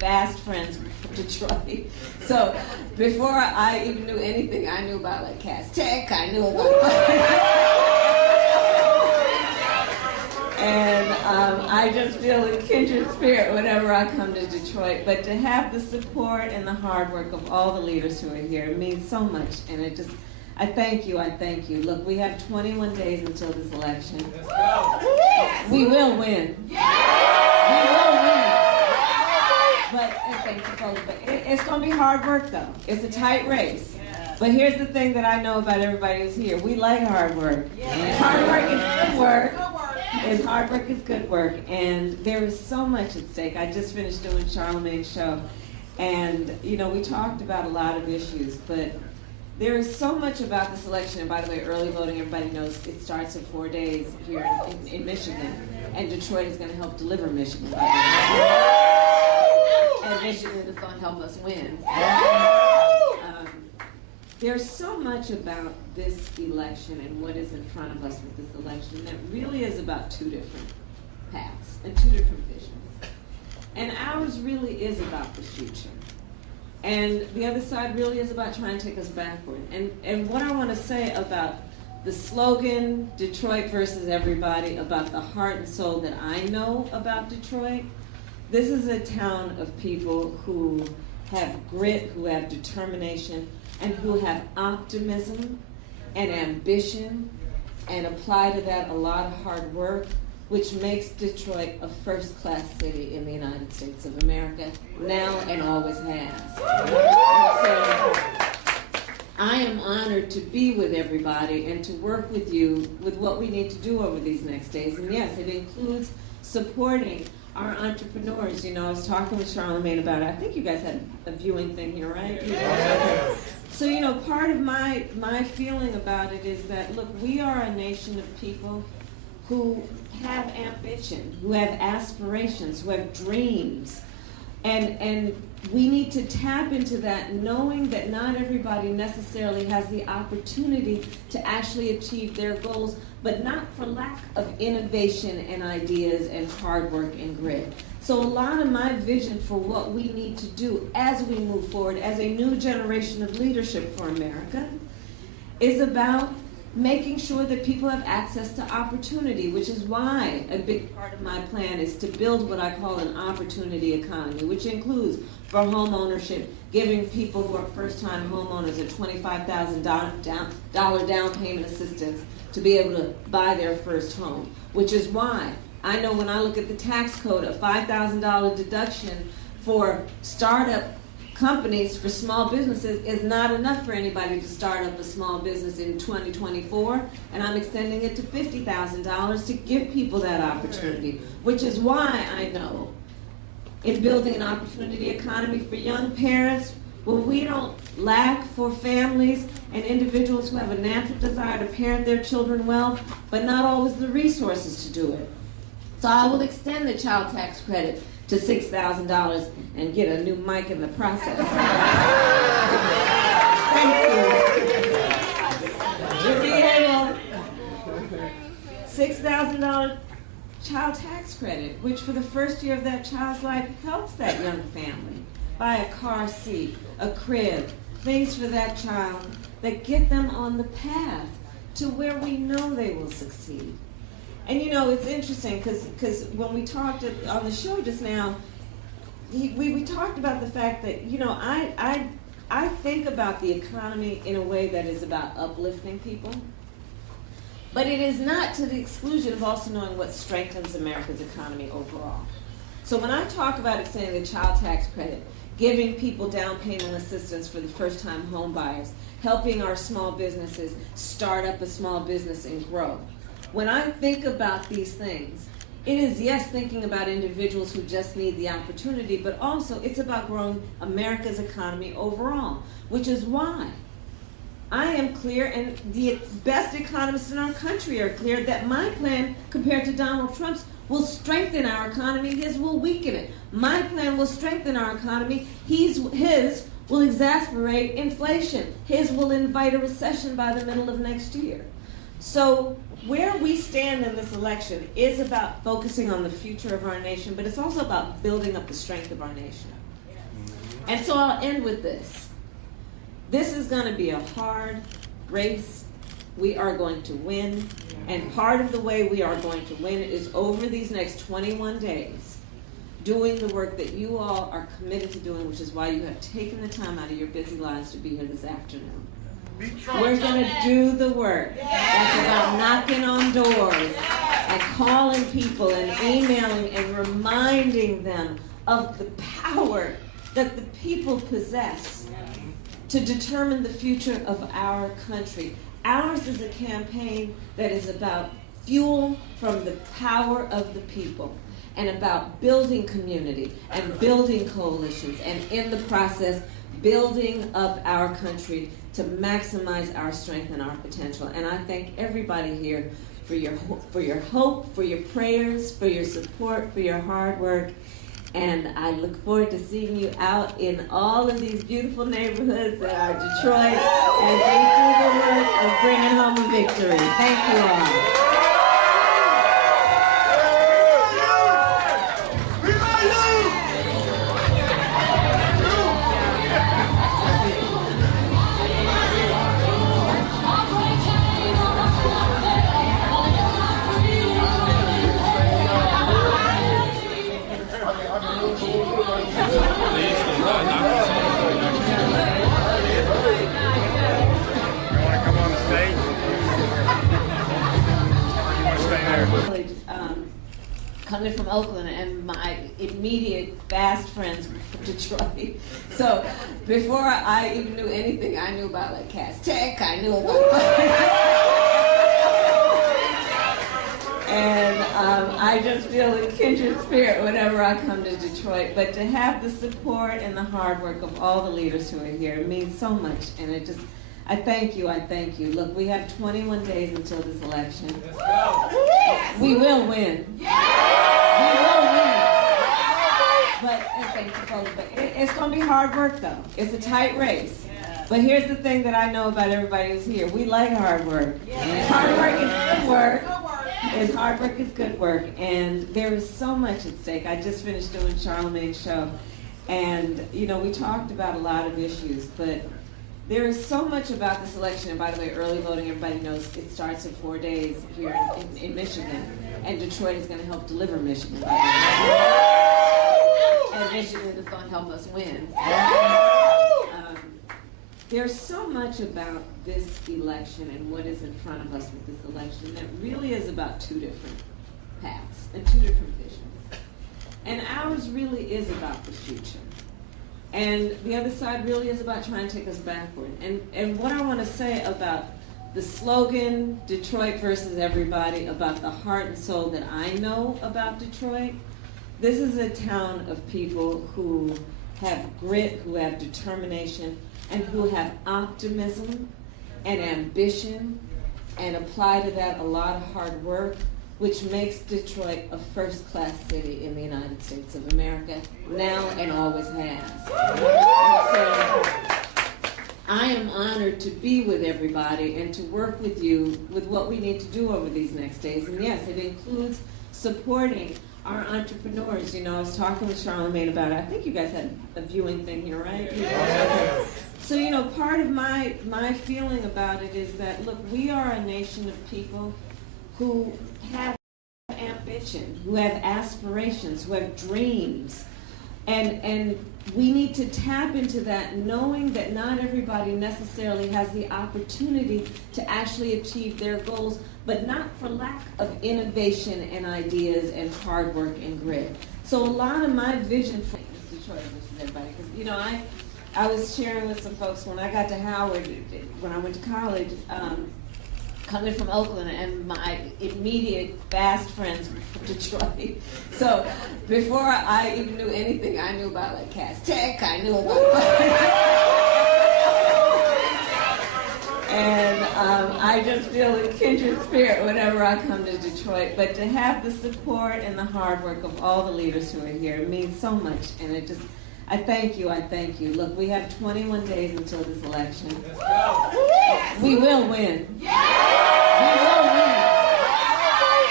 fast friends from Detroit. So before I even knew anything, I knew about like Cass Tech, I knew about and I just feel a kindred spirit whenever I come to Detroit. But to have the support and the hard work of all the leaders who are here, it means so much. And it just, I thank you, I thank you. Look, we have 21 days until this election. Let's go. We will win. We will win. But, thank you, folks. But it's going to be hard work, though. It's a tight race. But here's the thing that I know about everybody who's here. We like hard work. Hard work is good work. And hard work is good work. And there is so much at stake. I just finished doing Charlemagne's show. And, you know, we talked about a lot of issues. But there is so much about this election. And by the way, early voting, everybody knows it starts in 4 days here in Michigan. And Detroit is going to help deliver Michigan. By the way. And Michigan is going to help us win. There's so much about this election and what is in front of us with this election that really is about two different paths and two different visions. And ours really is about the future. And the other side really is about trying to take us backward. And what I want to say about the slogan, Detroit versus everybody, about the heart and soul that I know about Detroit, this is a town of people who have grit, who have determination, and who have optimism and ambition and apply to that a lot of hard work, which makes Detroit a first-class city in the United States of America, now and always has. So I am honored to be with everybody and to work with you with what we need to do over these next days. And yes, it includes supporting our entrepreneurs. You know, I was talking with Charlemagne about it. I think you guys had a viewing thing here, right? Yeah. So, you know, part of my feeling about it is that, look, we are a nation of people who have ambition, who have aspirations, who have dreams. And we need to tap into that, knowing that not everybody necessarily has the opportunity to actually achieve their goals, but not for lack of innovation and ideas and hard work and grit. So a lot of my vision for what we need to do as we move forward as a new generation of leadership for America is about making sure that people have access to opportunity, which is why a big part of my plan is to build what I call an opportunity economy, which includes for home ownership, giving people who are first-time homeowners a $25,000 down payment assistance to be able to buy their first home, which is why I know when I look at the tax code, a $5,000 deduction for startup companies, for small businesses, is not enough for anybody to start up a small business in 2024, and I'm extending it to $50,000 to give people that opportunity, which is why I know in building an opportunity economy for young parents, where we don't lack for families and individuals who have a natural desire to parent their children well, but not always the resources to do it. So I will extend the child tax credit to $6,000 and get a new mic in the process. Thank you. To be able, $6,000 child tax credit, which for the first year of that child's life helps that young family buy a car seat, a crib, things for that child that get them on the path to where we know they will succeed. And you know, it's interesting because when we talked on the show just now, we talked about the fact that, you know, I think about the economy in a way that is about uplifting people, but it is not to the exclusion of also knowing what strengthens America's economy overall. So when I talk about extending the child tax credit, giving people down payment assistance for the first-time home buyers, helping our small businesses start up a small business and grow, when I think about these things, it is, yes, thinking about individuals who just need the opportunity, but also it's about growing America's economy overall, which is why I am clear, and the best economists in our country are clear, that my plan compared to Donald Trump's will strengthen our economy, his will weaken it. My plan will strengthen our economy, his will exacerbate inflation, his will invite a recession by the middle of next year. So where we stand in this election is about focusing on the future of our nation, but it's also about building up the strength of our nation. And so I'll end with this. This is going to be a hard race. We are going to win. And part of the way we are going to win is over these next 21 days, doing the work that you all are committed to doing, which is why you have taken the time out of your busy lives to be here this afternoon. We're going to do the work. That's about knocking on doors and calling people and emailing and reminding them of the power that the people possess to determine the future of our country. Ours is a campaign that is about fuel from the power of the people and about building community and building coalitions and in the process building up our country to maximize our strength and our potential. And I thank everybody here for your hope, for your prayers, for your support, for your hard work. And I look forward to seeing you out in all of these beautiful neighborhoods that are Detroit as they do the work of bringing home a victory. Thank you all. Coming from Oakland, and my immediate fast friends were from Detroit. So before I even knew anything, I knew about like Cass Tech, I knew about and I just feel a kindred spirit whenever I come to Detroit. But to have the support and the hard work of all the leaders who are here, it means so much. And it just, I thank you, I thank you. Look, we have 21 days until this election. Let's go. We will win. We will win. But, and thank you folks, but it's going to be hard work though. It's a tight race. But here's the thing that I know about everybody who's here. We like hard work. Hard work is good work. And hard work is good work. And there is so much at stake. I just finished doing Charlemagne's show. And, you know, we talked about a lot of issues, but there is so much about this election. And by the way, early voting, everybody knows it starts in 4 days here in Michigan. And Detroit is going to help deliver Michigan. By the way. And Michigan is going to help us win. There's so much about this election and what is in front of us with this election that really is about two different paths and two different visions. And ours really is about the future. And the other side really is about trying to take us backward. And what I want to say about the slogan, Detroit versus everybody, about the heart and soul that I know about Detroit, this is a town of people who have grit, who have determination, and who have optimism and ambition and apply to that a lot of hard work, which makes Detroit a first-class city in the United States of America, now and always has. So I am honored to be with everybody and to work with you with what we need to do over these next days. And yes, it includes supporting our entrepreneurs. You know, I was talking with Charlemagne about it. I think you guys had a viewing thing here, right? Yeah. So, you know, part of my feeling about it is that, look, we are a nation of people who have ambition, who have aspirations, who have dreams. And we need to tap into that, knowing that not everybody necessarily has the opportunity to actually achieve their goals, but not for lack of innovation and ideas and hard work and grit. So a lot of my vision for Detroit, everybody, because, you know, I was sharing with some folks when I got to Howard, when I went to college, coming from Oakland, and my immediate fast friends were from Detroit. So before I even knew anything, I knew about like Cass Tech, I knew about and I just feel a kindred spirit whenever I come to Detroit. But to have the support and the hard work of all the leaders who are here, it means so much. And it just, I thank you, I thank you. Look, we have 21 days until this election. Let's go. We will win. We will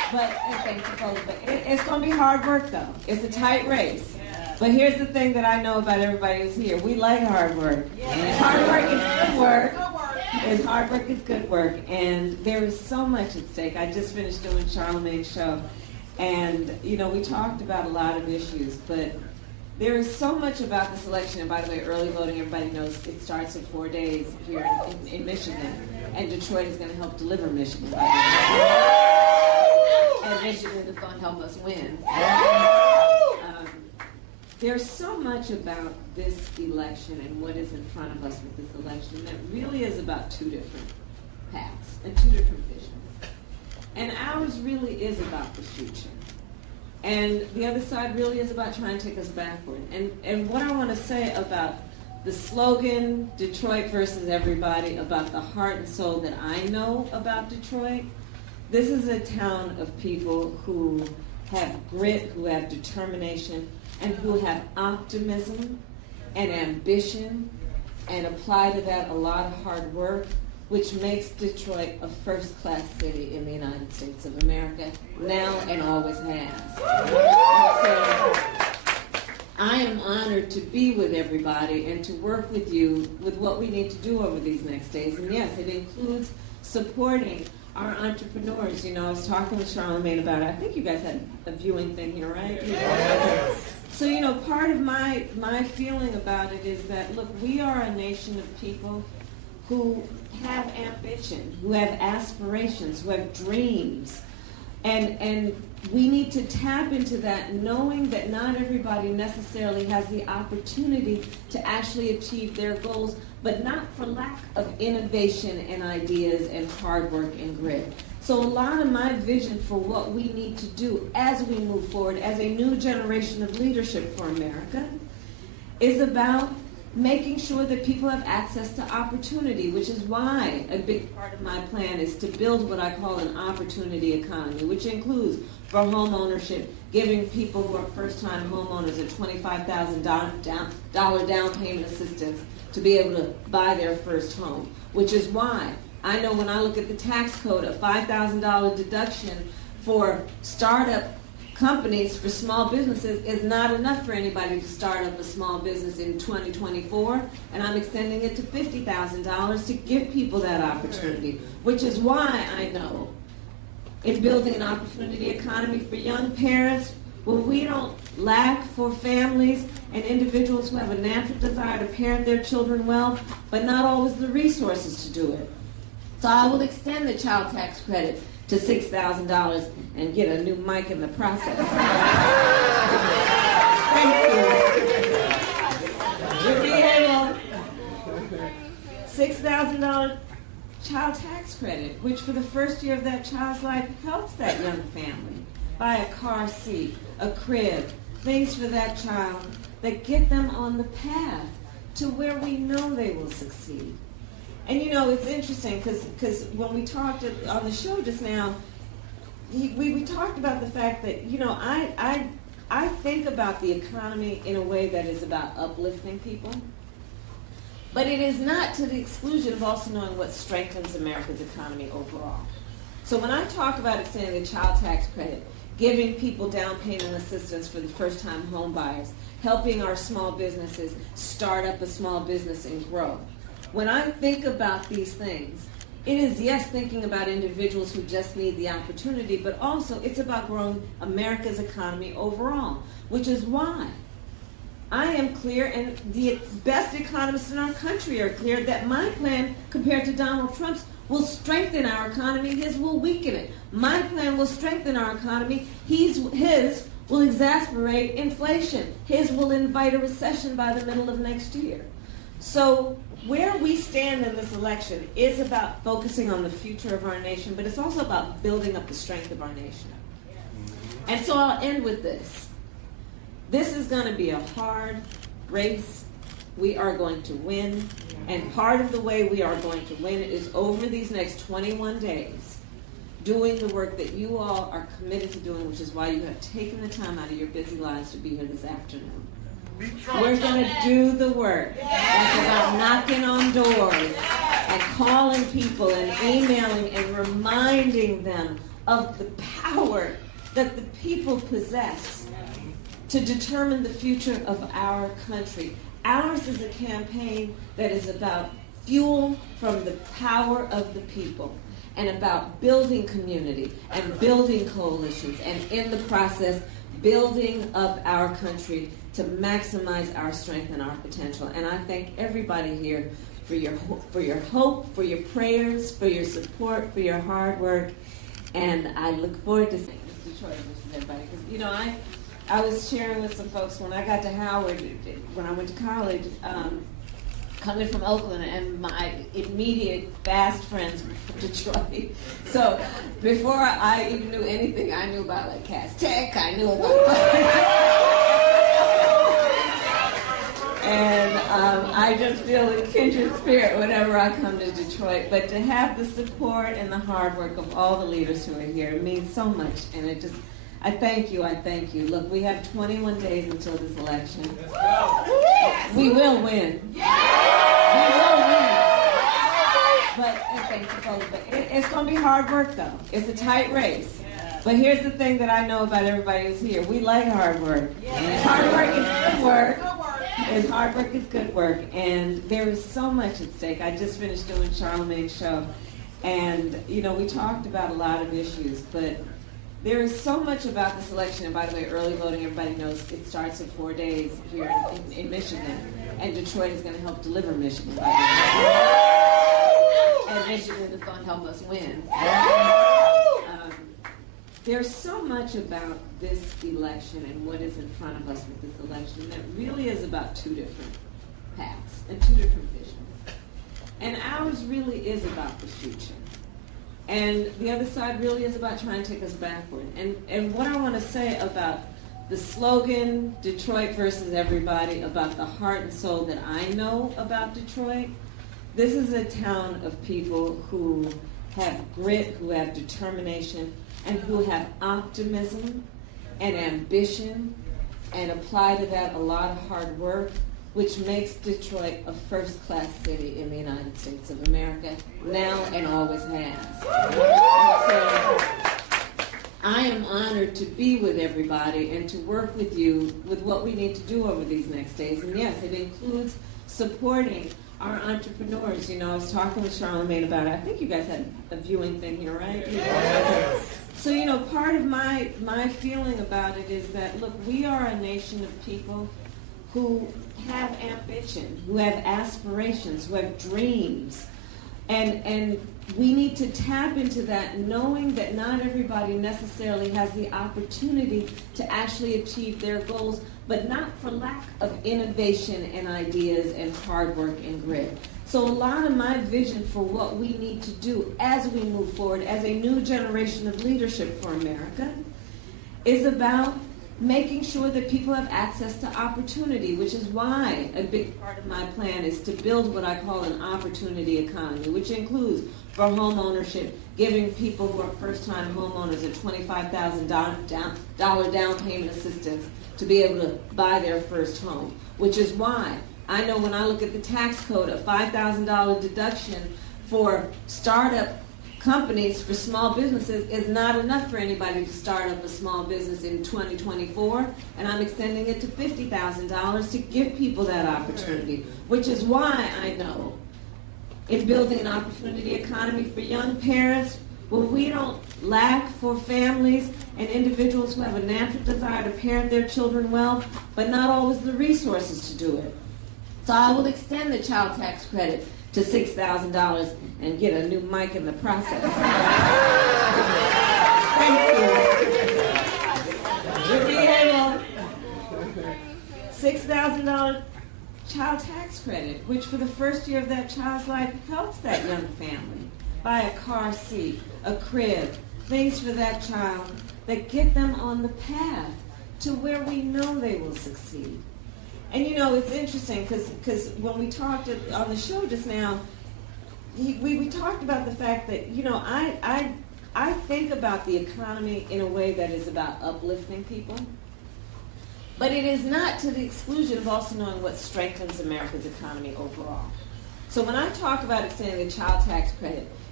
thank you both. But it's going to be hard work, though. It's a tight race. But here's the thing that I know about everybody who's here. We like hard work. Hard work is good work. And hard work is good work. And there is so much at stake. I just finished doing Charlemagne's show. And, you know, we talked about a lot of issues. But there is so much about this election. And by the way, early voting, everybody knows it starts in 4 days here in Michigan. And Detroit is going to help deliver Michigan, by the way. And Michigan is going to help us win. There's so much about this election and what is in front of us with this election that really is about two different paths and two different visions. And ours really is about the future. And the other side really is about trying to take us backward. And what I want to say about the slogan, Detroit versus everybody, about the heart and soul that I know about Detroit, this is a town of people who have grit, who have determination, and who have optimism and ambition and apply to that a lot of hard work, which makes Detroit a first-class city in the United States of America, now and always has. So I am honored to be with everybody and to work with you with what we need to do over these next days. And yes, it includes supporting our entrepreneurs. You know, I was talking with Charlemagne about it. I think you guys had a viewing thing here, right? Yeah. So, you know, part of my feeling about it is that, look, we are a nation of people who have ambition, who have aspirations, who have dreams. And we need to tap into that, knowing that not everybody necessarily has the opportunity to actually achieve their goals, but not for lack of innovation and ideas and hard work and grit. So a lot of my vision for what we need to do as we move forward as a new generation of leadership for America is about making sure that people have access to opportunity, which is why a big part of my plan is to build what I call an opportunity economy, which includes for home ownership, giving people who are first-time homeowners a $25,000 down payment assistance to be able to buy their first home, which is why I know when I look at the tax code, a $5,000 deduction for startup companies, for small businesses, is not enough for anybody to start up a small business in 2024, and I'm extending it to $50,000 to give people that opportunity, which is why I know in building an opportunity economy for young parents, where we don't lack for families and individuals who have a natural desire to parent their children well, but not always the resources to do it. So I will extend the child tax credit to $6,000 and get a new mic in the process. Thank you. You'll be able $6,000 child tax credit, which for the first year of that child's life helps that young family buy a car seat, a crib, things for that child that get them on the path to where we know they will succeed. And you know, it's interesting because when we talked on the show just now, we talked about the fact that, you know, I think about the economy in a way that is about uplifting people, but it is not to the exclusion of also knowing what strengthens America's economy overall. So when I talk about extending the child tax credit, giving people down payment assistance for the first-time home buyers, helping our small businesses start up a small business and grow, when I think about these things, it is, yes, thinking about individuals who just need the opportunity, but also it's about growing America's economy overall, which is why I am clear, and the best economists in our country are clear, that my plan compared to Donald Trump's will strengthen our economy, his will weaken it. My plan will strengthen our economy, his will exacerbate inflation. His will invite a recession by the middle of next year. So where we stand in this election is about focusing on the future of our nation, but it's also about building up the strength of our nation. And so I'll end with this. This is going to be a hard race. We are going to win. And part of the way we are going to win is over these next 21 days, doing the work that you all are committed to doing, which is why you have taken the time out of your busy lives to be here this afternoon. We're going to do the work. That's about knocking on doors and calling people and emailing and reminding them of the power that the people possess to determine the future of our country. Ours is a campaign that is about fuel from the power of the people and about building community and building coalitions and in the process building up our country to maximize our strength and our potential. And I thank everybody here for your hope, for your prayers, for your support, for your hard work. And I look forward to seeing Detroit versus everybody. Because, you know, I was sharing with some folks when I got to Howard, when I went to college, coming from Oakland, and my immediate fast friends were from Detroit. So before I even knew anything, I knew about like Cass Tech, I knew about and I just feel a kindred spirit whenever I come to Detroit. But to have the support and the hard work of all the leaders who are here means so much. And it just, I thank you, I thank you. Look, we have 21 days until this election. We will win. We will win. But, thank you, folks. But it's going to be hard work, though. It's a tight race. But here's the thing that I know about everybody who's here. We like hard work. Hard work is good work. And hard work is good work. And there is so much at stake. I just finished doing Charlemagne's show. And, you know, we talked about a lot of issues. But there is so much about this election. And by the way, early voting, everybody knows it starts in 4 days here in Michigan. And Detroit is going to help deliver Michigan. By the way. And Michigan is going to help us win. There's so much about this election and what is in front of us with this election that really is about two different paths and two different visions. And ours really is about the future. And the other side really is about trying to take us backward. And what I want to say about the slogan, Detroit versus everybody, about the heart and soul that I know about Detroit, this is a town of people who have grit, who have determination, and who have optimism and ambition and apply to that a lot of hard work, which makes Detroit a first-class city in the United States of America, now and always has. So I am honored to be with everybody and to work with you with what we need to do over these next days. And yes, it includes supporting our entrepreneurs. You know, I was talking with Charlemagne about it. I think you guys had a viewing thing here, right? Yeah. So, you know, part of my feeling about it is that, look, we are a nation of people who have ambition, who have aspirations, who have dreams. And we need to tap into that, knowing that not everybody necessarily has the opportunity to actually achieve their goals, but not for lack of innovation and ideas and hard work and grit. So a lot of my vision for what we need to do as we move forward as a new generation of leadership for America is about making sure that people have access to opportunity, which is why a big part of my plan is to build what I call an opportunity economy, which includes for home ownership, giving people who are first-time homeowners a $25,000 down payment assistance to be able to buy their first home, which is why I know when I look at the tax code, a $5,000 deduction for startup companies, for small businesses, is not enough for anybody to start up a small business in 2024, and I'm extending it to $50,000 to give people that opportunity, which is why I know in building an opportunity economy for young parents, when we don't lack for families and individuals who have a natural desire to parent their children well, but not always the resources to do it. So I will extend the child tax credit to $6,000 and get a new mic in the process. Thank you. You'll be able, $6,000 child tax credit, which for the first year of that child's life helps that young family buy a car seat, a crib, things for that child that get them on the path to where we know they will succeed. And you know, it's interesting because when we talked on the show just now, we talked about the fact that, you know, I think about the economy in a way that is about uplifting people, but it is not to the exclusion of also knowing what strengthens America's economy overall. So when I talk about extending the child tax credit,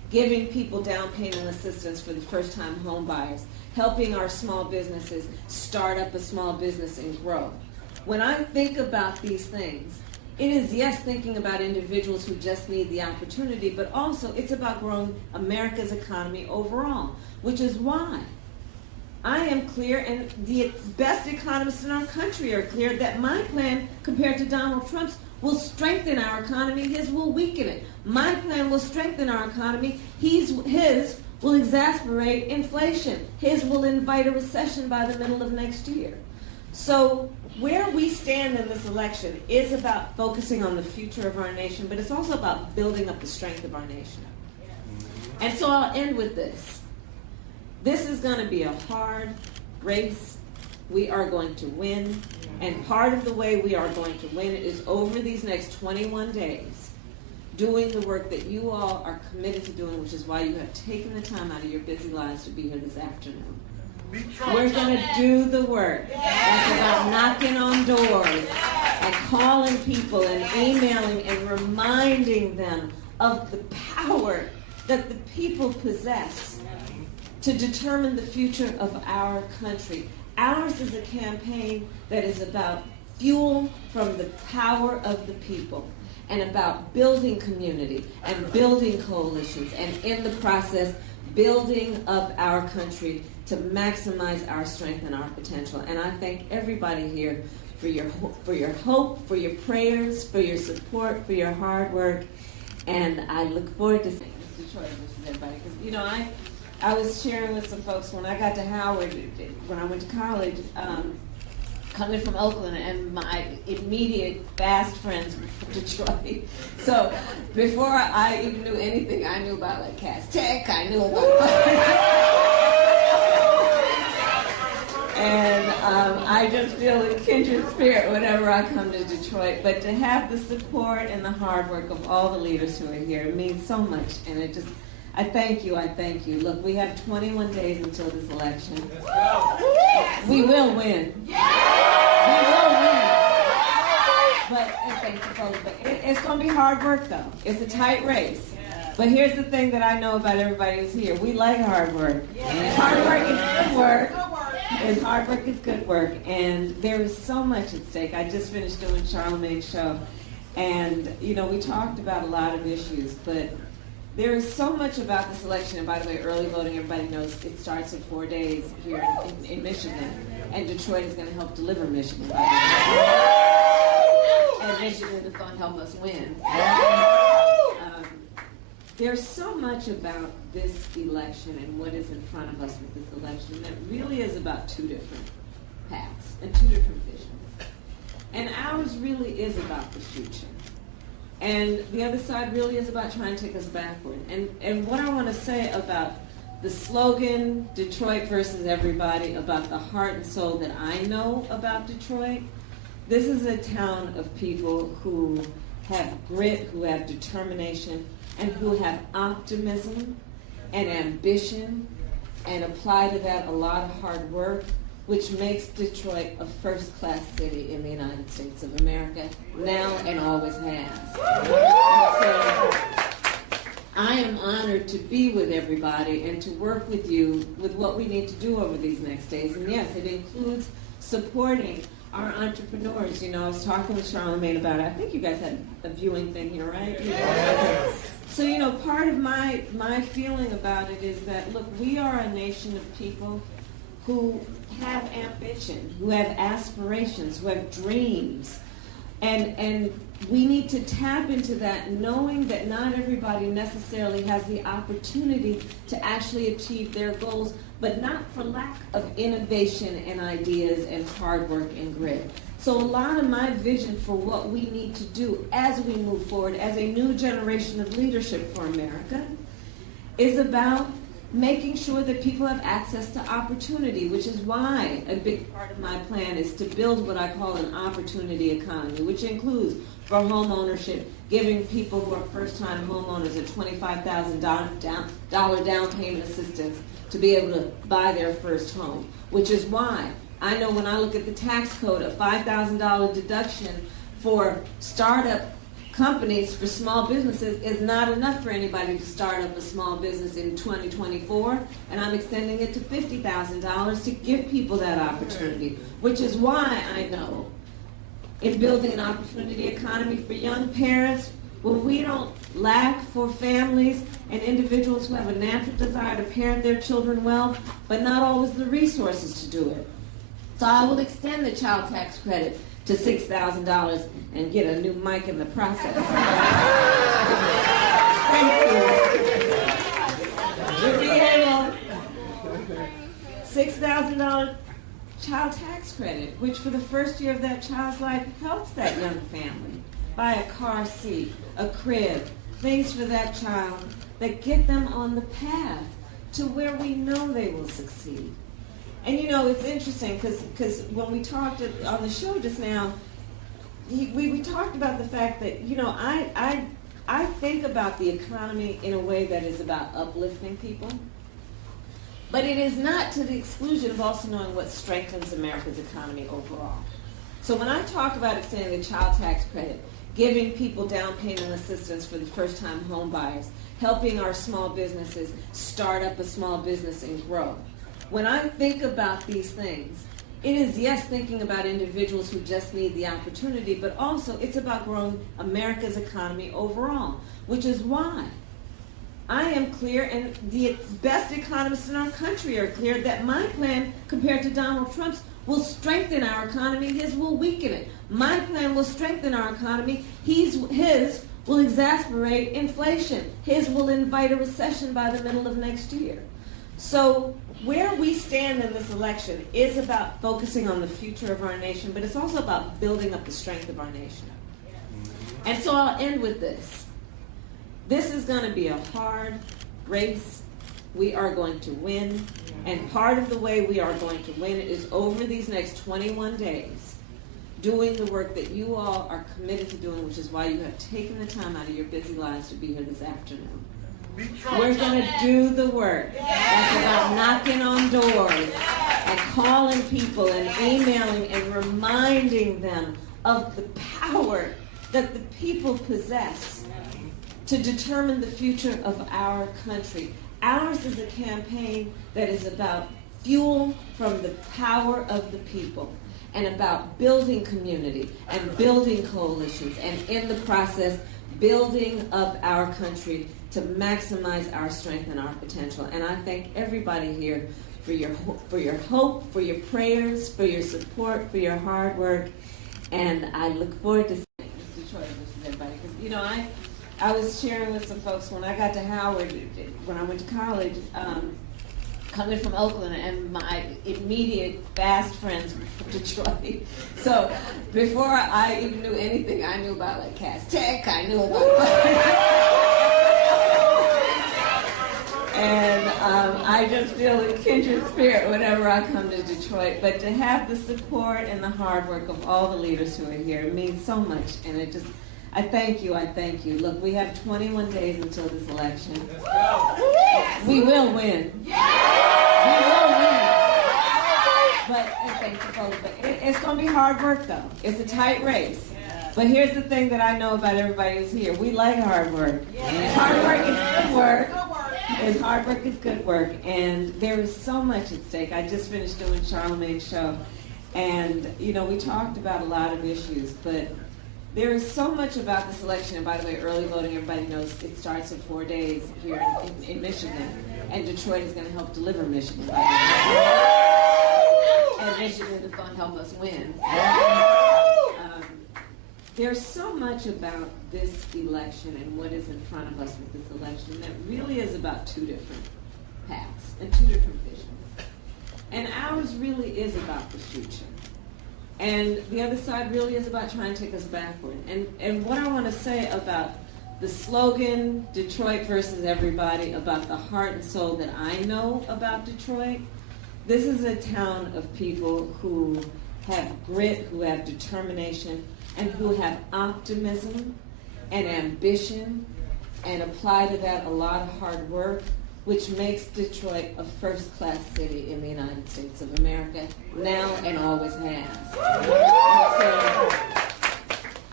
giving people down payment assistance for the first-time home buyers, helping our small businesses start up a small business and grow. When I think about these things, it is, yes, thinking about individuals who just need the opportunity, but also it's about growing America's economy overall, which is why I am clear, and the best economists in our country are clear, that my plan, compared to Donald Trump's, will strengthen our economy, his will weaken it. My plan will strengthen our economy, his will exacerbate inflation. His will invite a recession by the middle of next year. So where we stand in this election is about focusing on the future of our nation, but it's also about building up the strength of our nation. And so I'll end with this. This is going to be a hard race. We are going to win. And part of the way we are going to win is over these next 21 days, doing the work that you all are committed to doing, which is why you have taken the time out of your busy lives to be here this afternoon. We're going to do the work. That's about knocking on doors and calling people and emailing and reminding them of the power that the people possess to determine the future of our country. Ours is a campaign that is about fuel from the power of the people and about building community and building coalitions and in the process building up our country to maximize our strength and our potential. And I thank everybody here for your hope, for your prayers, for your support, for your hard work. And I look forward to seeing Detroit versus everybody. Because, you know, I was sharing with some folks when I got to Howard, when I went to college, coming from Oakland, and my immediate fast friends were from Detroit. So before I even knew anything, I knew about like Cass Tech, I knew about and I just feel a kindred spirit whenever I come to Detroit. But to have the support and the hard work of all the leaders who are here, it means so much. And it just, I thank you, I thank you. Look, we have 21 days until this election. Let's go. We will win. We will win. But, thank you, folks. But it's going to be hard work, though. It's a tight race. But here's the thing that I know about everybody who's here. We like hard work. Hard work is good work. And hard work is good work. And there is so much at stake. I just finished doing Charlemagne's show. And, you know, we talked about a lot of issues, but there is so much about this election. And by the way, early voting, everybody knows it starts in 4 days here in Michigan. And Detroit is going to help deliver Michigan. And Michigan is going to help us win. There's so much about this election and what is in front of us with this election that really is about two different paths and two different visions. And ours really is about the future. And the other side really is about trying to take us backward. And what I want to say about the slogan, Detroit versus everybody, about the heart and soul that I know about Detroit, this is a town of people who have grit, who have determination, and who have optimism and ambition and apply to that a lot of hard work, which makes Detroit a first-class city in the United States of America, now and always has. So I am honored to be with everybody and to work with you with what we need to do over these next days. And yes, it includes supporting our entrepreneurs. You know, I was talking with Charlemagne about it. I think you guys had a viewing thing here, right? Yeah. So, you know, part of my feeling about it is that, look, we are a nation of people who have ambition, who have aspirations, who have dreams. And we need to tap into that, knowing that not everybody necessarily has the opportunity to actually achieve their goals, but not for lack of innovation and ideas and hard work and grit. So a lot of my vision for what we need to do as we move forward as a new generation of leadership for America is about making sure that people have access to opportunity, which is why a big part of my plan is to build what I call an opportunity economy, which includes for home ownership, giving people who are first-time homeowners a $25,000 down payment assistance to be able to buy their first home, which is why I know when I look at the tax code, a $5,000 deduction for startup companies for small businesses is not enough for anybody to start up a small business in 2024, and I'm extending it to $50,000 to give people that opportunity, which is why I know in building an opportunity economy for young parents, where we don't lack for families and individuals who have a natural desire to parent their children well, but not always the resources to do it. So I will extend the child tax credit to $6,000 and get a new mic in the process. Thank you. To be able, $6,000 child tax credit, which for the first year of that child's life helps that young family buy a car seat, a crib, things for that child that get them on the path to where we know they will succeed. And you know, it's interesting because when we talked on the show just now, we talked about the fact that, you know, I think about the economy in a way that is about uplifting people, but it is not to the exclusion of also knowing what strengthens America's economy overall. So when I talk about extending the child tax credit, giving people down payment assistance for the first-time home buyers, helping our small businesses start up a small business and grow. When I think about these things, it is, yes, thinking about individuals who just need the opportunity, but also it's about growing America's economy overall, which is why I am clear, and the best economists in our country are clear, that my plan compared to Donald Trump's will strengthen our economy, his will weaken it. My plan will strengthen our economy, his will exacerbate inflation. His will invite a recession by the middle of next year. So where we stand in this election is about focusing on the future of our nation, but it's also about building up the strength of our nation. And so I'll end with this. This is going to be a hard race. We are going to win. And part of the way we are going to win is over these next 21 days, doing the work that you all are committed to doing, which is why you have taken the time out of your busy lives to be here this afternoon. We're going to do the work. That's about knocking on doors and calling people and emailing and reminding them of the power that the people possess to determine the future of our country. Ours is a campaign that is about fuel from the power of the people and about building community and building coalitions and in the process building up our country to maximize our strength and our potential. And I thank everybody here for your hope, for your prayers, for your support, for your hard work. And I look forward to seeing Detroit versus everybody. Because, you know, I was sharing with some folks when I got to Howard, when I went to college, coming from Oakland, and my immediate fast friends were from Detroit. So before I even knew anything, I knew about like Cass Tech, I knew about and I just feel a kindred spirit whenever I come to Detroit. But to have the support and the hard work of all the leaders who are here means so much, and it just, I thank you, I thank you. Look, we have 21 days until this election. We will win. We will win. But, thank you folks, but it's going to be hard work though. It's a tight race. But here's the thing that I know about everybody who's here. We like hard work. Hard work is good work. And hard work is good work. And there is so much at stake. I just finished doing Charlemagne's show. And, you know, we talked about a lot of issues, but there is so much about this election. And by the way, early voting, everybody knows it starts in 4 days here in Michigan. And Detroit is going to help deliver Michigan. By the way. And Michigan is going to help us win. There's so much about this election and what is in front of us with this election that really is about two different paths and two different visions. And ours really is about the future. And the other side really is about trying to take us backward. And what I want to say about the slogan, Detroit versus everybody, about the heart and soul that I know about Detroit, this is a town of people who have grit, who have determination, and who have optimism and ambition and apply to that a lot of hard work, which makes Detroit a first-class city in the United States of America, now and always has. And so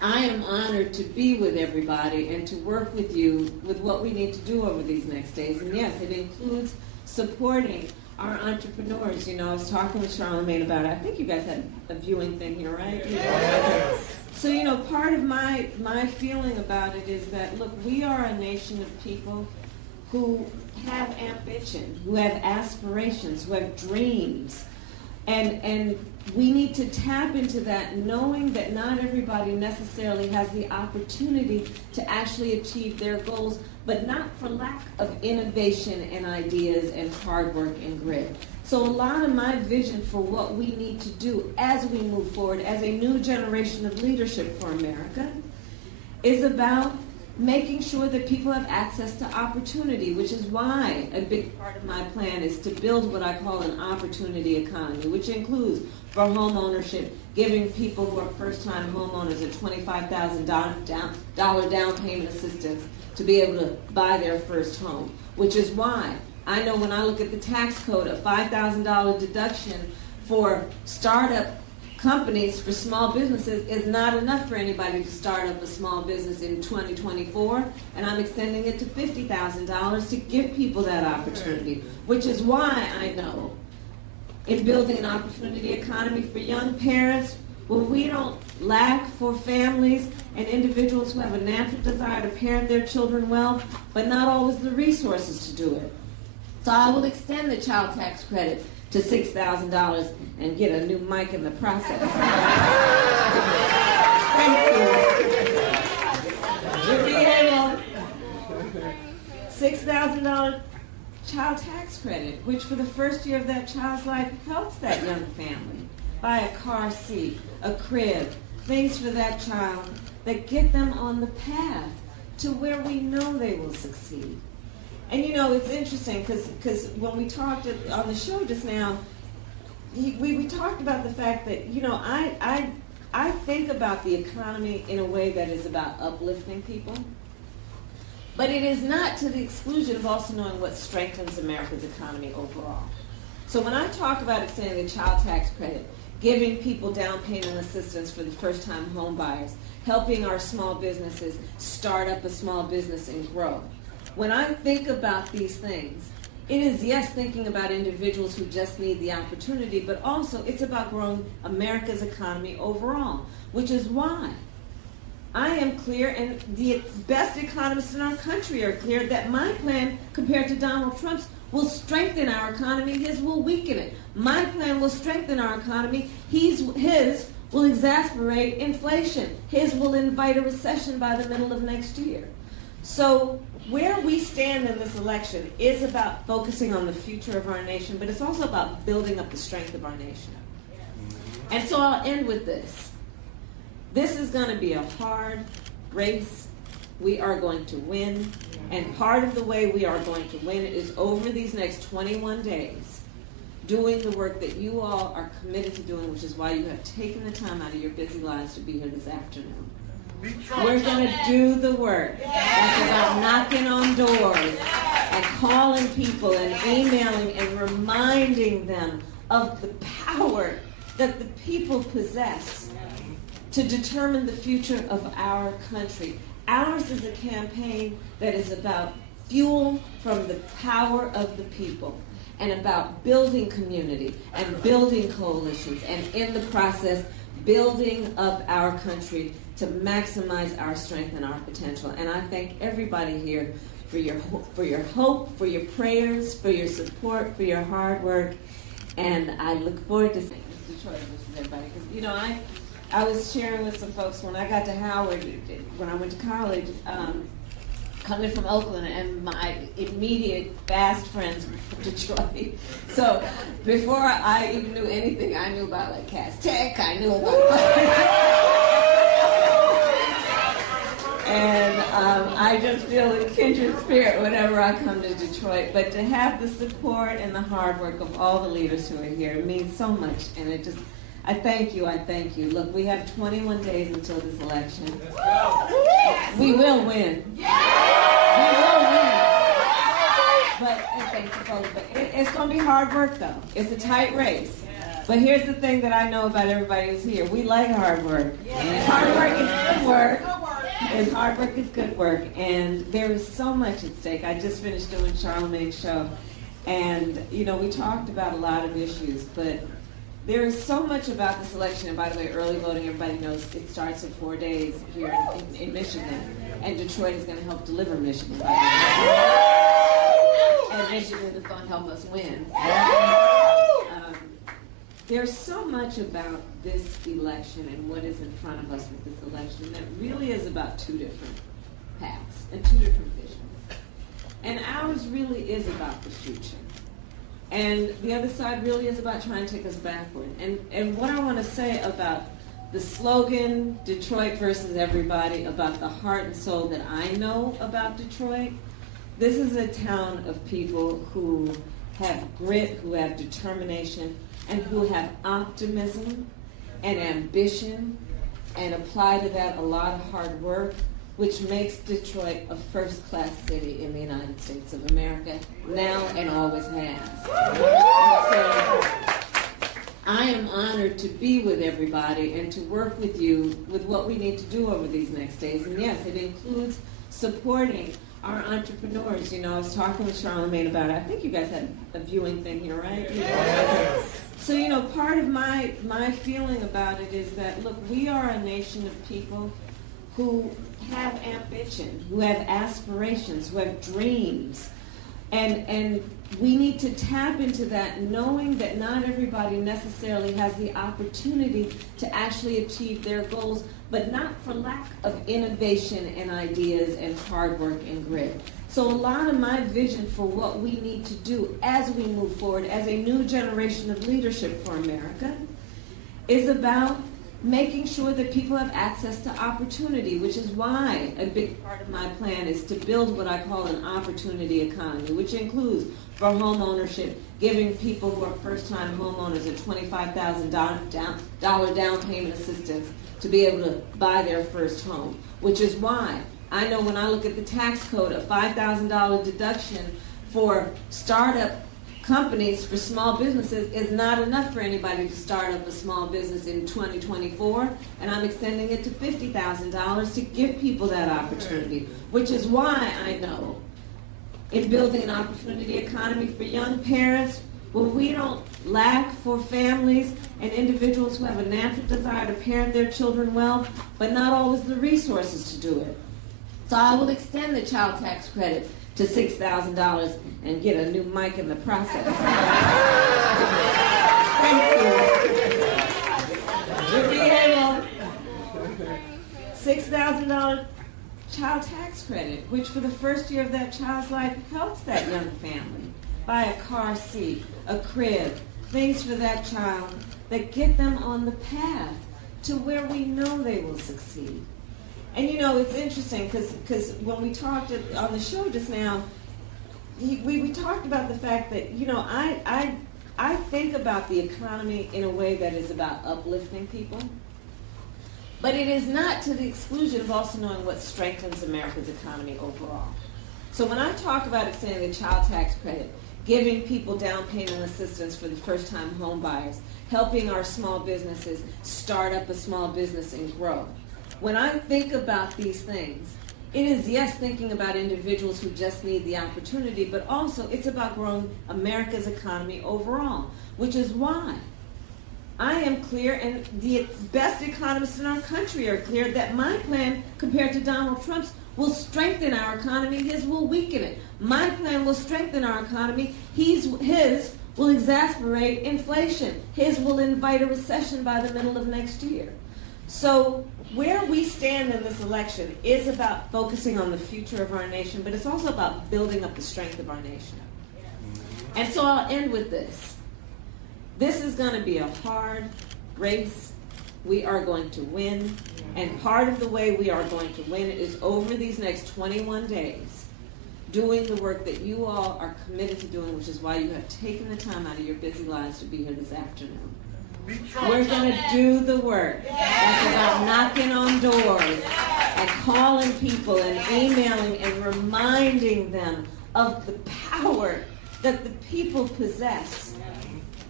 I am honored to be with everybody and to work with you with what we need to do over these next days. And yes, it includes supporting our entrepreneurs. You know, I was talking with Charlamagne about it. I think you guys had a viewing thing here, right? Yeah. So, you know, part of my feeling about it is that, look, we are a nation of people who have ambition, who have aspirations, who have dreams. And we need to tap into that, knowing that not everybody necessarily has the opportunity to actually achieve their goals, but not for lack of innovation and ideas and hard work and grit. So a lot of my vision for what we need to do as we move forward as a new generation of leadership for America is about making sure that people have access to opportunity, which is why a big part of my plan is to build what I call an opportunity economy, which includes for home ownership, giving people who are first-time homeowners a $25,000 down payment assistance to be able to buy their first home, which is why I know when I look at the tax code, a $5,000 deduction for startup companies for small businesses is not enough for anybody to start up a small business in 2024, and I'm extending it to $50,000 to give people that opportunity, which is why I know in building an opportunity economy for young parents, where we don't lack for families and individuals who have a natural desire to parent their children well, but not always the resources to do it. So I will extend the child tax credit to $6,000 and get a new mic in the process. Thank you. You'll be able $6,000 child tax credit, which for the first year of that child's life helps that young family buy a car seat, a crib, things for that child that get them on the path to where we know they will succeed. And you know, it's interesting because when we talked on the show just now, we talked about the fact that, you know, I think about the economy in a way that is about uplifting people. But it is not to the exclusion of also knowing what strengthens America's economy overall. So when I talk about extending the child tax credit, giving people down payment assistance for the first-time home buyers, helping our small businesses start up a small business and grow. When I think about these things, it is, yes, thinking about individuals who just need the opportunity, but also it's about growing America's economy overall, which is why I am clear, and the best economists in our country are clear, that my plan compared to Donald Trump's will strengthen our economy, his will weaken it. My plan will strengthen our economy, his will exacerbate inflation. His will invite a recession by the middle of next year. So where we stand in this election is about focusing on the future of our nation, but it's also about building up the strength of our nation. And so I'll end with this. This is going to be a hard race. We are going to win. And part of the way we are going to win is over these next 21 days, doing the work that you all are committed to doing, which is why you have taken the time out of your busy lives to be here this afternoon. We're going to do the work. That's about knocking on doors and calling people and emailing and reminding them of the power that the people possess to determine the future of our country. Ours is a campaign that is about fuel from the power of the people and about building community and building coalitions and in the process building up our country to maximize our strength and our potential. And I thank everybody here for your hope, for your prayers, for your support, for your hard work. And I look forward to seeing Detroit with everybody. Because, you know, I was sharing with some folks when I got to Howard, when I went to college, coming from Oakland, and my immediate fast friends were from Detroit. So before I even knew anything, I knew about like Cass Tech, I knew about and I just feel a kindred spirit whenever I come to Detroit. But to have the support and the hard work of all the leaders who are here means so much, and it just, I thank you. Look, we have 21 days until this election. We will win. We will win. But, and thank you folks, but it's going to be hard work though. It's a tight race. But here's the thing that I know about everybody who's here. We like hard work. And hard work is good work. And hard work is good work. And there is so much at stake. I just finished doing Charlemagne's show. And, you know, we talked about a lot of issues, but there is so much about this election. And by the way, early voting, everybody knows it starts in 4 days here in Michigan. And Detroit is going to help deliver Michigan, by the way. And Michigan is going to help us win. There's so much about this election and what is in front of us with this election that really is about two different paths and two different visions. And ours really is about the future. And the other side really is about trying to take us backward. And what I want to say about the slogan, Detroit versus everybody, about the heart and soul that I know about Detroit, this is a town of people who have grit, who have determination, and who have optimism and ambition, and apply to that a lot of hard work, which makes Detroit a first-class city in the United States of America, now and always has. So I am honored to be with everybody and to work with you with what we need to do over these next days. And yes, it includes supporting our entrepreneurs. You know, I was talking with Charlemagne about it. I think you guys had a viewing thing here, right? Yeah. So, you know, part of my feeling about it is that, look, we are a nation of people who have ambition, who have aspirations, who have dreams. And we need to tap into that, knowing that not everybody necessarily has the opportunity to actually achieve their goals, but not for lack of innovation and ideas and hard work and grit. So a lot of my vision for what we need to do as we move forward as a new generation of leadership for America is about making sure that people have access to opportunity, which is why a big part of my plan is to build what I call an opportunity economy, which includes, for home ownership, giving people who are first-time homeowners a $25,000 down payment assistance to be able to buy their first home, which is why I know when I look at the tax code, a $5,000 deduction for startup companies, for small businesses, is not enough for anybody to start up a small business in 2024, and I'm extending it to $50,000 to give people that opportunity, which is why I know in building an opportunity economy for young parents, when we don't lack for families and individuals who have a natural desire to parent their children well, but not always the resources to do it. So I will extend the child tax credit to $6,000 and get a new mic in the process. Thank you. To be able, $6,000 child tax credit, which for the first year of that child's life helps that young family buy a car seat, a crib, things for that child that get them on the path to where we know they will succeed. And you know, it's interesting because when we talked on the show just now, we talked about the fact that, you know, I think about the economy in a way that is about uplifting people, but it is not to the exclusion of also knowing what strengthens America's economy overall. So when I talk about extending the child tax credit, giving people down payment assistance for the first-time home buyers, helping our small businesses start up a small business and grow, when I think about these things, it is, yes, thinking about individuals who just need the opportunity, but also it's about growing America's economy overall, which is why I am clear, and the best economists in our country are clear, that my plan, compared to Donald Trump's, will strengthen our economy, his will weaken it. My plan will strengthen our economy, his will exacerbate inflation. His will invite a recession by the middle of next year. So where we stand in this election is about focusing on the future of our nation, but it's also about building up the strength of our nation. And so I'll end with this. This is going to be a hard race. We are going to win. And part of the way we are going to win is over these next 21 days, doing the work that you all are committed to doing, which is why you have taken the time out of your busy lives to be here this afternoon. We're going to do the work. That's about knocking on doors and calling people and emailing and reminding them of the power that the people possess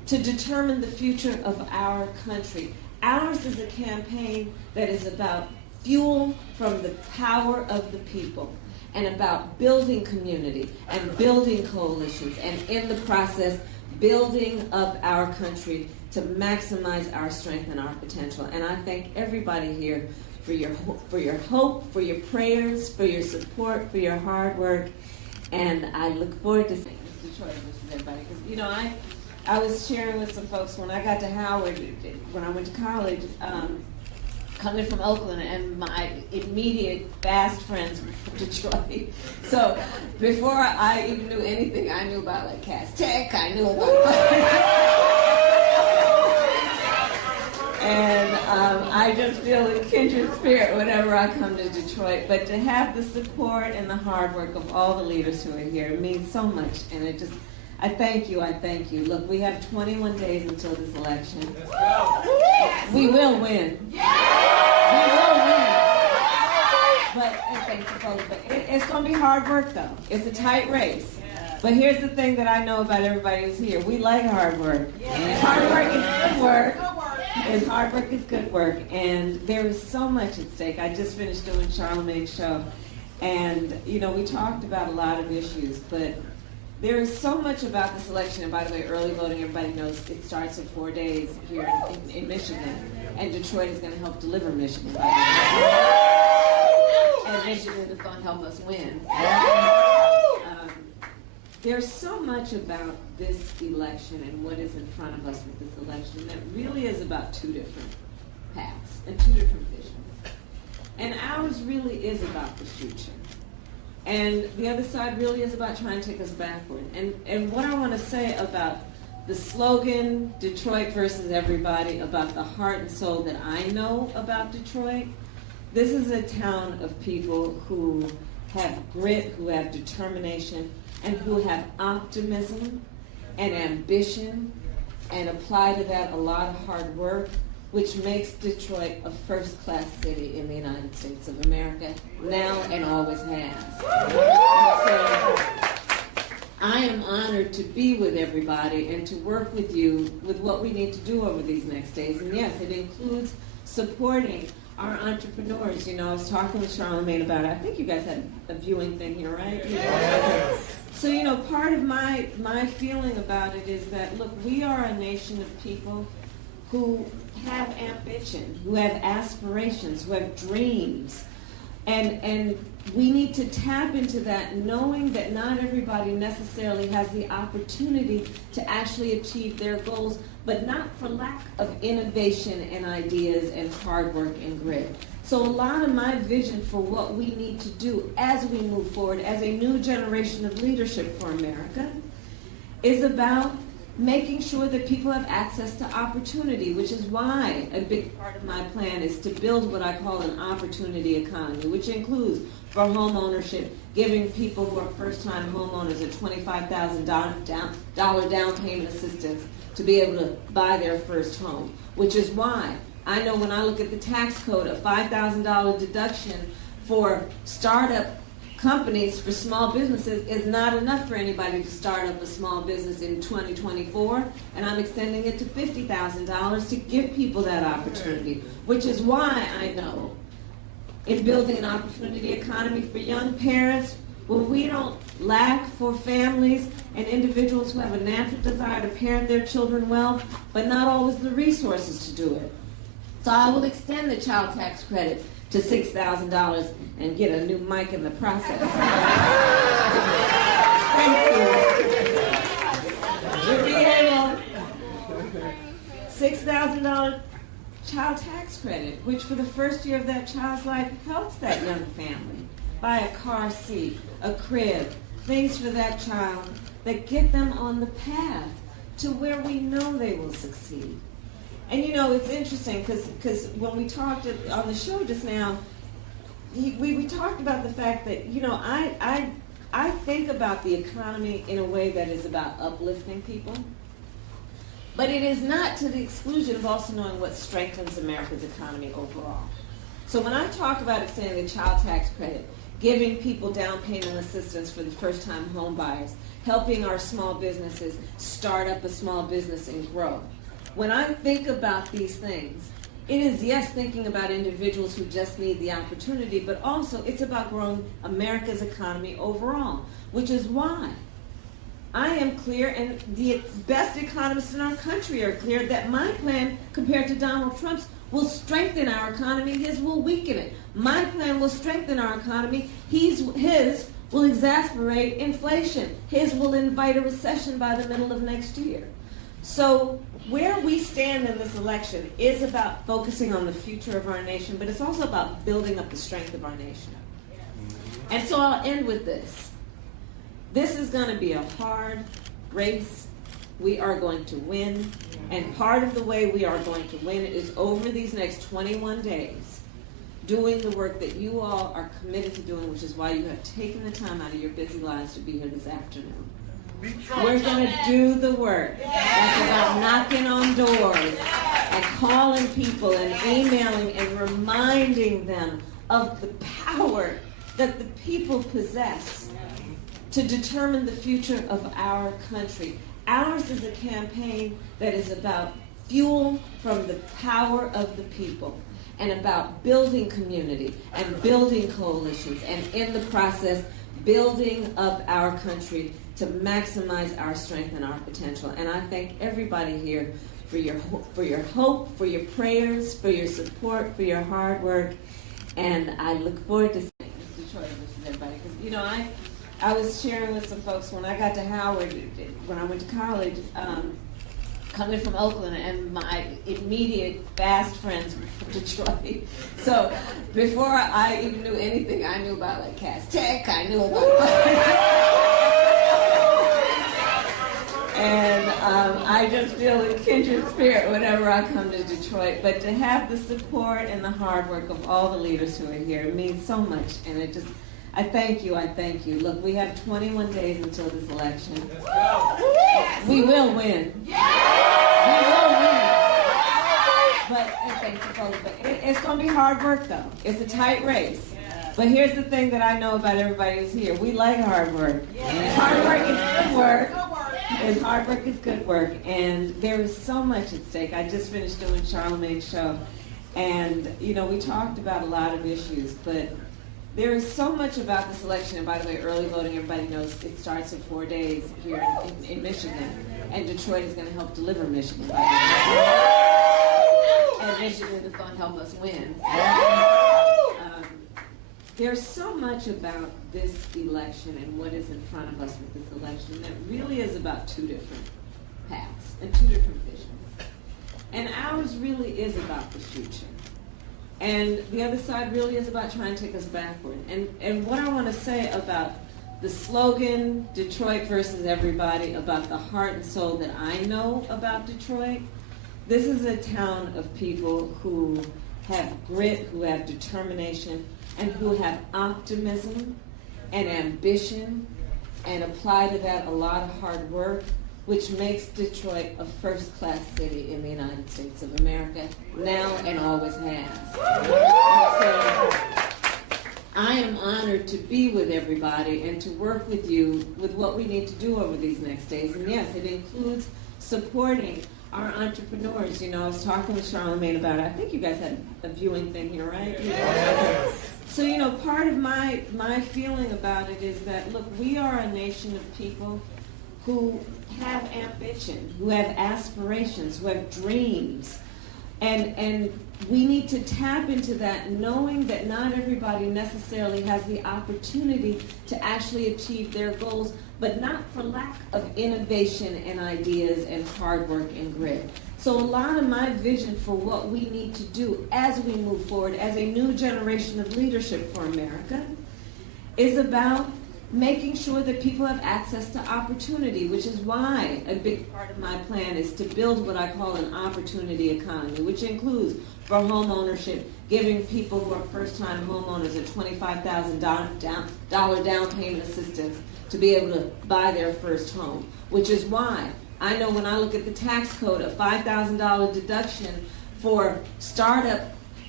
to determine the future of our country. Ours is a campaign that is about fuel from the power of the people and about building community and building coalitions and in the process building up our country to maximize our strength and our potential. And I thank everybody here for your hope, for your prayers, for your support, for your hard work. And I look forward to seeing Detroit versus everybody. Because, you know, I was sharing with some folks when I got to Howard, when I went to college, coming from Oakland, and my immediate fast friends were from Detroit. So before I even knew anything, I knew about like Cass Tech, I knew about and I just feel a kindred spirit whenever I come to Detroit. But to have the support and the hard work of all the leaders who are here means so much, and it just, I thank you, I thank you. Look, we have 21 days until this election. We will win. We will win. But, thank you folks, but it's going to be hard work though. It's a tight race. But here's the thing that I know about everybody who's here. We like hard work. And hard work is good work. And hard work is good work. And there is so much at stake. I just finished doing Charlemagne's show. And, you know, we talked about a lot of issues, but there is so much about this election. And by the way, early voting, everybody knows it starts in 4 days here in Michigan. And Detroit is going to help deliver Michigan. And Michigan is going to help us win. There's so much about this election and what is in front of us with this election that really is about two different paths and two different visions. And ours really is about the future. And the other side really is about trying to take us backward. And what I want to say about the slogan, Detroit versus everybody, about the heart and soul that I know about Detroit, this is a town of people who have grit, who have determination, and who have optimism and ambition and apply to that a lot of hard work, which makes Detroit a first-class city in the United States of America, now and always has. So I am honored to be with everybody and to work with you with what we need to do over these next days. And yes, it includes supporting our entrepreneurs. You know, I was talking with Charlemagne about it. I think you guys had a viewing thing here, right? Yeah. So, you know, part of my feeling about it is that, look, we are a nation of people who have ambition, who have aspirations, who have dreams. And we need to tap into that, knowing that not everybody necessarily has the opportunity to actually achieve their goals, but not for lack of innovation and ideas and hard work and grit. So a lot of my vision for what we need to do as we move forward as a new generation of leadership for America is about making sure that people have access to opportunity, which is why a big part of my plan is to build what I call an opportunity economy, which includes for home ownership, giving people who are first-time homeowners a $25,000 down payment assistance to be able to buy their first home, which is why I know when I look at the tax code, a $5,000 deduction for startup companies for small businesses is not enough for anybody to start up a small business in 2024, and I'm extending it to $50,000 to give people that opportunity, which is why I know in building an opportunity economy for young parents, where we don't lack for families and individuals who have a natural desire to parent their children well, but not always the resources to do it. So I will extend the child tax credit to $6,000 and get a new mic in the process. Thank you. We'll be able, $6,000 child tax credit, which for the first year of that child's life helps that young family buy a car seat, a crib, things for that child that get them on the path to where we know they will succeed. And you know, it's interesting because when we talked on the show just now, we talked about the fact that, you know, I think about the economy in a way that is about uplifting people, but it is not to the exclusion of also knowing what strengthens America's economy overall. So when I talk about extending the child tax credit, giving people down payment assistance for the first-time home buyers, helping our small businesses start up a small business and grow. When I think about these things, it is, yes, thinking about individuals who just need the opportunity, but also it's about growing America's economy overall, which is why I am clear, and the best economists in our country are clear, that my plan, compared to Donald Trump's, will strengthen our economy. His will weaken it. My plan will strengthen our economy. His will exacerbate inflation. His will invite a recession by the middle of next year. So where we stand in this election is about focusing on the future of our nation, but it's also about building up the strength of our nation. And so I'll end with this. This is going to be a hard race. We are going to win. And part of the way we are going to win is over these next 21 days, doing the work that you all are committed to doing, which is why you have taken the time out of your busy lives to be here this afternoon. We're going to do the work. That's about knocking on doors and calling people and emailing and reminding them of the power that the people possess to determine the future of our country. Ours is a campaign that is about fuel from the power of the people and about building community and building coalitions and in the process building up our country to maximize our strength and our potential. And I thank everybody here for your hope, for your prayers, for your support, for your hard work. And I look forward to seeing Detroit with everybody. Because, you know, I was sharing with some folks when I got to Howard, when I went to college, coming from Oakland, and my immediate fast friends were from Detroit. So before I even knew anything, I knew about like Cass Tech, I knew about and I just feel a kindred spirit whenever I come to Detroit. But to have the support and the hard work of all the leaders who are here means so much, and it just, I thank you, I thank you. Look, we have 21 days until this election. We will win. We will win. But, thank you, folks, but it's going to be hard work, though. It's a tight race. But here's the thing that I know about everybody who's here. We like hard work. Hard work is good work. And hard work is good work. And there is so much at stake. I just finished doing Charlemagne's show. And, you know, we talked about a lot of issues, but there is so much about this election. And by the way, early voting, everybody knows it starts in 4 days here in Michigan. And Detroit is going to help deliver Michigan, by the way. And Michigan is going to help us win. There's so much about this election and what is in front of us with this election that really is about two different paths and two different visions. And ours really is about the future. And the other side really is about trying to take us backward. And what I want to say about the slogan, Detroit versus everybody, about the heart and soul that I know about Detroit, this is a town of people who have grit, who have determination, and who have optimism and ambition, and apply to that a lot of hard work, which makes Detroit a first-class city in the United States of America, now and always has. So I am honored to be with everybody and to work with you with what we need to do over these next days. And yes, it includes supporting our entrepreneurs. You know, I was talking with Charlemagne about it. I think you guys had a viewing thing here, right? Yeah. So, you know, part of my feeling about it is that, look, we are a nation of people who have ambition, who have aspirations, who have dreams. And we need to tap into that, knowing that not everybody necessarily has the opportunity to actually achieve their goals, but not for lack of innovation and ideas and hard work and grit. So a lot of my vision for what we need to do as we move forward as a new generation of leadership for America is about making sure that people have access to opportunity, which is why a big part of my plan is to build what I call an opportunity economy, which includes for home ownership, giving people who are first-time homeowners a $25,000 down payment assistance to be able to buy their first home, which is why I know when I look at the tax code, a $5,000 deduction for startup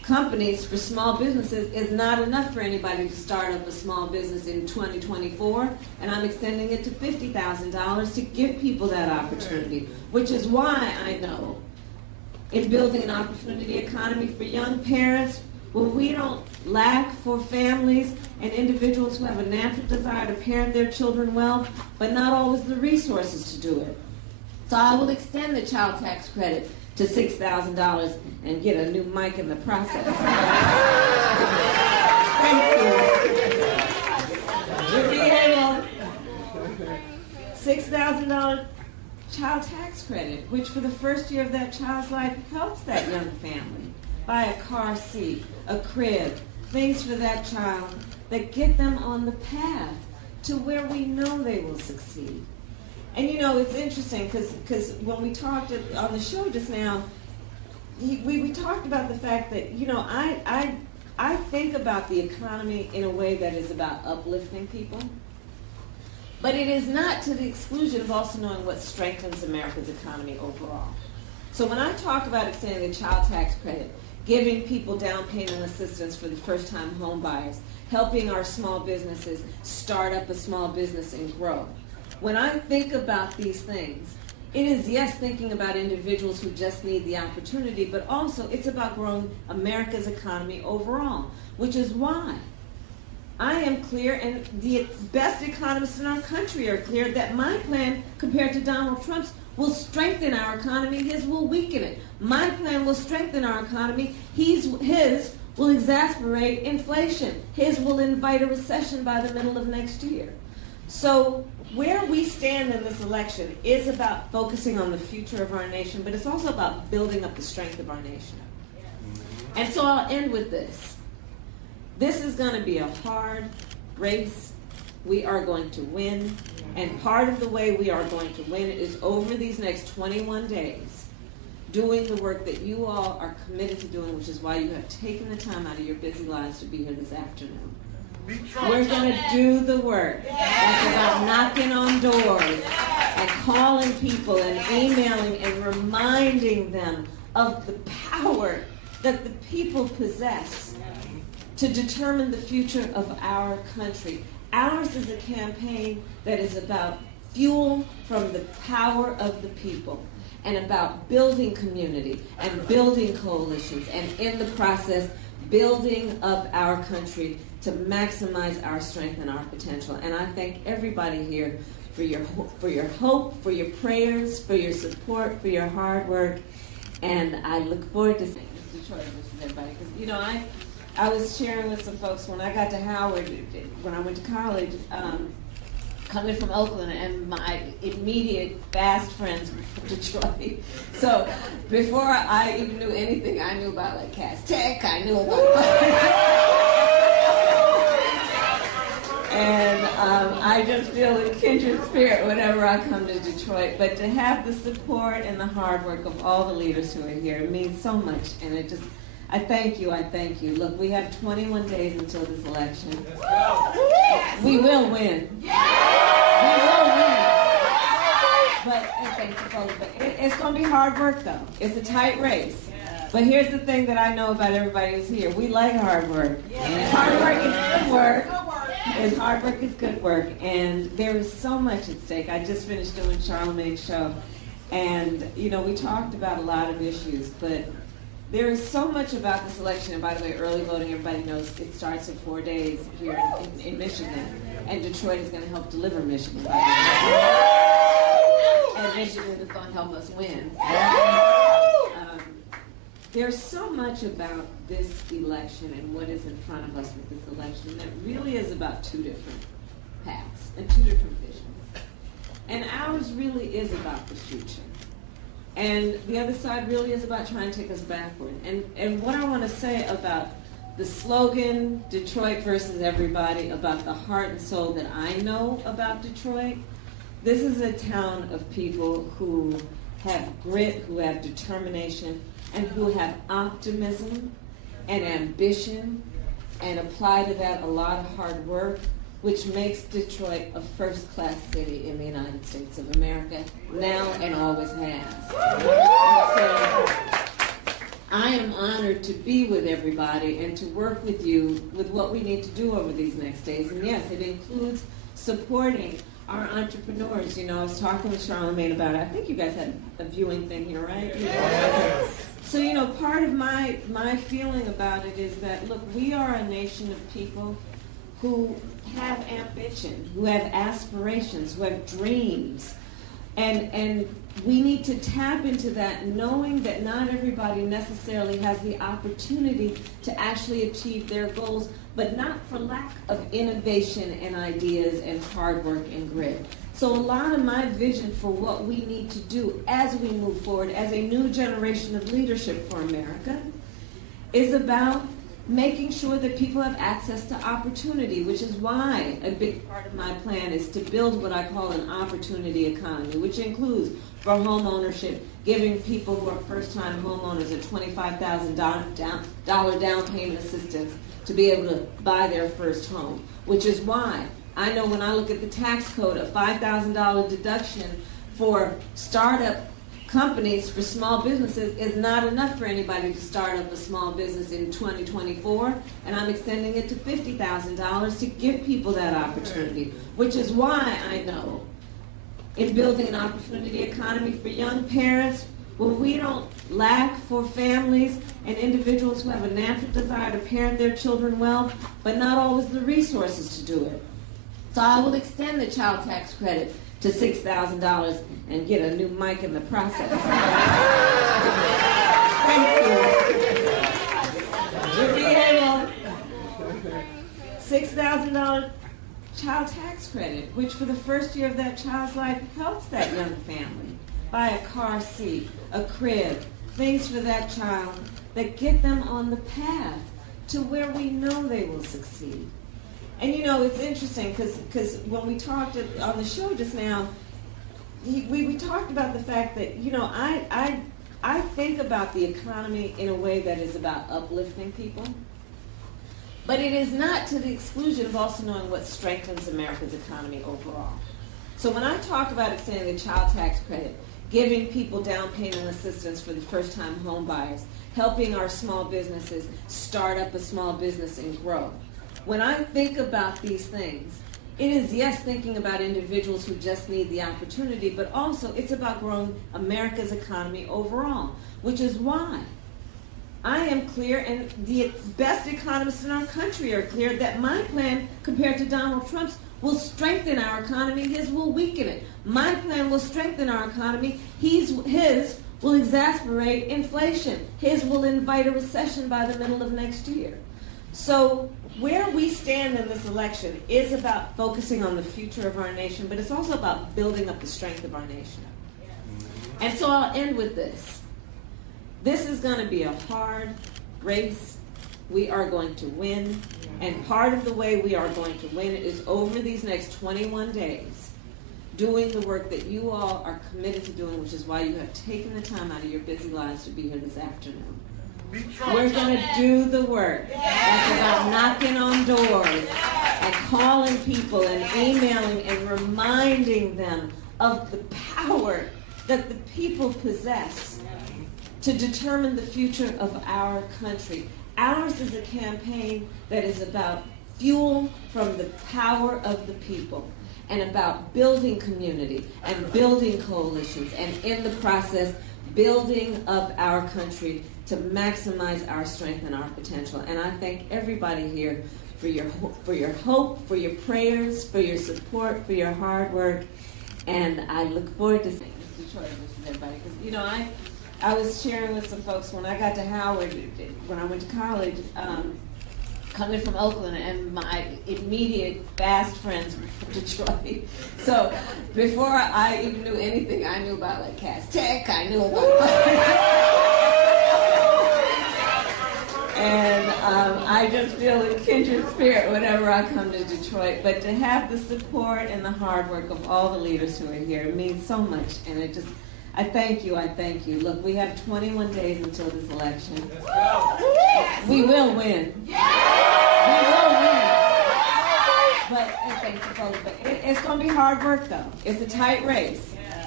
companies for small businesses is not enough for anybody to start up a small business in 2024, and I'm extending it to $50,000 to give people that opportunity, which is why I know in building an opportunity economy for young parents, when we don't lack for families and individuals who have a natural desire to parent their children well, but not always the resources to do it. So I will extend the child tax credit to $6,000 and get a new mic in the process. Thank you. To be able, $6,000 child tax credit, which for the first year of that child's life helps that young family buy a car seat, a crib, things for that child that get them on the path to where we know they will succeed. And you know, it's interesting because when we talked on the show just now, we talked about the fact that, you know, I think about the economy in a way that is about uplifting people. But it is not to the exclusion of also knowing what strengthens America's economy overall. So when I talk about extending the child tax credit, giving people down payment assistance for the first-time home buyers, helping our small businesses start up a small business and grow. When I think about these things, it is, yes, thinking about individuals who just need the opportunity, but also it's about growing America's economy overall, which is why I am clear, and the best economists in our country are clear, that my plan, compared to Donald Trump's, will strengthen our economy, his will weaken it. My plan will strengthen our economy, his will exacerbate inflation. His will invite a recession by the middle of next year. So where we stand in this election is about focusing on the future of our nation, but it's also about building up the strength of our nation. And so I'll end with this. This is going to be a hard race. We are going to win. And part of the way we are going to win is over these next 21 days, doing the work that you all are committed to doing, which is why you have taken the time out of your busy lives to be here this afternoon. We're going to do the work. That's about knocking on doors and calling people and emailing and reminding them of the power that the people possess to determine the future of our country. Ours is a campaign that is about fuel from the power of the people and about building community and building coalitions and in the process building up our country to maximize our strength and our potential. And I thank everybody here for your hope, for your prayers, for your support, for your hard work. And I look forward to seeing Detroit versus everybody. Because, you know, I was sharing with some folks when I got to Howard, when I went to college, coming from Oakland, and my immediate fast friends from Detroit. So before I even knew anything, I knew about like Cass Tech, I knew about and I just feel a kindred spirit whenever I come to Detroit. But to have the support and the hard work of all the leaders who are here, it means so much. And it just, I thank you. Look, we have 21 days until this election. We will win. We will win. But thank you, folks. But it's going to be hard work, though. It's a tight race. But here's the thing that I know about everybody who's here. We like hard work. And hard work is good work. And hard work is good work. And there is so much at stake. I just finished doing Charlemagne's show. And, you know, we talked about a lot of issues, but there is so much about this election. And by the way, early voting, everybody knows it starts in 4 days here in Michigan. And Detroit is going to help deliver Michigan. And Michigan is going to help us win. There's so much about this election and what is in front of us with this election that really is about two different paths and two different visions. And ours really is about the future. And the other side really is about trying to take us backward. And what I want to say about the slogan, Detroit versus everybody, about the heart and soul that I know about Detroit, this is a town of people who have grit, who have determination, and who have optimism and ambition and apply to that a lot of hard work, which makes Detroit a first-class city in the United States of America, now and always has. And so I am honored to be with everybody and to work with you with what we need to do over these next days. And yes, it includes supporting our entrepreneurs. You know, I was talking with Charlemagne about it. I think you guys had a viewing thing here, right? Yes. So, you know, part of my feeling about it is that, look, we are a nation of people who have ambition, who have aspirations, who have dreams. And we need to tap into that, knowing that not everybody necessarily has the opportunity to actually achieve their goals, but not for lack of innovation and ideas and hard work and grit. So a lot of my vision for what we need to do as we move forward as a new generation of leadership for America is about making sure that people have access to opportunity, which is why a big part of my plan is to build what I call an opportunity economy, which includes, for home ownership, giving people who are first-time homeowners a $25,000 down payment assistance to be able to buy their first home, which is why I know when I look at the tax code, a $5,000 deduction for startup companies for small businesses is not enough for anybody to start up a small business in 2024, and I'm extending it to $50,000 to give people that opportunity, which is why I know in building an opportunity economy for young parents, when we don't lack for families and individuals who have a natural desire to parent their children well, but not always the resources to do it. So I will extend the child tax credit to $6,000 and get a new mic in the process. Thank you. To be able, $6,000 child tax credit, which for the first year of that child's life helps that young family buy a car seat, a crib, things for that child that get them on the path to where we know they will succeed. And you know, it's interesting because when we talked on the show just now, we talked about the fact that, you know, I think about the economy in a way that is about uplifting people, but it is not to the exclusion of also knowing what strengthens America's economy overall. So when I talk about extending the child tax credit, giving people down payment assistance for the first-time home buyers, helping our small businesses start up a small business and grow, when I think about these things, it is, yes, thinking about individuals who just need the opportunity, but also it's about growing America's economy overall, which is why I am clear, and the best economists in our country are clear, that my plan compared to Donald Trump's will strengthen our economy, his will weaken it. My plan will strengthen our economy, his will exacerbate inflation, his will invite a recession by the middle of next year. So where we stand in this election is about focusing on the future of our nation, but it's also about building up the strength of our nation. And so I'll end with this. This is going to be a hard race. We are going to win. And part of the way we are going to win is over these next 21 days, doing the work that you all are committed to doing, which is why you have taken the time out of your busy lives to be here this afternoon. We're going to do the work. That's about knocking on doors and calling people and emailing and reminding them of the power that the people possess to determine the future of our country. Ours is a campaign that is about fuel from the power of the people and about building community and building coalitions and in the process building up our country to maximize our strength and our potential. And I thank everybody here for your hope, for your prayers, for your support, for your hard work. And I look forward to seeing Detroit with everybody. Because, you know, I was sharing with some folks when I got to Howard, when I went to college, coming from Oakland, and my immediate fast friends were from Detroit. So before I even knew anything, I knew about like Cass Tech, I knew about and I just feel a kindred spirit whenever I come to Detroit. But to have the support and the hard work of all the leaders who are here means so much. And it just, I thank you. Look, we have 21 days until this election. We will win. We will win. But thank you, folks. But it's going to be hard work, though. It's a tight race.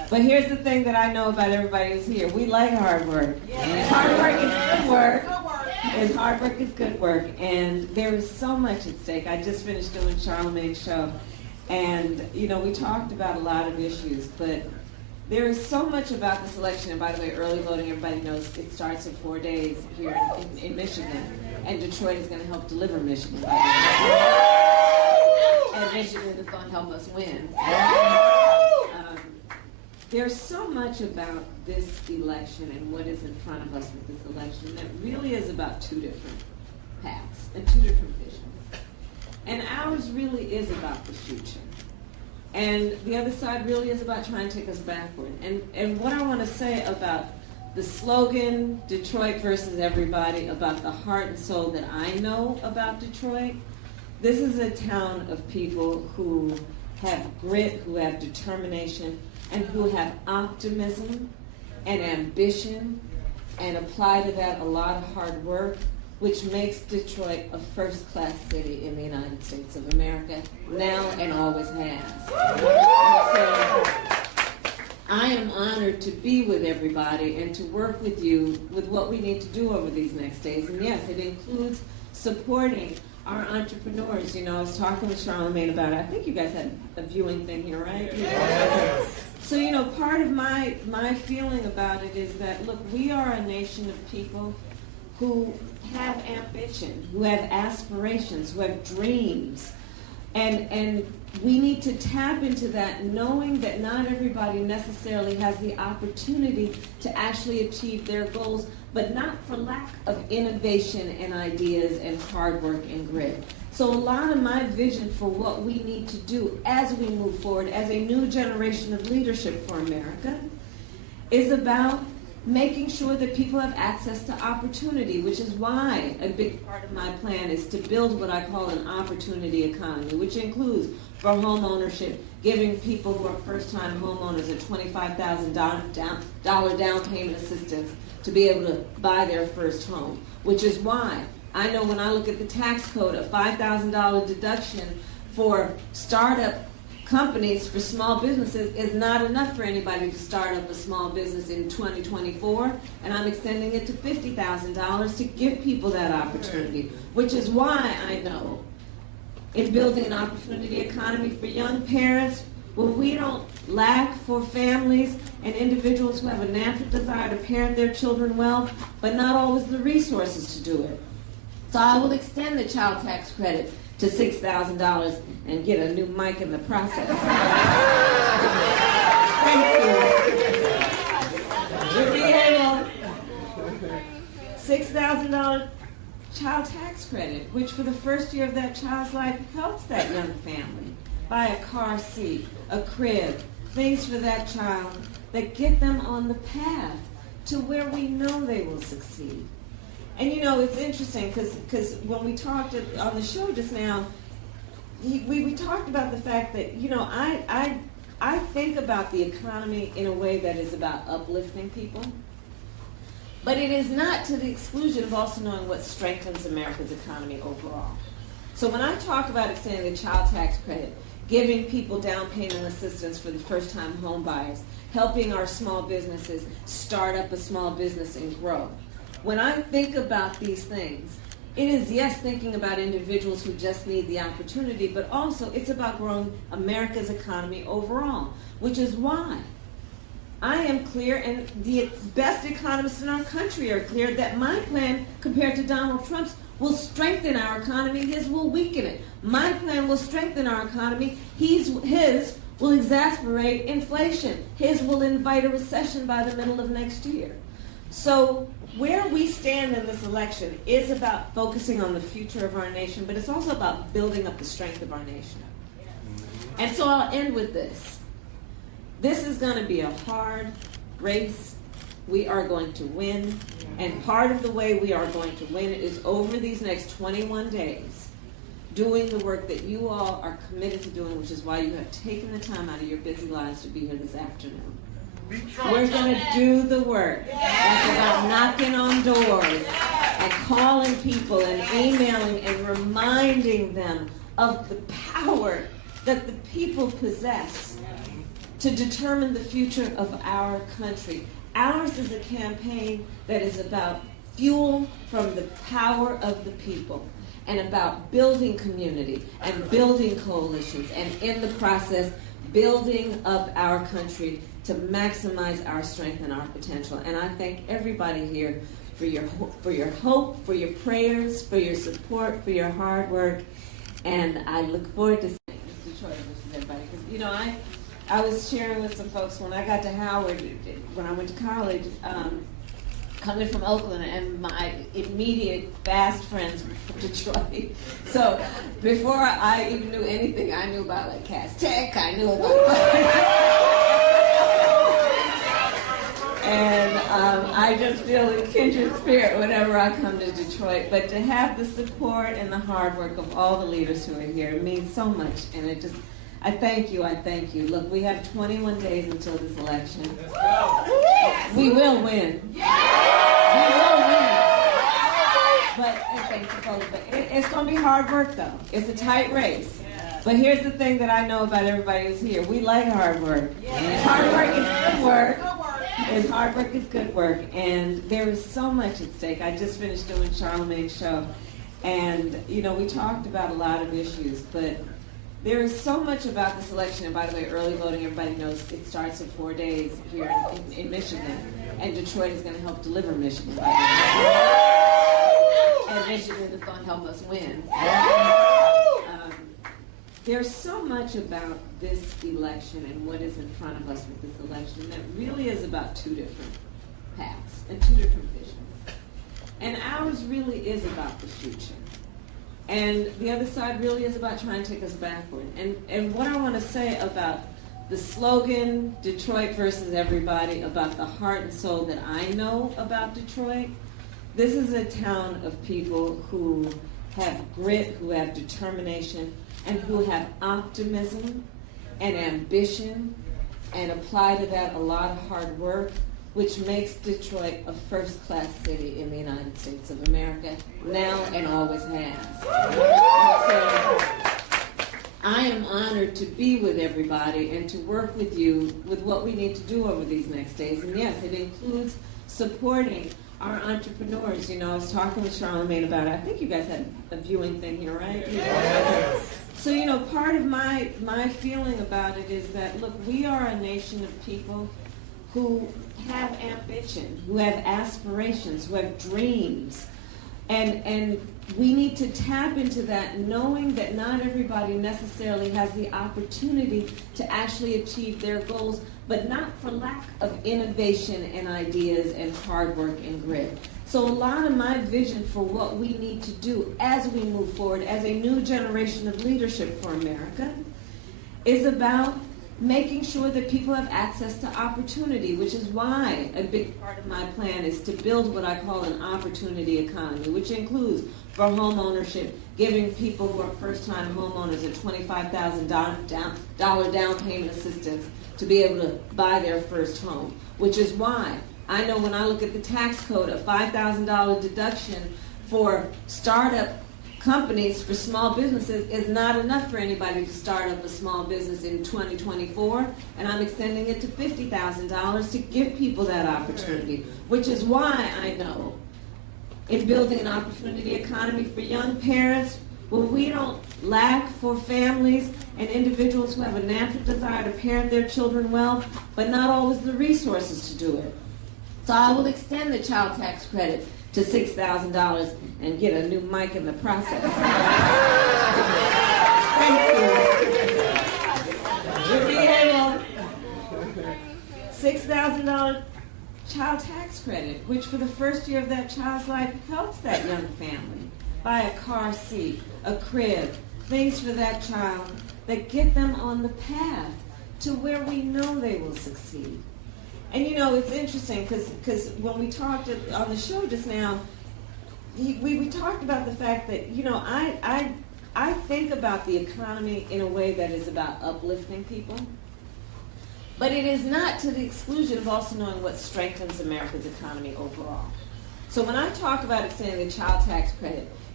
But here's the thing that I know about everybody who's here. We like hard work. And hard work is good work. And hard work is good work. And there is so much at stake. I just finished doing Charlemagne's show. And, you know, we talked about a lot of issues, but there is so much about this election. And by the way, early voting, everybody knows it starts in 4 days here in Michigan. And Detroit is going to help deliver Michigan. And Michigan is going to help us win. There's so much about this election and what is in front of us with this election that really is about two different paths and two different visions. And ours really is about the future. And the other side really is about trying to take us backward. And what I want to say about the slogan, Detroit versus everybody, about the heart and soul that I know about Detroit, this is a town of people who have grit, who have determination, and who have optimism and ambition and apply to that a lot of hard work, which makes Detroit a first-class city in the United States of America, now and always has. So I am honored to be with everybody and to work with you with what we need to do over these next days. And yes, it includes supporting our entrepreneurs. You know, I was talking with Charlemagne about it. I think you guys had a viewing thing here, right? Yeah. So, you know, part of my feeling about it is that, look, we are a nation of people who have ambition, who have aspirations, who have dreams. And we need to tap into that, knowing that not everybody necessarily has the opportunity to actually achieve their goals, but not for lack of innovation and ideas and hard work and grit. So a lot of my vision for what we need to do as we move forward as a new generation of leadership for America is about making sure that people have access to opportunity, which is why a big part of my plan is to build what I call an opportunity economy, which includes, for home ownership, giving people who are first-time homeowners a $25,000 down payment assistance to be able to buy their first home, which is why I know when I look at the tax code, a $5,000 deduction for startup companies for small businesses is not enough for anybody to start up a small business in 2024, and I'm extending it to $50,000 to give people that opportunity, which is why I know in building an opportunity economy for young parents, when we don't lack for families and individuals who have a natural desire to parent their children well, but not always the resources to do it. So I will extend the child tax credit to $6,000 and get a new mic in the process. Thank you. To be able, $6,000 child tax credit, which for the first year of that child's life helps that young family buy a car seat, a crib, things for that child that get them on the path to where we know they will succeed. And you know, it's interesting because when we talked on the show just now, we talked about the fact that, you know, I think about the economy in a way that is about uplifting people, but it is not to the exclusion of also knowing what strengthens America's economy overall. So when I talk about extending the child tax credit, giving people down payment assistance for the first-time home buyers, helping our small businesses start up a small business and grow, when I think about these things, it is, yes, thinking about individuals who just need the opportunity, but also it's about growing America's economy overall, which is why I am clear, and the best economists in our country are clear, that my plan, compared to Donald Trump's, will strengthen our economy, his will weaken it. My plan will strengthen our economy, his will exacerbate inflation. His will invite a recession by the middle of next year. So where we stand in this election is about focusing on the future of our nation, but it's also about building up the strength of our nation. And so I'll end with this. This is going to be a hard race. We are going to win. And part of the way we are going to win is over these next 21 days, doing the work that you all are committed to doing, which is why you have taken the time out of your busy lives to be here this afternoon. We're going to do the work. That's about knocking on doors and calling people and emailing and reminding them of the power that the people possess to determine the future of our country. Ours is a campaign that is about fuel from the power of the people and about building community and building coalitions and in the process building up our country to maximize our strength and our potential. And I thank everybody here for your hope, for your prayers, for your support, for your hard work. And I look forward to seeing Detroit versus everybody. Because, you know, I was sharing with some folks when I got to Howard, when I went to college, coming from Oakland, and my immediate fast friends were from Detroit. So before I even knew anything, I knew about like Cass Tech, I knew about and I just feel a kindred spirit whenever I come to Detroit. But to have the support and the hard work of all the leaders who are here means so much. And it just, I thank you, I thank you. Look, we have 21 days until this election. We will win. We will win. But, thank you, folks. But it's going to be hard work, though. It's a tight race. But here's the thing that I know about everybody who's here. We like hard work. Hard work is good work. And hard work is good work. And there is so much at stake. I just finished doing Charlemagne's show. And, you know, we talked about a lot of issues. But there is so much about this election. And by the way, early voting, everybody knows it starts in 4 days here in Michigan. And Detroit is going to help deliver Michigan. And Michigan is going to help us win. There's so much about this election and what is in front of us with this election that really is about two different paths and two different visions. And ours really is about the future. And the other side really is about trying to take us backward. And what I want to say about the slogan, Detroit versus everybody, about the heart and soul that I know about Detroit, this is a town of people who have grit, who have determination, and who have optimism and ambition and apply to that a lot of hard work, which makes Detroit a first-class city in the United States of America, now and always has. And so I am honored to be with everybody and to work with you with what we need to do over these next days. And yes, it includes supporting our entrepreneurs. You know, I was talking with Charlemagne about it. I think you guys had a viewing thing here, right? Yeah. So, you know, part of my feeling about it is that, look, we are a nation of people who have ambition, who have aspirations, who have dreams. And we need to tap into that, knowing that not everybody necessarily has the opportunity to actually achieve their goals, but not for lack of innovation and ideas and hard work and grit. So a lot of my vision for what we need to do as we move forward as a new generation of leadership for America is about making sure that people have access to opportunity, which is why a big part of my plan is to build what I call an opportunity economy, which includes for home ownership, giving people who are first-time homeowners a $25,000 down payment assistance to be able to buy their first home, which is why I know when I look at the tax code, a $5,000 deduction for startup companies for small businesses is not enough for anybody to start up a small business in 2024, and I'm extending it to $50,000 to give people that opportunity, which is why I know in building an opportunity economy for young parents, where we don't lack for families and individuals who have a natural desire to parent their children well, but not always the resources to do it. So I will extend the child tax credit to $6,000 and get a new mic in the process. Thank you. You'll be able, $6,000 child tax credit, which for the first year of that child's life helps that young family buy a car seat, a crib, things for that child that get them on the path to where we know they will succeed. And you know, it's interesting because when we talked on the show just now, we talked about the fact that, you know, I think about the economy in a way that is about uplifting people, but it is not to the exclusion of also knowing what strengthens America's economy overall. So when I talk about extending the child tax credit,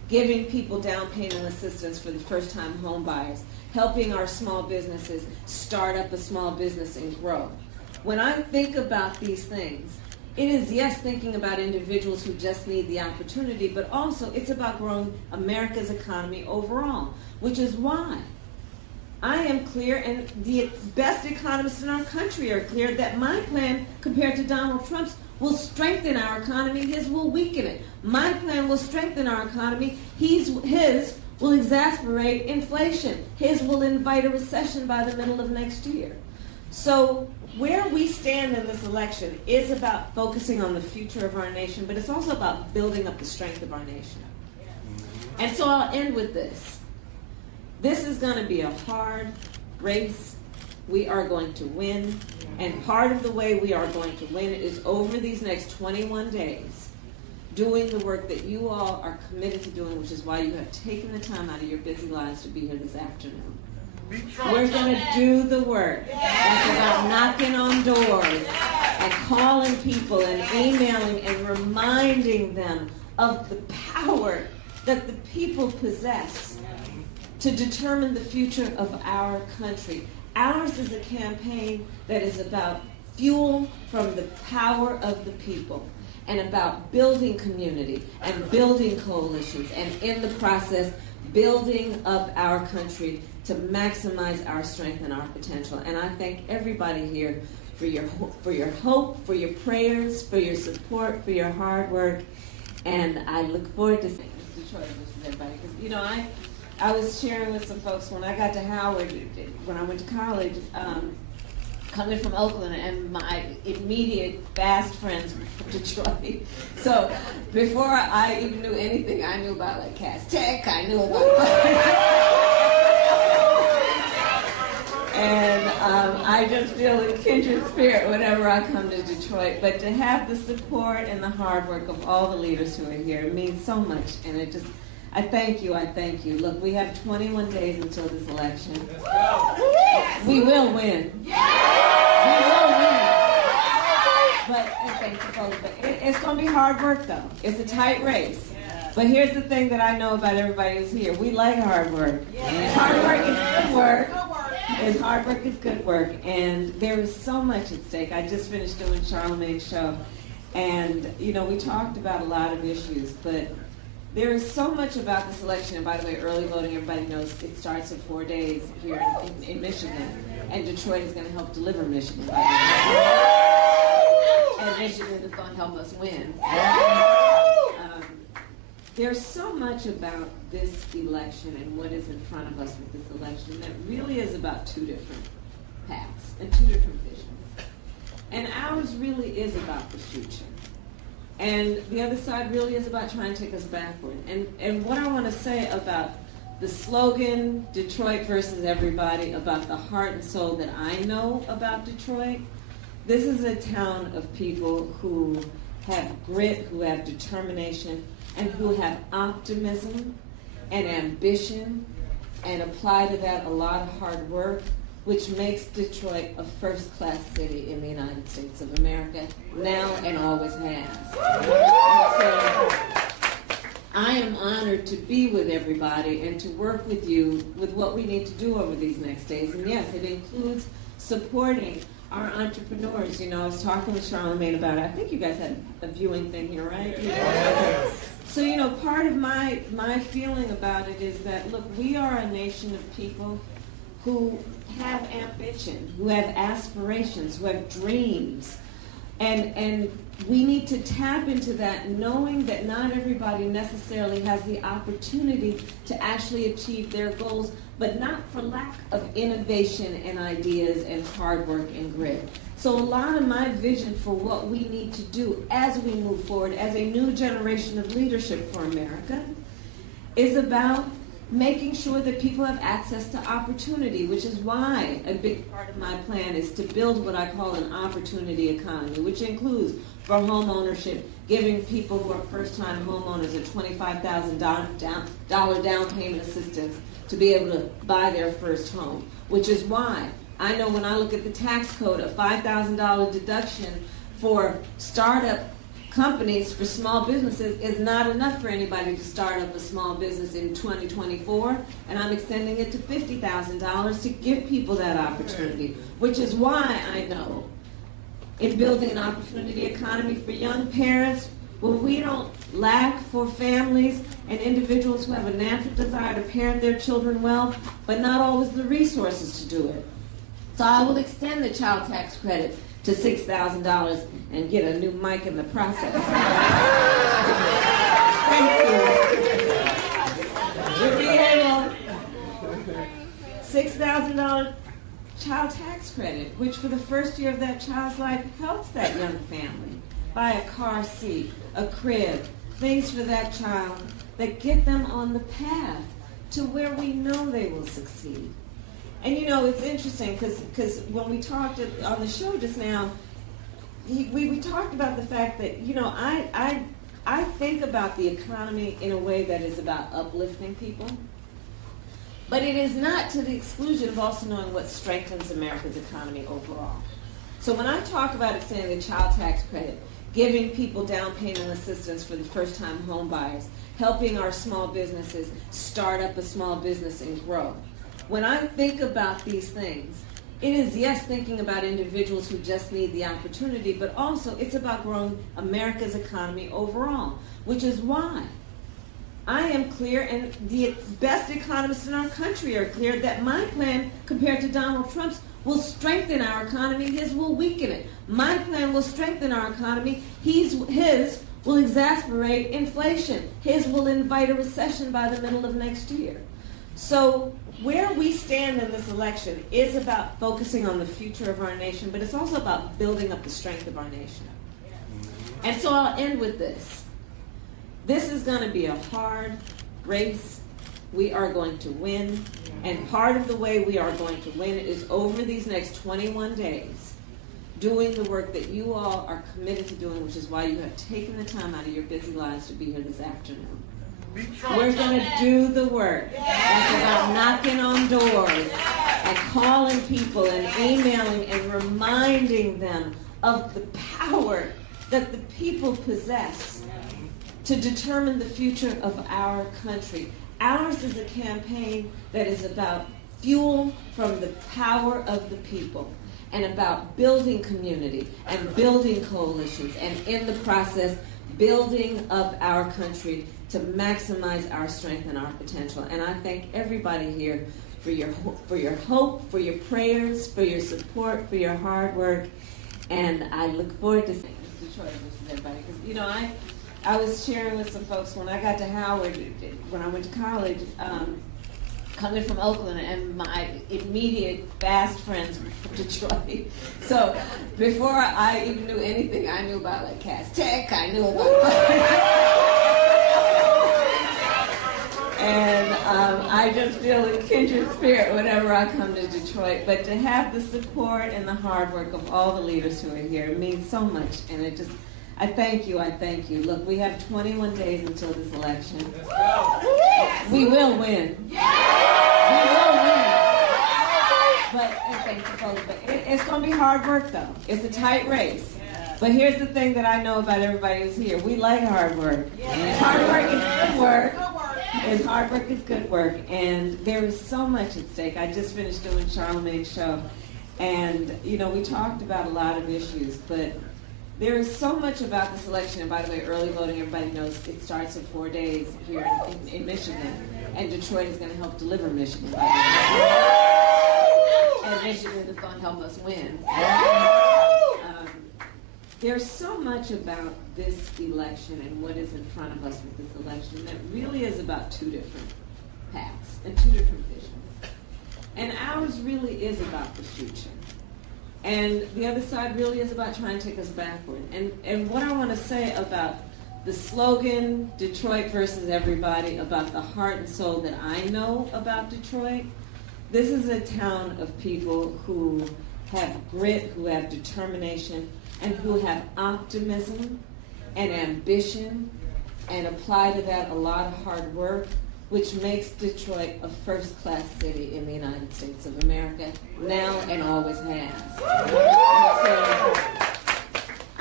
giving people down payment assistance for the first-time home buyers, helping our small businesses start up a small business and grow. When I think about these things, it is, yes, thinking about individuals who just need the opportunity, but also it's about growing America's economy overall, which is why I am clear, and the best economists in our country are clear, that my plan, compared to Donald Trump's, will strengthen our economy. His will weaken it. My plan will strengthen our economy. His will exacerbate inflation. His will invite a recession by the middle of next year. So where we stand in this election is about focusing on the future of our nation, but it's also about building up the strength of our nation. And so I'll end with this. This is going to be a hard race. We are going to win. And part of the way we are going to win is over these next 21 days, doing the work that you all are committed to doing, which is why you have taken the time out of your busy lives to be here this afternoon. We're going to do the work. That's about knocking on doors and calling people and emailing and reminding them of the power that the people possess to determine the future of our country. Ours is a campaign that is about fuel from the power of the people and about building community and building coalitions and in the process building up our country to maximize our strength and our potential. And I thank everybody here for your hope, for your prayers, for your support, for your hard work. And I look forward to seeing Detroit with everybody. Because, you know, I was sharing with some folks when I got to Howard, when I went to college, coming from Oakland, and my immediate fast friends were from Detroit. So before I even knew anything, I knew about like Cass Tech, I knew about and I just feel a kindred spirit whenever I come to Detroit. But to have the support and the hard work of all the leaders who are here, it means so much. And it just, I thank you, I thank you. Look, we have 21 days until this election. We will win. We will win. But, thank you, folks, but it's going to be hard work, though. It's a tight race. But here's the thing that I know about everybody who's here. We like hard work. Hard work is good work. And hard work is good work. And there is so much at stake. I just finished doing Charlemagne's show. And, you know, we talked about a lot of issues, but there is so much about this election. And by the way, early voting, everybody knows it starts in 4 days here in Michigan. And Detroit is going to help deliver Michigan. And Michigan is going to help us win. There's so much about this election and what is in front of us with this election that really is about two different paths and two different visions. And ours really is about the future. And the other side really is about trying to take us backward. And what I want to say about the slogan, Detroit versus everybody, about the heart and soul that I know about Detroit, this is a town of people who have grit, who have determination, and who have optimism and ambition and apply to that a lot of hard work, which makes Detroit a first-class city in the United States of America, now and always has. So I am honored to be with everybody and to work with you with what we need to do over these next days. And yes, it includes supporting our entrepreneurs. You know, I was talking with Charlemagne about it. I think you guys had a viewing thing here, right? Yeah. So, you know, part of my feeling about it is that, look, we are a nation of people who have ambition, who have aspirations, who have dreams. And we need to tap into that, knowing that not everybody necessarily has the opportunity to actually achieve their goals, but not for lack of innovation and ideas and hard work and grit. So a lot of my vision for what we need to do as we move forward as a new generation of leadership for America is about making sure that people have access to opportunity, which is why a big part of my plan is to build what I call an opportunity economy, which includes for home ownership, giving people who are first-time homeowners a $25,000 down payment assistance to be able to buy their first home, which is why I know when I look at the tax code, a $5,000 deduction for startup companies for small businesses is not enough for anybody to start up a small business in 2024, and I'm extending it to $50,000 to give people that opportunity, which is why I know in building an opportunity economy for young parents, where we don't lack for families and individuals who have a natural desire to parent their children well, but not always the resources to do it. So I will extend the child tax credit to $6,000 and get a new mic in the process. Thank you. To be able, $6,000 child tax credit, which for the first year of that child's life helps that young family buy a car seat, a crib, things for that child that get them on the path to where we know they will succeed. And you know, it's interesting because when we talked on the show just now, we talked about the fact that, you know, I think about the economy in a way that is about uplifting people. But it is not to the exclusion of also knowing what strengthens America's economy overall. So when I talk about extending the child tax credit, giving people down payment assistance for the first-time home buyers, helping our small businesses start up a small business and grow. When I think about these things, it is, yes, thinking about individuals who just need the opportunity, but also it's about growing America's economy overall, which is why I am clear, and the best economists in our country are clear, that my plan, compared to Donald Trump's, will strengthen our economy, his will weaken it. My plan will strengthen our economy, his will exacerbate inflation. His will invite a recession by the middle of next year. So where we stand in this election is about focusing on the future of our nation, but it's also about building up the strength of our nation. And so I'll end with this. This is going to be a hard race. We are going to win. And part of the way we are going to win is over these next 21 days, doing the work that you all are committed to doing, which is why you have taken the time out of your busy lives to be here this afternoon. We're going to do the work. That's about knocking on doors and calling people and emailing and reminding them of the power that the people possess to determine the future of our country. Ours is a campaign that is about fuel from the power of the people and about building community and building coalitions and in the process building up our country to maximize our strength and our potential. And I thank everybody here for your hope, for your prayers, for your support, for your hard work. And I look forward to seeing Detroit with everybody. Because, you know, I was sharing with some folks when I got to Howard, when I went to college, coming from Oakland, and my immediate fast friends were from Detroit. So before I even knew anything, I knew about like Cass Tech, I knew about and I just feel a kindred spirit whenever I come to Detroit. But to have the support and the hard work of all the leaders who are here means so much, and it just, I thank you, I thank you. Look, we have 21 days until this election. We will win. We will win. But, thank you, folks, but it's going to be hard work, though. It's a tight race. But here's the thing that I know about everybody who's here. We like hard work. And hard work is good work. And hard work is good work. And there is so much at stake. I just finished doing Charlemagne's show. And, you know, we talked about a lot of issues, but there is so much about this election. And by the way, early voting, everybody knows it starts in 4 days here in Michigan. And Detroit is going to help deliver Michigan, by the way. And Michigan is going to help us win. There's so much about this election and what is in front of us with this election that really is about two different paths and two different visions. And ours really is about the future. And the other side really is about trying to take us backward. And what I want to say about the slogan, Detroit versus everybody, about the heart and soul that I know about Detroit, this is a town of people who have grit, who have determination, and who have optimism and ambition, and apply to that a lot of hard work, which makes Detroit a first-class city in the United States of America, now and always has. And so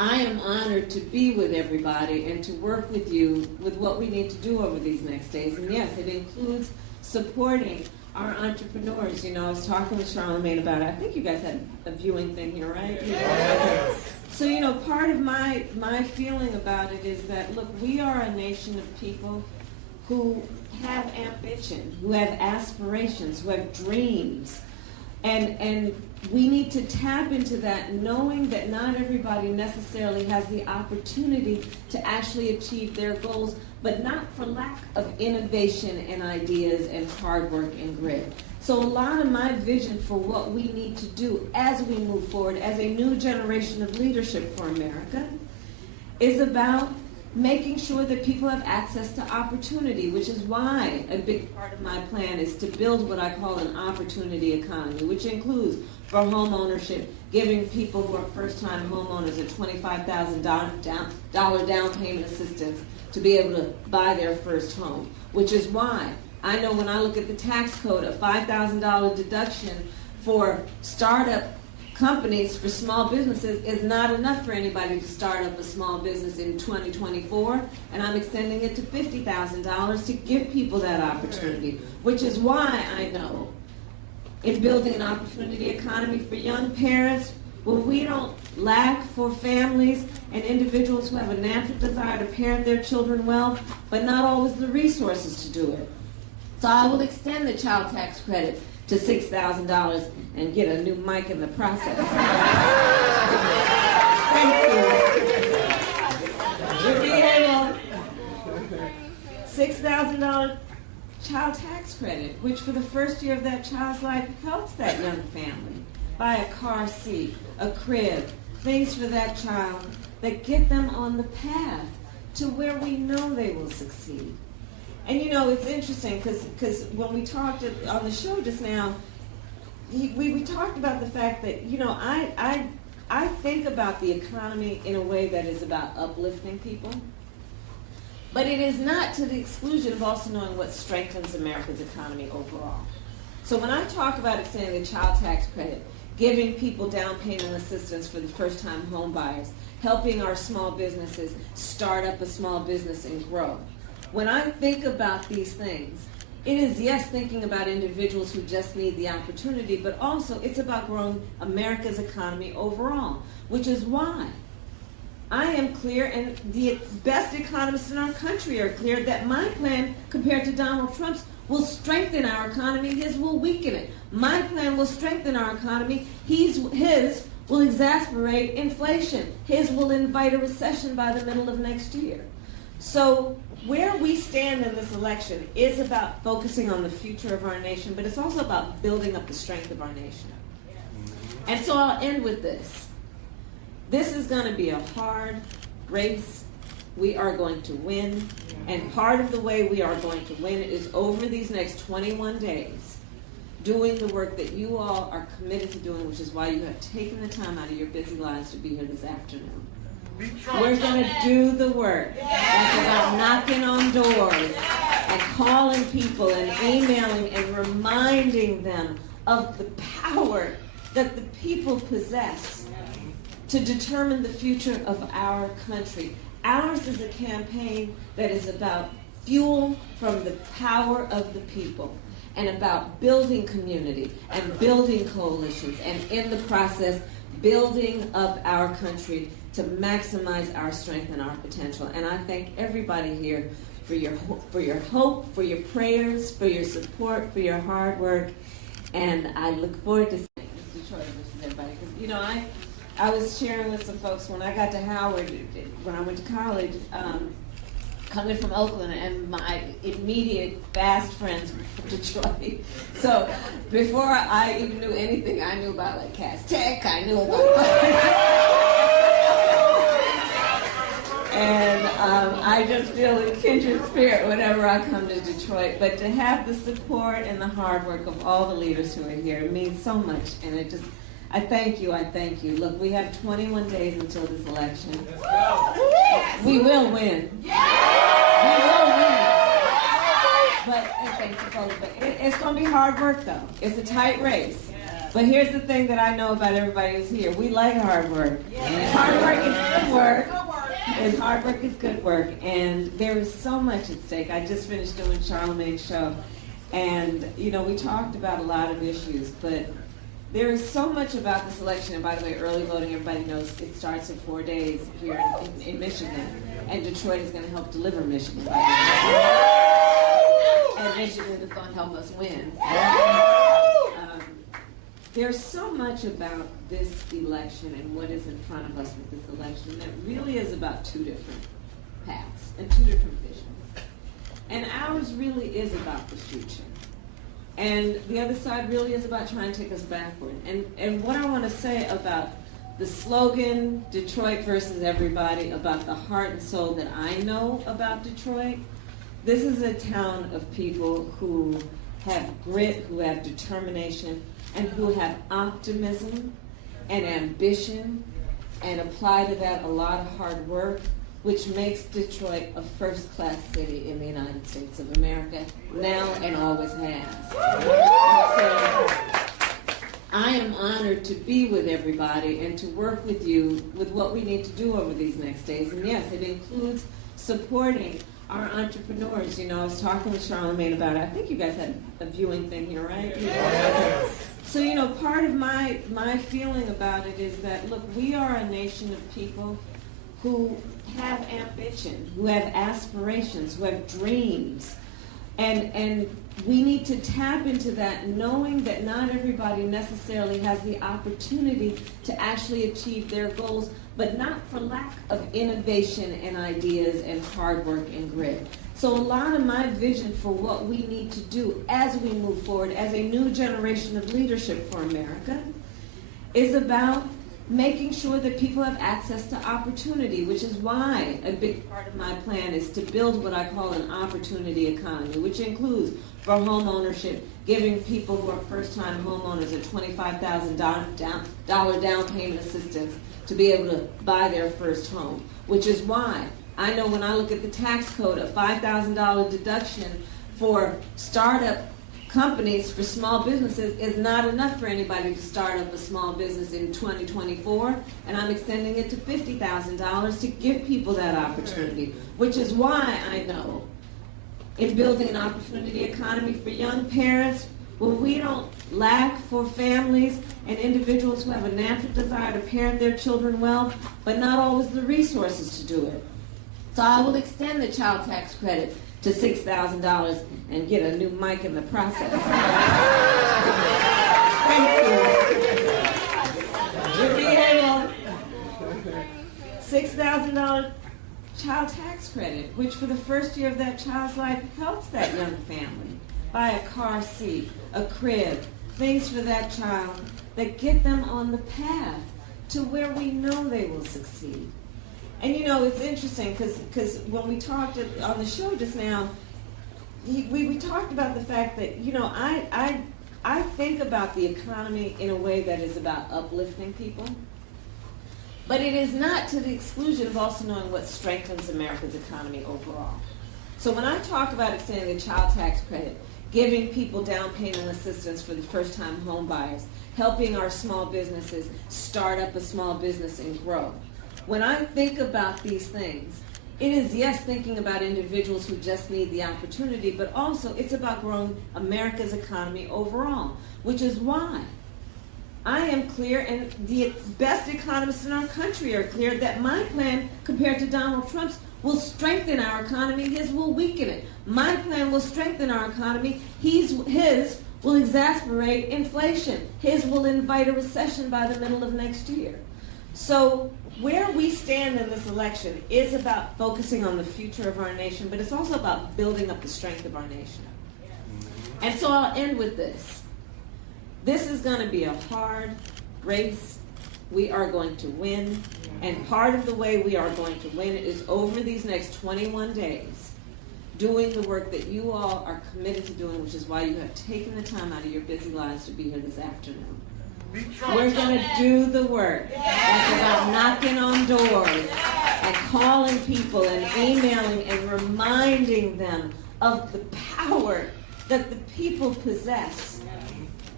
I am honored to be with everybody and to work with you with what we need to do over these next days. And yes, it includes supporting our entrepreneurs. You know, I was talking with Charlamagne about it. I think you guys had a viewing thing here, right? Yeah. So, you know, part of my feeling about it is that, look, we are a nation of people who have ambition, who have aspirations, who have dreams. And we need to tap into that, knowing that not everybody necessarily has the opportunity to actually achieve their goals, but not for lack of innovation and ideas and hard work and grit. So a lot of my vision for what we need to do as we move forward as a new generation of leadership for America is about making sure that people have access to opportunity, which is why a big part of my plan is to build what I call an opportunity economy, which includes for home ownership, giving people who are first-time homeowners a $25,000 down payment assistance to be able to buy their first home, which is why I know when I look at the tax code, a $5,000 deduction for startup companies for small businesses is not enough for anybody to start up a small business in 2024, and I'm extending it to $50,000 to give people that opportunity, which is why I know in building an opportunity economy for young parents, when we don't lack for families and individuals who have a natural desire to parent their children well, but not always the resources to do it. So I will extend the child tax credit to $6,000 and get a new mic in the process. Thank you. We'll be able $6,000 child tax credit, which for the first year of that child's life helps that young family buy a car seat, a crib, things for that child that get them on the path to where we know they will succeed. And you know, it's interesting because when we talked on the show just now, we talked about the fact that, you know, I think about the economy in a way that is about uplifting people, but it is not to the exclusion of also knowing what strengthens America's economy overall. So when I talk about extending the child tax credit, giving people down payment assistance for the first-time home buyers, helping our small businesses start up a small business and grow, when I think about these things, it is, yes, thinking about individuals who just need the opportunity, but also it's about growing America's economy overall, which is why I am clear, and the best economists in our country are clear, that my plan, compared to Donald Trump's, will strengthen our economy, his will weaken it. My plan will strengthen our economy, his will exacerbate inflation, his will invite a recession by the middle of next year. So where we stand in this election is about focusing on the future of our nation, but it's also about building up the strength of our nation. And so I'll end with this. This is going to be a hard race. We are going to win. And part of the way we are going to win is over these next 21 days, doing the work that you all are committed to doing, which is why you have taken the time out of your busy lives to be here this afternoon. We're going to do the work. That's about knocking on doors and calling people and emailing and reminding them of the power that the people possess to determine the future of our country. Ours is a campaign that is about fuel from the power of the people and about building community and building coalitions and in the process building up our country to maximize our strength and our potential. And I thank everybody here for your hope, for your prayers, for your support, for your hard work. And I look forward to seeing Detroit versus everybody. Because, you know, I was sharing with some folks when I got to Howard, when I went to college, coming from Oakland, and my immediate fast friends were from Detroit. So before I even knew anything, I knew about like Cass Tech, I knew about and I just feel a kindred spirit whenever I come to Detroit. But to have the support and the hard work of all the leaders who are here means so much. And it just, I thank you. Look, we have 21 days until this election. We will win. We will win. But thank you, folks. But it's going to be hard work, though. It's a tight race. But here's the thing that I know about everybody who's here. We like hard work. And hard work is good work. And hard work is good work. And there is so much at stake. I just finished doing Charlemagne's show. And, you know, we talked about a lot of issues, but there is so much about this election. And by the way, early voting, everybody knows it starts in 4 days here in Michigan. And Detroit is going to help deliver Michigan. And Michigan is going to help us win. There's so much about this election and what is in front of us with this election that really is about two different paths and two different visions. And ours really is about the future. And the other side really is about trying to take us backward. And what I want to say about the slogan, Detroit versus everybody, about the heart and soul that I know about Detroit, this is a town of people who have grit, who have determination, and who have optimism and ambition, and apply to that a lot of hard work, which makes Detroit a first-class city in the United States of America, now and always has. So I am honored to be with everybody and to work with you with what we need to do over these next days. And yes, it includes supporting our entrepreneurs. You know, I was talking with Charlemagne about it. I think you guys had a viewing thing here, right? Yeah. So, you know, part of my feeling about it is that, look, we are a nation of people who have ambition, who have aspirations, who have dreams. And we need to tap into that, knowing that not everybody necessarily has the opportunity to actually achieve their goals, but not for lack of innovation and ideas and hard work and grit. So a lot of my vision for what we need to do as we move forward as a new generation of leadership for America is about making sure that people have access to opportunity, which is why a big part of my plan is to build what I call an opportunity economy, which includes for home ownership, giving people who are first-time homeowners a $25,000 down payment assistance to be able to buy their first home, which is why I know when I look at the tax code, a $5,000 deduction for startup companies, for small businesses, is not enough for anybody to start up a small business in 2024, and I'm extending it to $50,000 to give people that opportunity, which is why I know in building an opportunity economy for young parents, where we don't lack for families and individuals who have a natural desire to parent their children well, but not always the resources to do it. So I will extend the child tax credit to $6,000 and get a new mic in the process. Thank you. You'll be able, $6,000 child tax credit, which for the first year of that child's life helps that young family buy a car seat, a crib, things for that child that get them on the path to where we know they will succeed. And you know, it's interesting because when we talked on the show just now, we talked about the fact that, you know, I think about the economy in a way that is about uplifting people, but it is not to the exclusion of also knowing what strengthens America's economy overall. So when I talk about extending the child tax credit, giving people down payment assistance for the first-time home buyers, helping our small businesses start up a small business and grow, when I think about these things, it is, yes, thinking about individuals who just need the opportunity, but also it's about growing America's economy overall, which is why I am clear, and the best economists in our country are clear, that my plan, compared to Donald Trump's, will strengthen our economy, his will weaken it. My plan will strengthen our economy, his will exacerbate inflation. His will invite a recession by the middle of next year. So where we stand in this election is about focusing on the future of our nation, but it's also about building up the strength of our nation. And so I'll end with this. This is going to be a hard race. We are going to win. And part of the way we are going to win is over these next 21 days, doing the work that you all are committed to doing, which is why you have taken the time out of your busy lives to be here this afternoon. We're going to do the work. That's about knocking on doors and calling people and emailing and reminding them of the power that the people possess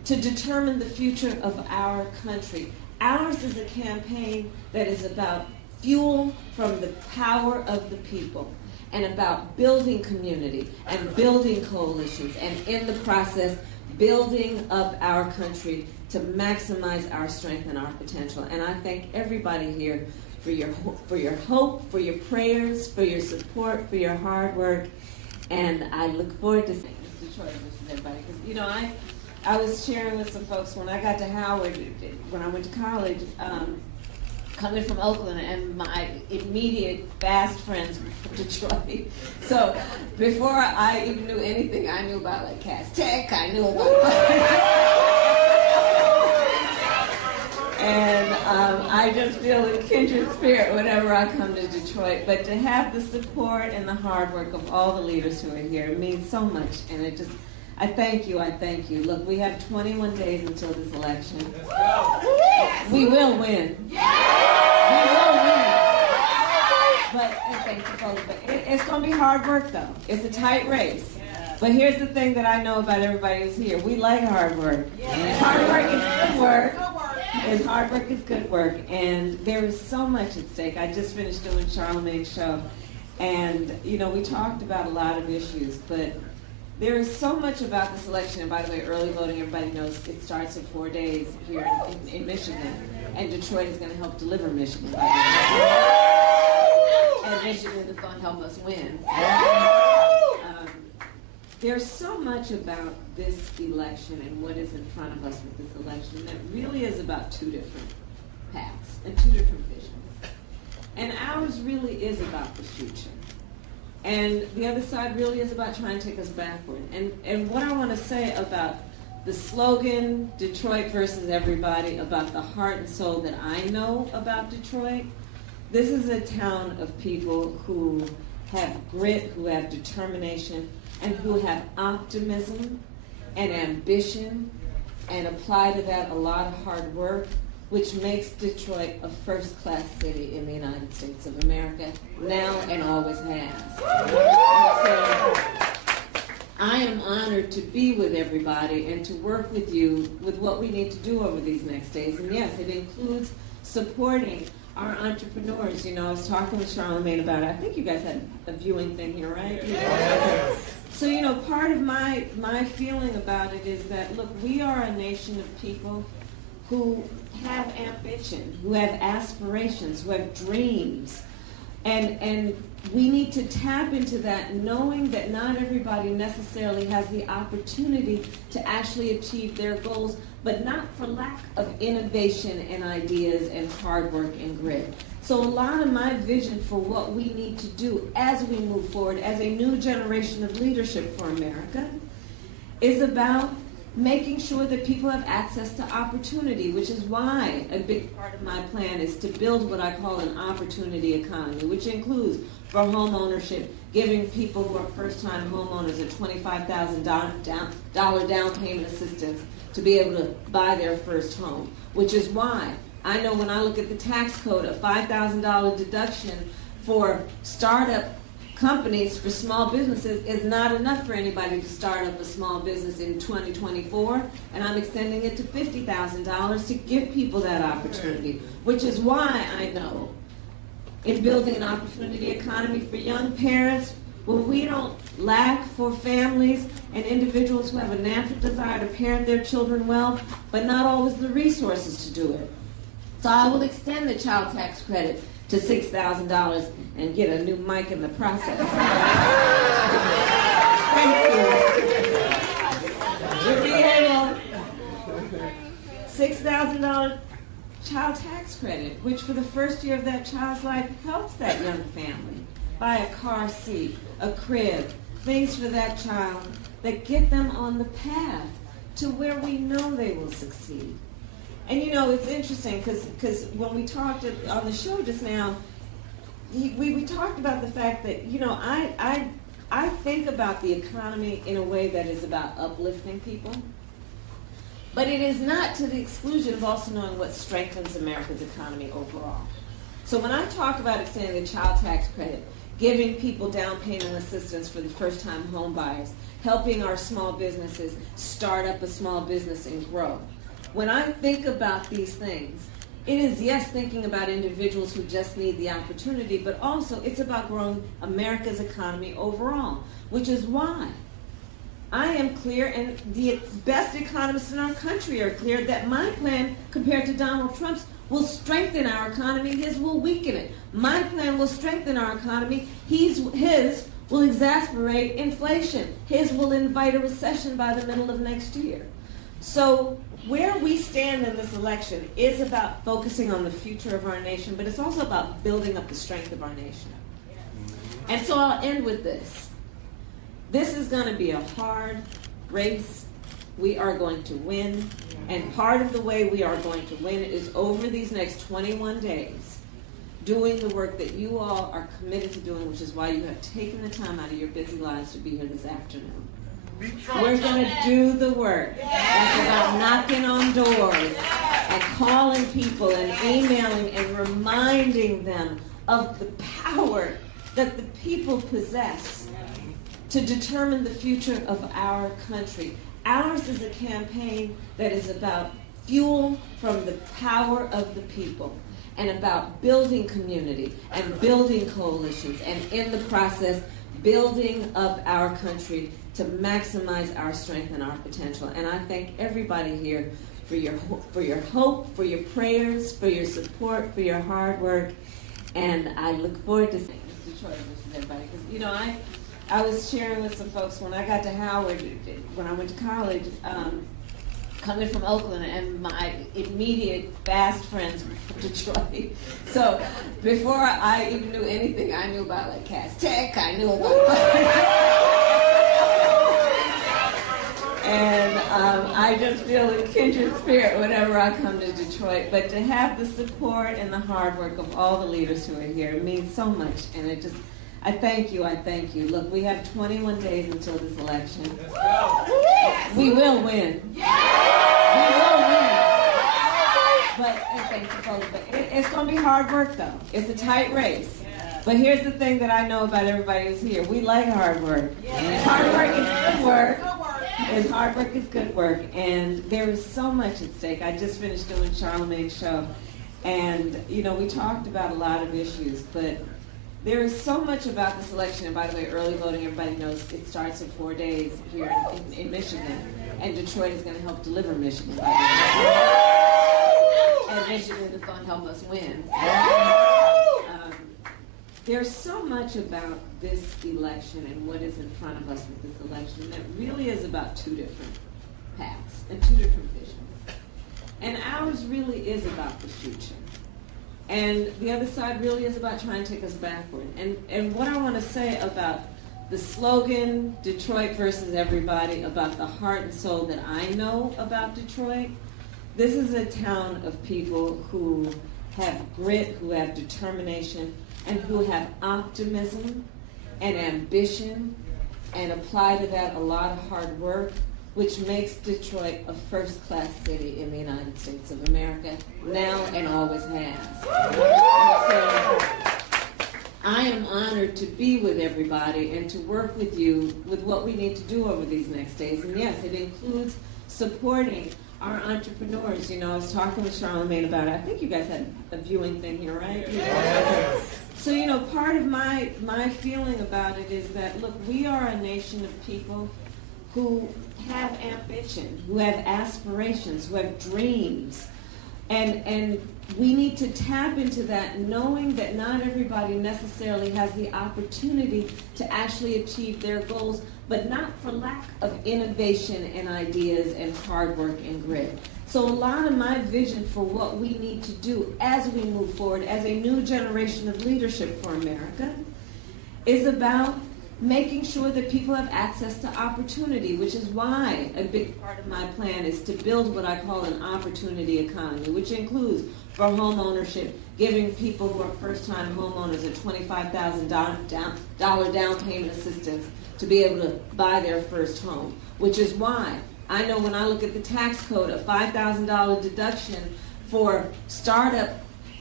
to determine the future of our country. Ours is a campaign that is about fuel from the power of the people and about building community and building coalitions and in the process building up our country to maximize our strength and our potential. And I thank everybody here for your hope, for your prayers, for your support, for your hard work. And I look forward to seeing Detroit with everybody. Because, you know, I was sharing with some folks when I got to Howard, when I went to college, coming from Oakland, and my immediate fast friends were from Detroit. So before I even knew anything, I knew about like Cass Tech, I knew about and I just feel a kindred spirit whenever I come to Detroit. But to have the support and the hard work of all the leaders who are here means so much. And it just, I thank you, I thank you. Look, we have 21 days until this election. We will win. We will win. But, and thank you, folks, but it's going to be hard work, though. It's a tight race. But here's the thing that I know about everybody who's here. We like hard work. Hard work is good work. And hard work is good work. And there is so much at stake. I just finished doing Charlemagne's show. And, you know, we talked about a lot of issues, but there is so much about this election. And by the way, early voting, everybody knows it starts in 4 days here in Michigan. And Detroit is going to help deliver Michigan. By the way. And Michigan is going to help us win. There's so much about this election and what is in front of us with this election that really is about two different paths and two different visions. And ours really is about the future. And the other side really is about trying to take us backward. And what I want to say about the slogan, Detroit versus everybody, about the heart and soul that I know about Detroit, this is a town of people who have grit, who have determination, and who have optimism and ambition and apply to that a lot of hard work, which makes Detroit a first-class city in the United States of America, now and always has. So I am honored to be with everybody and to work with you with what we need to do over these next days. And yes, it includes supporting our entrepreneurs. You know, I was talking with Charlemagne about it. I think you guys had a viewing thing here, right? Yeah. So, you know, part of my feeling about it is that, look, we are a nation of people who have ambition, who have aspirations, who have dreams. And we need to tap into that, knowing that not everybody necessarily has the opportunity to actually achieve their goals, but not for lack of innovation and ideas and hard work and grit. So a lot of my vision for what we need to do as we move forward as a new generation of leadership for America is about making sure that people have access to opportunity, which is why a big part of my plan is to build what I call an opportunity economy, which includes for home ownership, giving people who are first-time homeowners a $25,000 down payment assistance to be able to buy their first home, which is why I know when I look at the tax code, a $5,000 deduction for startup companies, for small businesses, is not enough for anybody to start up a small business in 2024, and I'm extending it to $50,000 to give people that opportunity, which is why I know in building an opportunity economy for young parents, when we don't lack for families and individuals who have a natural desire to parent their children well, but not always the resources to do it. So I will extend the child tax credit to $6,000 and get a new mic in the process. Thank you. You'll be able, $6,000 child tax credit, which for the first year of that child's life helps that young family buy a car seat, a crib, things for that child that get them on the path to where we know they will succeed. And you know, it's interesting because when we talked on the show just now, we talked about the fact that, you know, I think about the economy in a way that is about uplifting people, but it is not to the exclusion of also knowing what strengthens America's economy overall. So when I talk about extending the child tax credit, giving people down payment assistance for the first-time home buyers, helping our small businesses start up a small business and grow. When I think about these things, it is, yes, thinking about individuals who just need the opportunity, but also it's about growing America's economy overall, which is why I am clear, and the best economists in our country are clear, that my plan, compared to Donald Trump's, will strengthen our economy, his will weaken it. My plan will strengthen our economy, his will exacerbate inflation. His will invite a recession by the middle of next year. So where we stand in this election is about focusing on the future of our nation, but it's also about building up the strength of our nation. And so I'll end with this. This is going to be a hard race. We are going to win. And part of the way we are going to win is over these next 21 days, doing the work that you all are committed to doing, which is why you have taken the time out of your busy lives to be here this afternoon. We're going to do the work. That's about knocking on doors and calling people and emailing and reminding them of the power that the people possess to determine the future of our country. Ours is a campaign that is about fuel from the power of the people and about building community and building coalitions and in the process building up our country to maximize our strength and our potential. And I thank everybody here for your hope, for your prayers, for your support, for your hard work. And I look forward to seeing Detroit with everybody. Because, you know, I was sharing with some folks when I got to Howard, when I went to college, coming from Oakland, and my immediate fast friends were from Detroit. So before I even knew anything, I knew about like Cass Tech, I knew about and I just feel a kindred spirit whenever I come to Detroit. But to have the support and the hard work of all the leaders who are here means so much, and it just, I thank you, I thank you. Look, we have 21 days until this election. Let's go. We will win. We will win. But, thank you, folks, but it's going to be hard work, though. It's a tight race. But here's the thing that I know about everybody who's here. We like hard work. Hard work is good work. And hard work is good work. And there is so much at stake. I just finished doing Charlemagne's show. And, you know, we talked about a lot of issues, but there is so much about this election. And by the way, early voting, everybody knows it starts in 4 days here in Michigan. And Detroit is going to help deliver Michigan. And Michigan is going to help us win. There's so much about this election and what is in front of us with this election that really is about two different paths and two different visions. And ours really is about the future. And the other side really is about trying to take us backward. And what I want to say about the slogan, Detroit versus everybody, about the heart and soul that I know about Detroit, this is a town of people who have grit, who have determination, and who have optimism and ambition and apply to that a lot of hard work, which makes Detroit a first-class city in the United States of America, now and always has. So I am honored to be with everybody and to work with you with what we need to do over these next days. And yes, it includes supporting our entrepreneurs. You know, I was talking with Charlemagne about it. I think you guys had a viewing thing here, right? Yeah. So, you know, part of my feeling about it is that, look, we are a nation of people who have ambition, who have aspirations, who have dreams. And we need to tap into that, knowing that not everybody necessarily has the opportunity to actually achieve their goals, but not for lack of innovation and ideas and hard work and grit. So a lot of my vision for what we need to do as we move forward as a new generation of leadership for America is about making sure that people have access to opportunity, which is why a big part of my plan is to build what I call an opportunity economy, which includes for home ownership, giving people who are first-time homeowners a $25,000 down payment assistance to be able to buy their first home, which is why I know when I look at the tax code, a $5,000 deduction for startup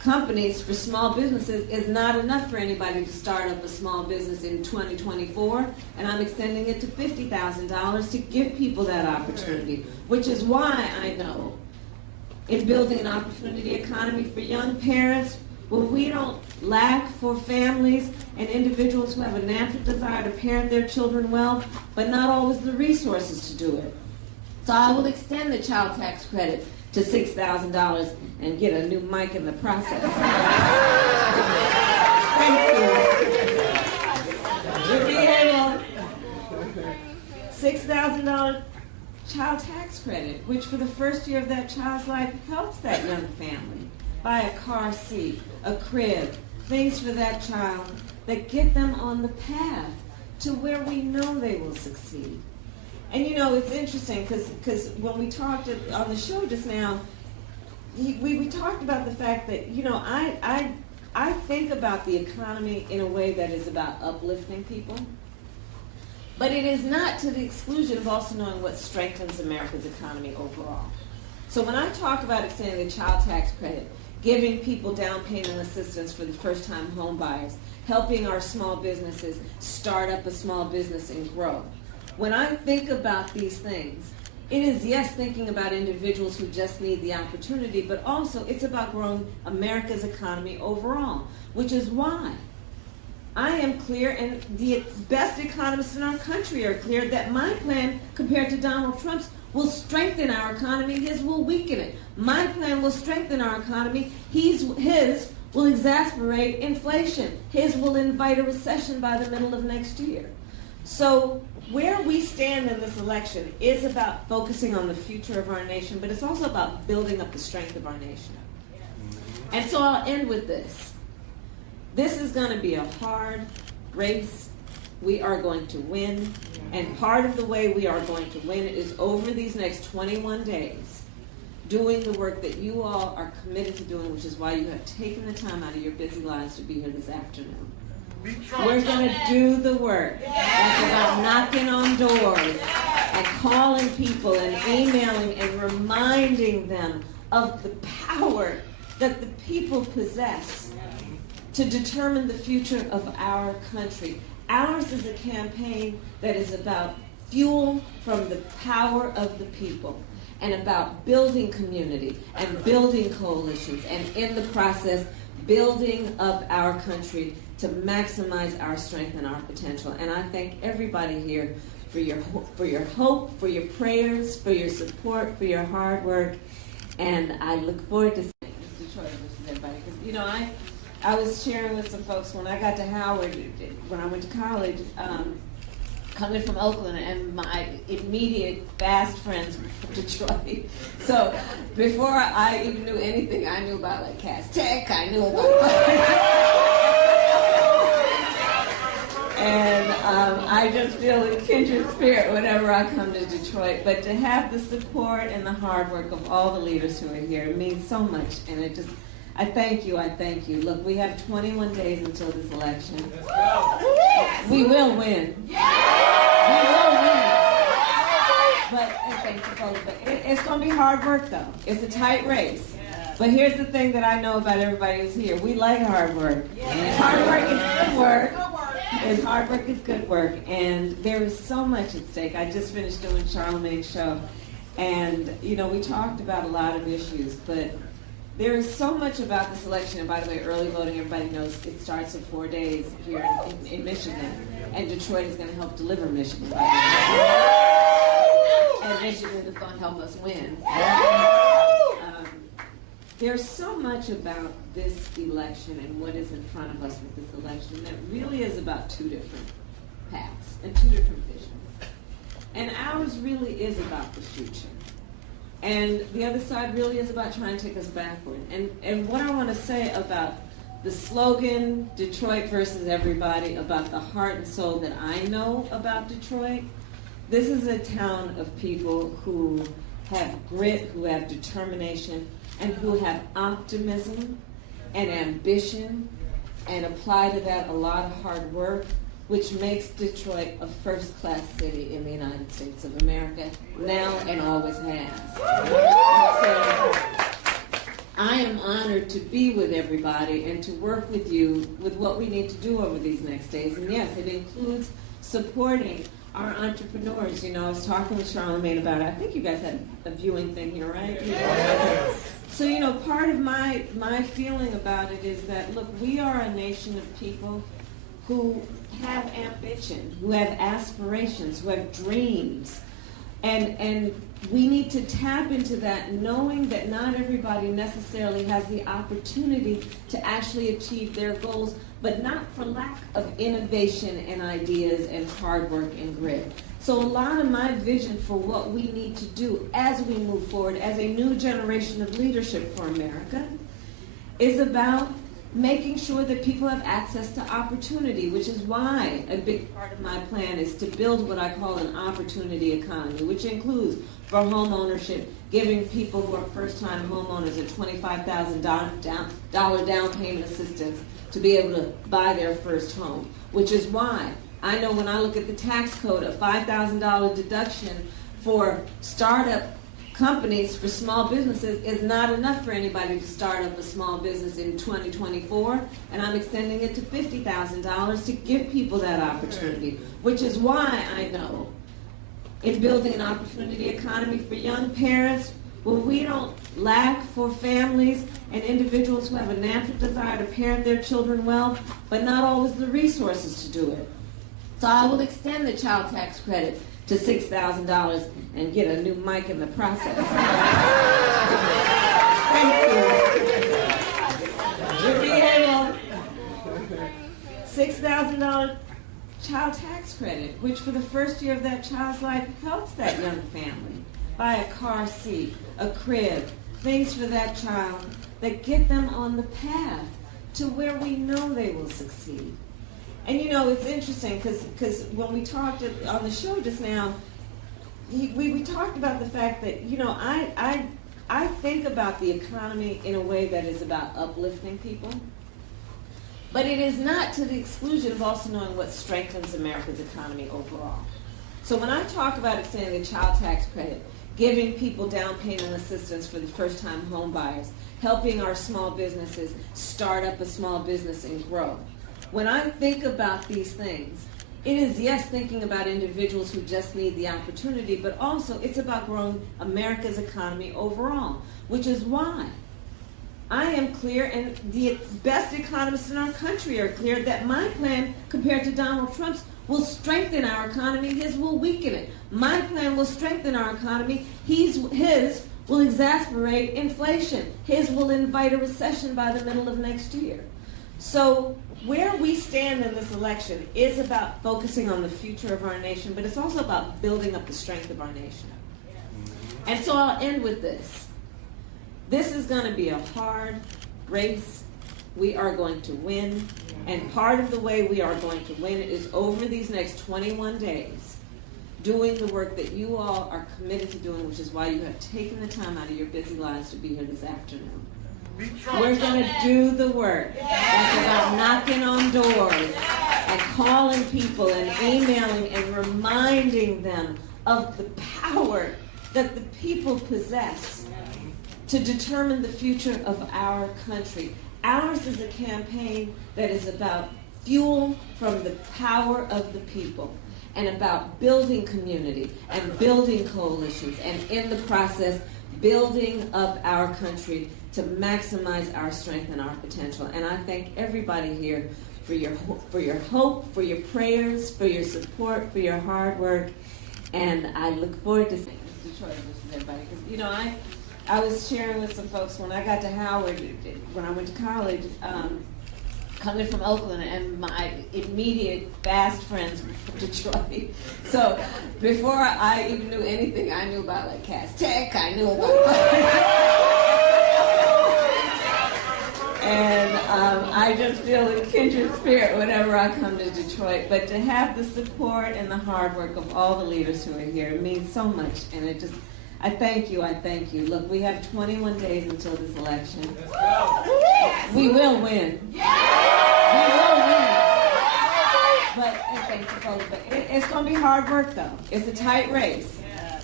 companies for small businesses is not enough for anybody to start up a small business in 2024, and I'm extending it to $50,000 to give people that opportunity, which is why I know in building an opportunity economy for young parents, where we don't lack for families and individuals who have a natural desire to parent their children well, but not always the resources to do it. So I will extend the child tax credit to $6,000 and get a new mic in the process. Thank you. To be able, $6,000 child tax credit, which for the first year of that child's life helps that young family buy a car seat, a crib, things for that child that get them on the path to where we know they will succeed. And you know, it's interesting because when we talked on the show just now, we talked about the fact that, you know, I think about the economy in a way that is about uplifting people. But it is not to the exclusion of also knowing what strengthens America's economy overall. So when I talk about extending the child tax credit, giving people down payment assistance for the first-time home buyers, helping our small businesses start up a small business and grow. When I think about these things, it is, yes, thinking about individuals who just need the opportunity, but also it's about growing America's economy overall, which is why I am clear, and the best economists in our country are clear, that my plan compared to Donald Trump's will strengthen our economy, his will weaken it. My plan will strengthen our economy, his will exacerbate inflation. His will invite a recession by the middle of next year. So where we stand in this election is about focusing on the future of our nation, but it's also about building up the strength of our nation. And so I'll end with this. This is going to be a hard race. We are going to win. And part of the way we are going to win is over these next 21 days, doing the work that you all are committed to doing, which is why you have taken the time out of your busy lives to be here this afternoon. We're going to do the work. That's about knocking on doors and calling people and emailing and reminding them of the power that the people possess to determine the future of our country. Ours is a campaign that is about fuel from the power of the people and about building community and building coalitions and in the process building up our country to maximize our strength and our potential. And I thank everybody here for your hope, for your prayers, for your support, for your hard work. And I look forward to seeing Detroit versus everybody. Because, you know, I was sharing with some folks when I got to Howard, when I went to college, coming from Oakland, and my immediate fast friends were from Detroit. So before I even knew anything, I knew about like Cass Tech, I knew about and I just feel a kindred spirit whenever I come to Detroit. But to have the support and the hard work of all the leaders who are here means so much, and it just, I thank you, I thank you. Look, we have 21 days until this election. We will win. We will win. But, and thank you folks, but it's going to be hard work though. It's a tight race. But here's the thing that I know about everybody who's here. We like hard work. Hard work is good work. Hard work is good work. And there is so much at stake. I just finished doing Charlemagne's show. And, you know, we talked about a lot of issues, but there is so much about this election. And by the way, early voting, everybody knows it starts in 4 days here in Michigan. And Detroit is going to help deliver Michigan, by the way. And Michigan is going to help us win. There's so much about this election and what is in front of us with this election that really is about two different paths and two different visions. And ours really is about the future. And the other side really is about trying to take us backward. And what I want to say about the slogan, Detroit versus everybody, about the heart and soul that I know about Detroit, this is a town of people who have grit, who have determination, and who have optimism and ambition and apply to that a lot of hard work, which makes Detroit a first-class city in the United States of America, now and always has. I am honored to be with everybody and to work with you with what we need to do over these next days. And yes, it includes supporting our entrepreneurs. You know, I was talking with Charlamagne about it. I think you guys had a viewing thing here, right? Yeah. So, you know, part of my feeling about it is that, look, we are a nation of people who have ambition, who have aspirations, who have dreams. And we need to tap into that, knowing that not everybody necessarily has the opportunity to actually achieve their goals, but not for lack of innovation and ideas and hard work and grit. So a lot of my vision for what we need to do as we move forward as a new generation of leadership for America is about making sure that people have access to opportunity, which is why a big part of my plan is to build what I call an opportunity economy, which includes, for home ownership, giving people who are first-time homeowners a $25,000 down payment assistance to be able to buy their first home, which is why I know when I look at the tax code, a $5,000 deduction for startup companies, for small businesses, is not enough for anybody to start up a small business in 2024, and I'm extending it to $50,000 to give people that opportunity, which is why I know in building an opportunity economy for young parents, where we don't lack for families and individuals who have a natural desire to parent their children well, but not always the resources to do it. So I will extend the child tax credit to $6,000 and get a new mic in the process. Thank you. To be able, $6,000 child tax credit, which for the first year of that child's life helps that young family buy a car seat, a crib, things for that child that get them on the path to where we know they will succeed. And you know, it's interesting because when we talked on the show just now, we talked about the fact that, you know, I think about the economy in a way that is about uplifting people, but it is not to the exclusion of also knowing what strengthens America's economy overall. So when I talk about extending the child tax credit, giving people down payment assistance for the first-time home buyers, helping our small businesses start up a small business and grow, when I think about these things, it is, yes, thinking about individuals who just need the opportunity, but also it's about growing America's economy overall, which is why I am clear, and the best economists in our country are clear, that my plan, compared to Donald Trump's, will strengthen our economy, his will weaken it. My plan will strengthen our economy, his will exacerbate inflation. His will invite a recession by the middle of next year. So where we stand in this election is about focusing on the future of our nation, but it's also about building up the strength of our nation. And so I'll end with this. This is going to be a hard race. We are going to win. And part of the way we are going to win is over these next 21 days, doing the work that you all are committed to doing, which is why you have taken the time out of your busy lives to be here this afternoon. We're going to do the work. That's about knocking on doors and calling people and emailing and reminding them of the power that the people possess to determine the future of our country. Ours is a campaign that is about fuel from the power of the people and about building community and building coalitions and in the process building up our country to maximize our strength and our potential. And I thank everybody here for your hope, for your prayers, for your support, for your hard work. And I look forward to seeing Detroit versus everybody. Because, you know, I was sharing with some folks when I got to Howard, when I went to college, coming from Oakland, and my immediate fast friends were from Detroit. So before I even knew anything, I knew about like Cass Tech, I knew about and I just feel a kindred spirit whenever I come to Detroit. But to have the support and the hard work of all the leaders who are here, it means so much. And it just, I thank you. Look, we have 21 days until this election. We will win. We will win. But thank you, folks. But it's going to be hard work, though. It's a tight race.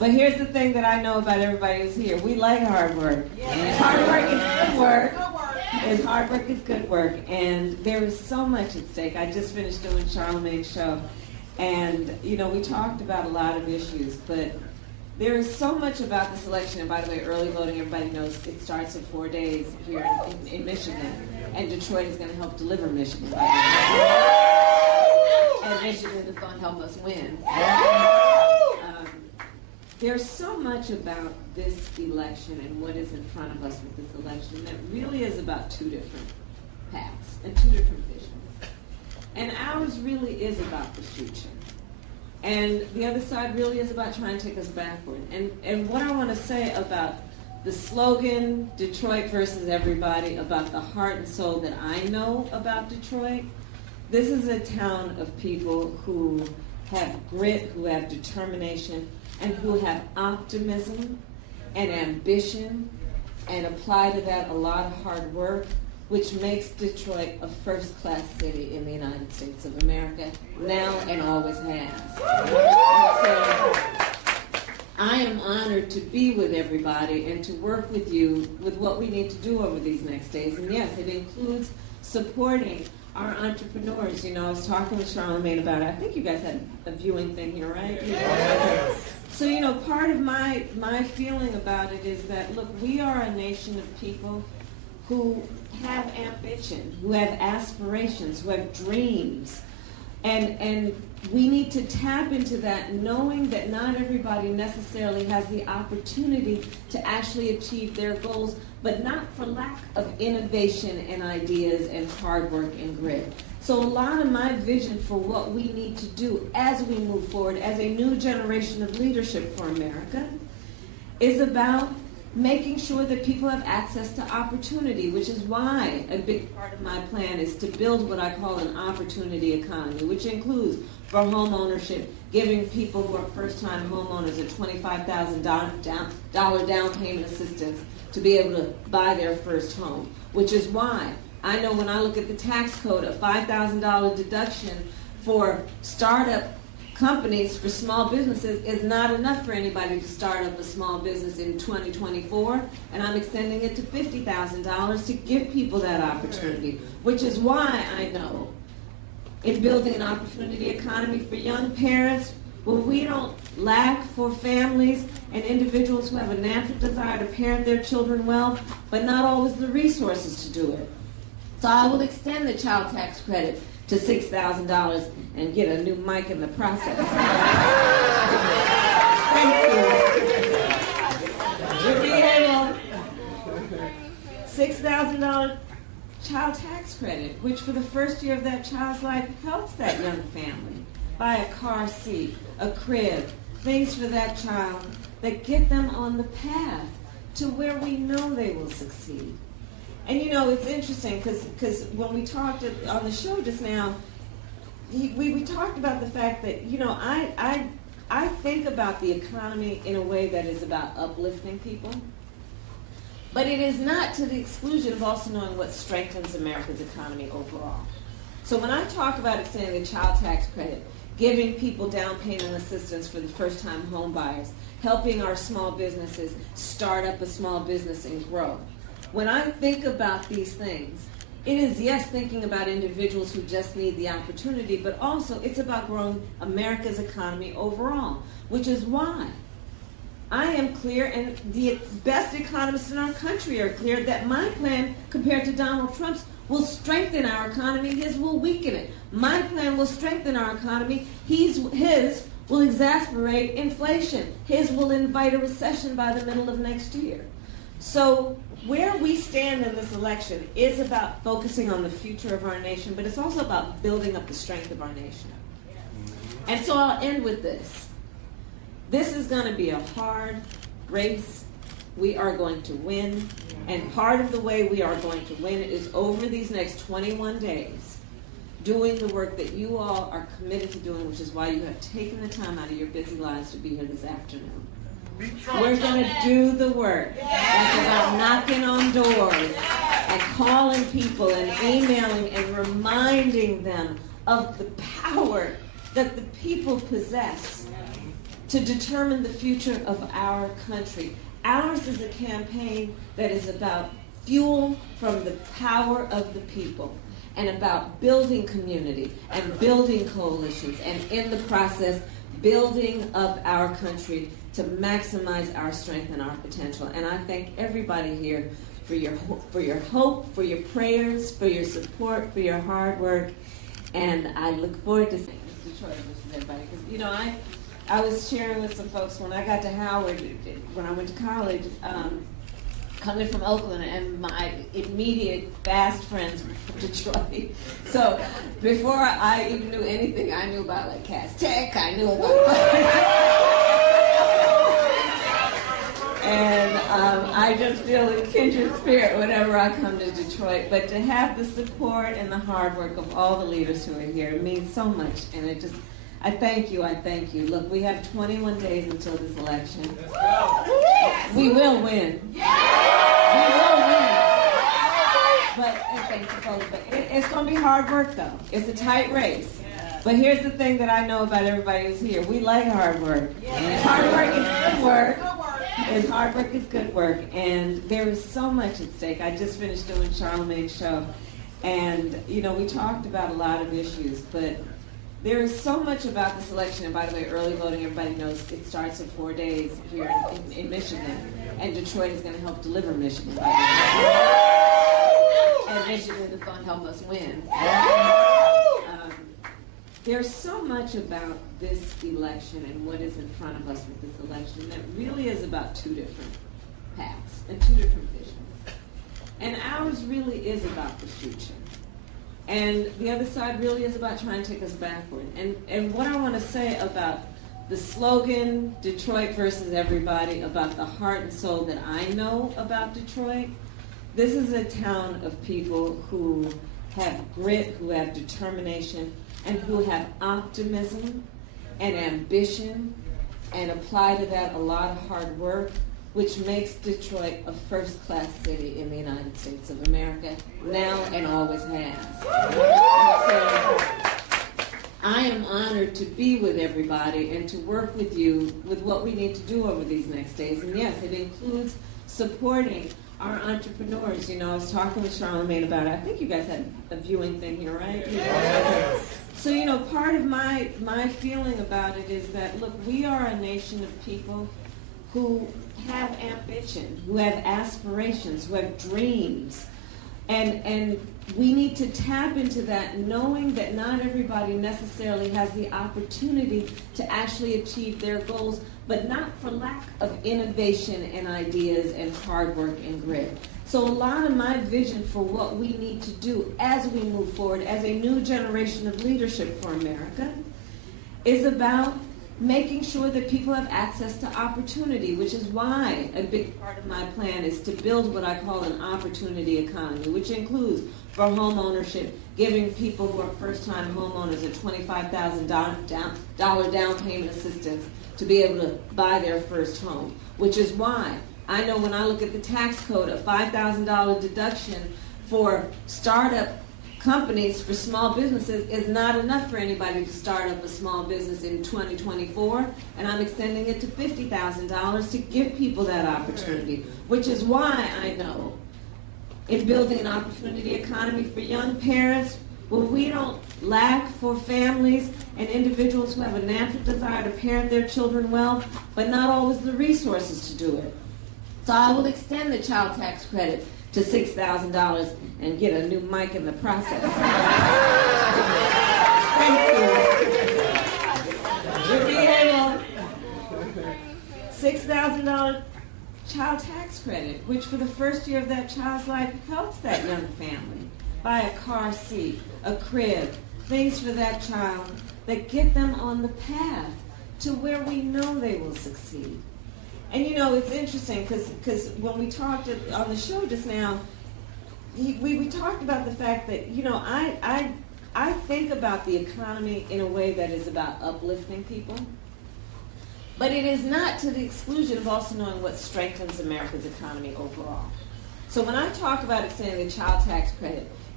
But here's the thing that I know about everybody who's here. We like hard work. Yes. Hard work is good work. Good work. And hard work is good work. And there is so much at stake. I just finished doing Charlemagne's show. And, you know, we talked about a lot of issues, but there is so much about this election. And by the way, early voting, everybody knows it starts in 4 days here in Michigan. And Detroit is going to help deliver Michigan. By the way. And Michigan is going to help us win. There's so much about this election and what is in front of us with this election that really is about two different paths and two different visions. And ours really is about the future. And the other side really is about trying to take us backward. And what I want to say about the slogan, Detroit versus everybody, about the heart and soul that I know about Detroit, this is a town of people who have grit, who have determination, and who have optimism and ambition and apply to that a lot of hard work, which makes Detroit a first-class city in the United States of America, now and always has. So I am honored to be with everybody and to work with you with what we need to do over these next days. And yes, it includes supporting our entrepreneurs. You know, I was talking with Charlemagne about it. I think you guys had a viewing thing here, right? Yes. So, you know, part of my feeling about it is that, look, we are a nation of people who have ambition, who have aspirations, who have dreams. And we need to tap into that, knowing that not everybody necessarily has the opportunity to actually achieve their goals, but not for lack of innovation and ideas and hard work and grit. So a lot of my vision for what we need to do as we move forward as a new generation of leadership for America is about making sure that people have access to opportunity, which is why a big part of my plan is to build what I call an opportunity economy, which includes for home ownership, giving people who are first-time homeowners a $25,000 down payment assistance to be able to buy their first home, which is why I know when I look at the tax code, a $5,000 deduction for startup companies, for small businesses, is not enough for anybody to start up a small business in 2024, and I'm extending it to $50,000 to give people that opportunity, which is why I know in building an opportunity economy for young parents, where we don't lack for families and individuals who have a natural desire to parent their children well, but not always the resources to do it. So I will extend the child tax credit to $6,000 and get a new mic in the process. We'll be able $6,000 child tax credit, which for the first year of that child's life helps that young family buy a car seat, a crib, things for that child that get them on the path to where we know they will succeed. And you know, it's interesting because when we talked on the show just now, we talked about the fact that, you know, I think about the economy in a way that is about uplifting people, but it is not to the exclusion of also knowing what strengthens America's economy overall. So when I talk about extending the child tax credit, giving people down payment assistance for the first-time home buyers, helping our small businesses start up a small business and grow, when I think about these things, it is, yes, thinking about individuals who just need the opportunity, but also it's about growing America's economy overall, which is why I am clear, and the best economists in our country are clear, that my plan compared to Donald Trump's will strengthen our economy, his will weaken it. My plan will strengthen our economy, his will exacerbate inflation, his will invite a recession by the middle of next year. So where we stand in this election is about focusing on the future of our nation, but it's also about building up the strength of our nation. And so I'll end with this. This is going to be a hard race. We are going to win. And part of the way we are going to win is over these next 21 days, doing the work that you all are committed to doing, which is why you have taken the time out of your busy lives to be here this afternoon. We're going to do the work. That's about knocking on doors and calling people and emailing and reminding them of the power that the people possess to determine the future of our country. Ours is a campaign that is about fuel from the power of the people and about building community and building coalitions and in the process building up our country to maximize our strength and our potential. And I thank everybody here for your hope, for your prayers, for your support, for your hard work. And I look forward to seeing Detroit with everybody. Because, I was sharing with some folks when I got to Howard, when I went to college, coming from Oakland, and my immediate fast friends were from Detroit. So before I even knew anything, I knew about like Cass Tech, I knew about and I just feel a kindred spirit whenever I come to Detroit. But to have the support and the hard work of all the leaders who are here means so much, and I thank you. Look, we have 21 days until this election. Let's go. We will win. We will win. But thank you, folks. But it's going to be hard work, though. It's a tight race. But here's the thing that I know about everybody who's here. We like hard work. And hard work is good work. And hard work is good work. And there is so much at stake. I just finished doing Charlemagne's show. And, we talked about a lot of issues, but there is so much about this election, and by the way, early voting, everybody knows it starts in 4 days here in Michigan, and Detroit is going to help deliver Michigan, by the way. And Michigan is going to help us win. There's so much about this election and what is in front of us with this election that really is about two different paths and two different visions. And ours really is about the future. And the other side really is about trying to take us backward. And what I want to say about the slogan, Detroit versus everybody, about the heart and soul that I know about Detroit, this is a town of people who have grit, who have determination, and who have optimism and ambition, and apply to that a lot of hard work, which makes Detroit a first-class city in the United States of America, now and always has. So, I am honored to be with everybody and to work with you with what we need to do over these next days. And yes, it includes supporting our entrepreneurs. I was talking with Charlemagne about it. I think you guys had a viewing thing here, right? Yeah. So, part of my feeling about it is that, look, we are a nation of people who have ambition, who have aspirations, who have dreams. And we need to tap into that, knowing that not everybody necessarily has the opportunity to actually achieve their goals, but not for lack of innovation and ideas and hard work and grit. So a lot of my vision for what we need to do as we move forward as a new generation of leadership for America is about making sure that people have access to opportunity, which is why a big part of my plan is to build what I call an opportunity economy, which includes, for home ownership, giving people who are first-time homeowners a $25,000 down payment assistance to be able to buy their first home, which is why I know when I look at the tax code, a $5,000 deduction for startup companies, for small businesses, is not enough for anybody to start up a small business in 2024, and I'm extending it to $50,000 to give people that opportunity, which is why I know in building an opportunity economy for young parents, where we don't lack for families and individuals who have a natural desire to parent their children well, but not always the resources to do it. So I will extend the child tax credit to $6,000 and get a new mic in the process. Thank you. To be able, $6,000 child tax credit, which for the first year of that child's life helps that young family buy a car seat, a crib, things for that child that get them on the path to where we know they will succeed. And it's interesting because when we talked on the show just now, we talked about the fact that, I think about the economy in a way that is about uplifting people. But it is not to the exclusion of also knowing what strengthens America's economy overall. So when I talk about extending the child tax credit,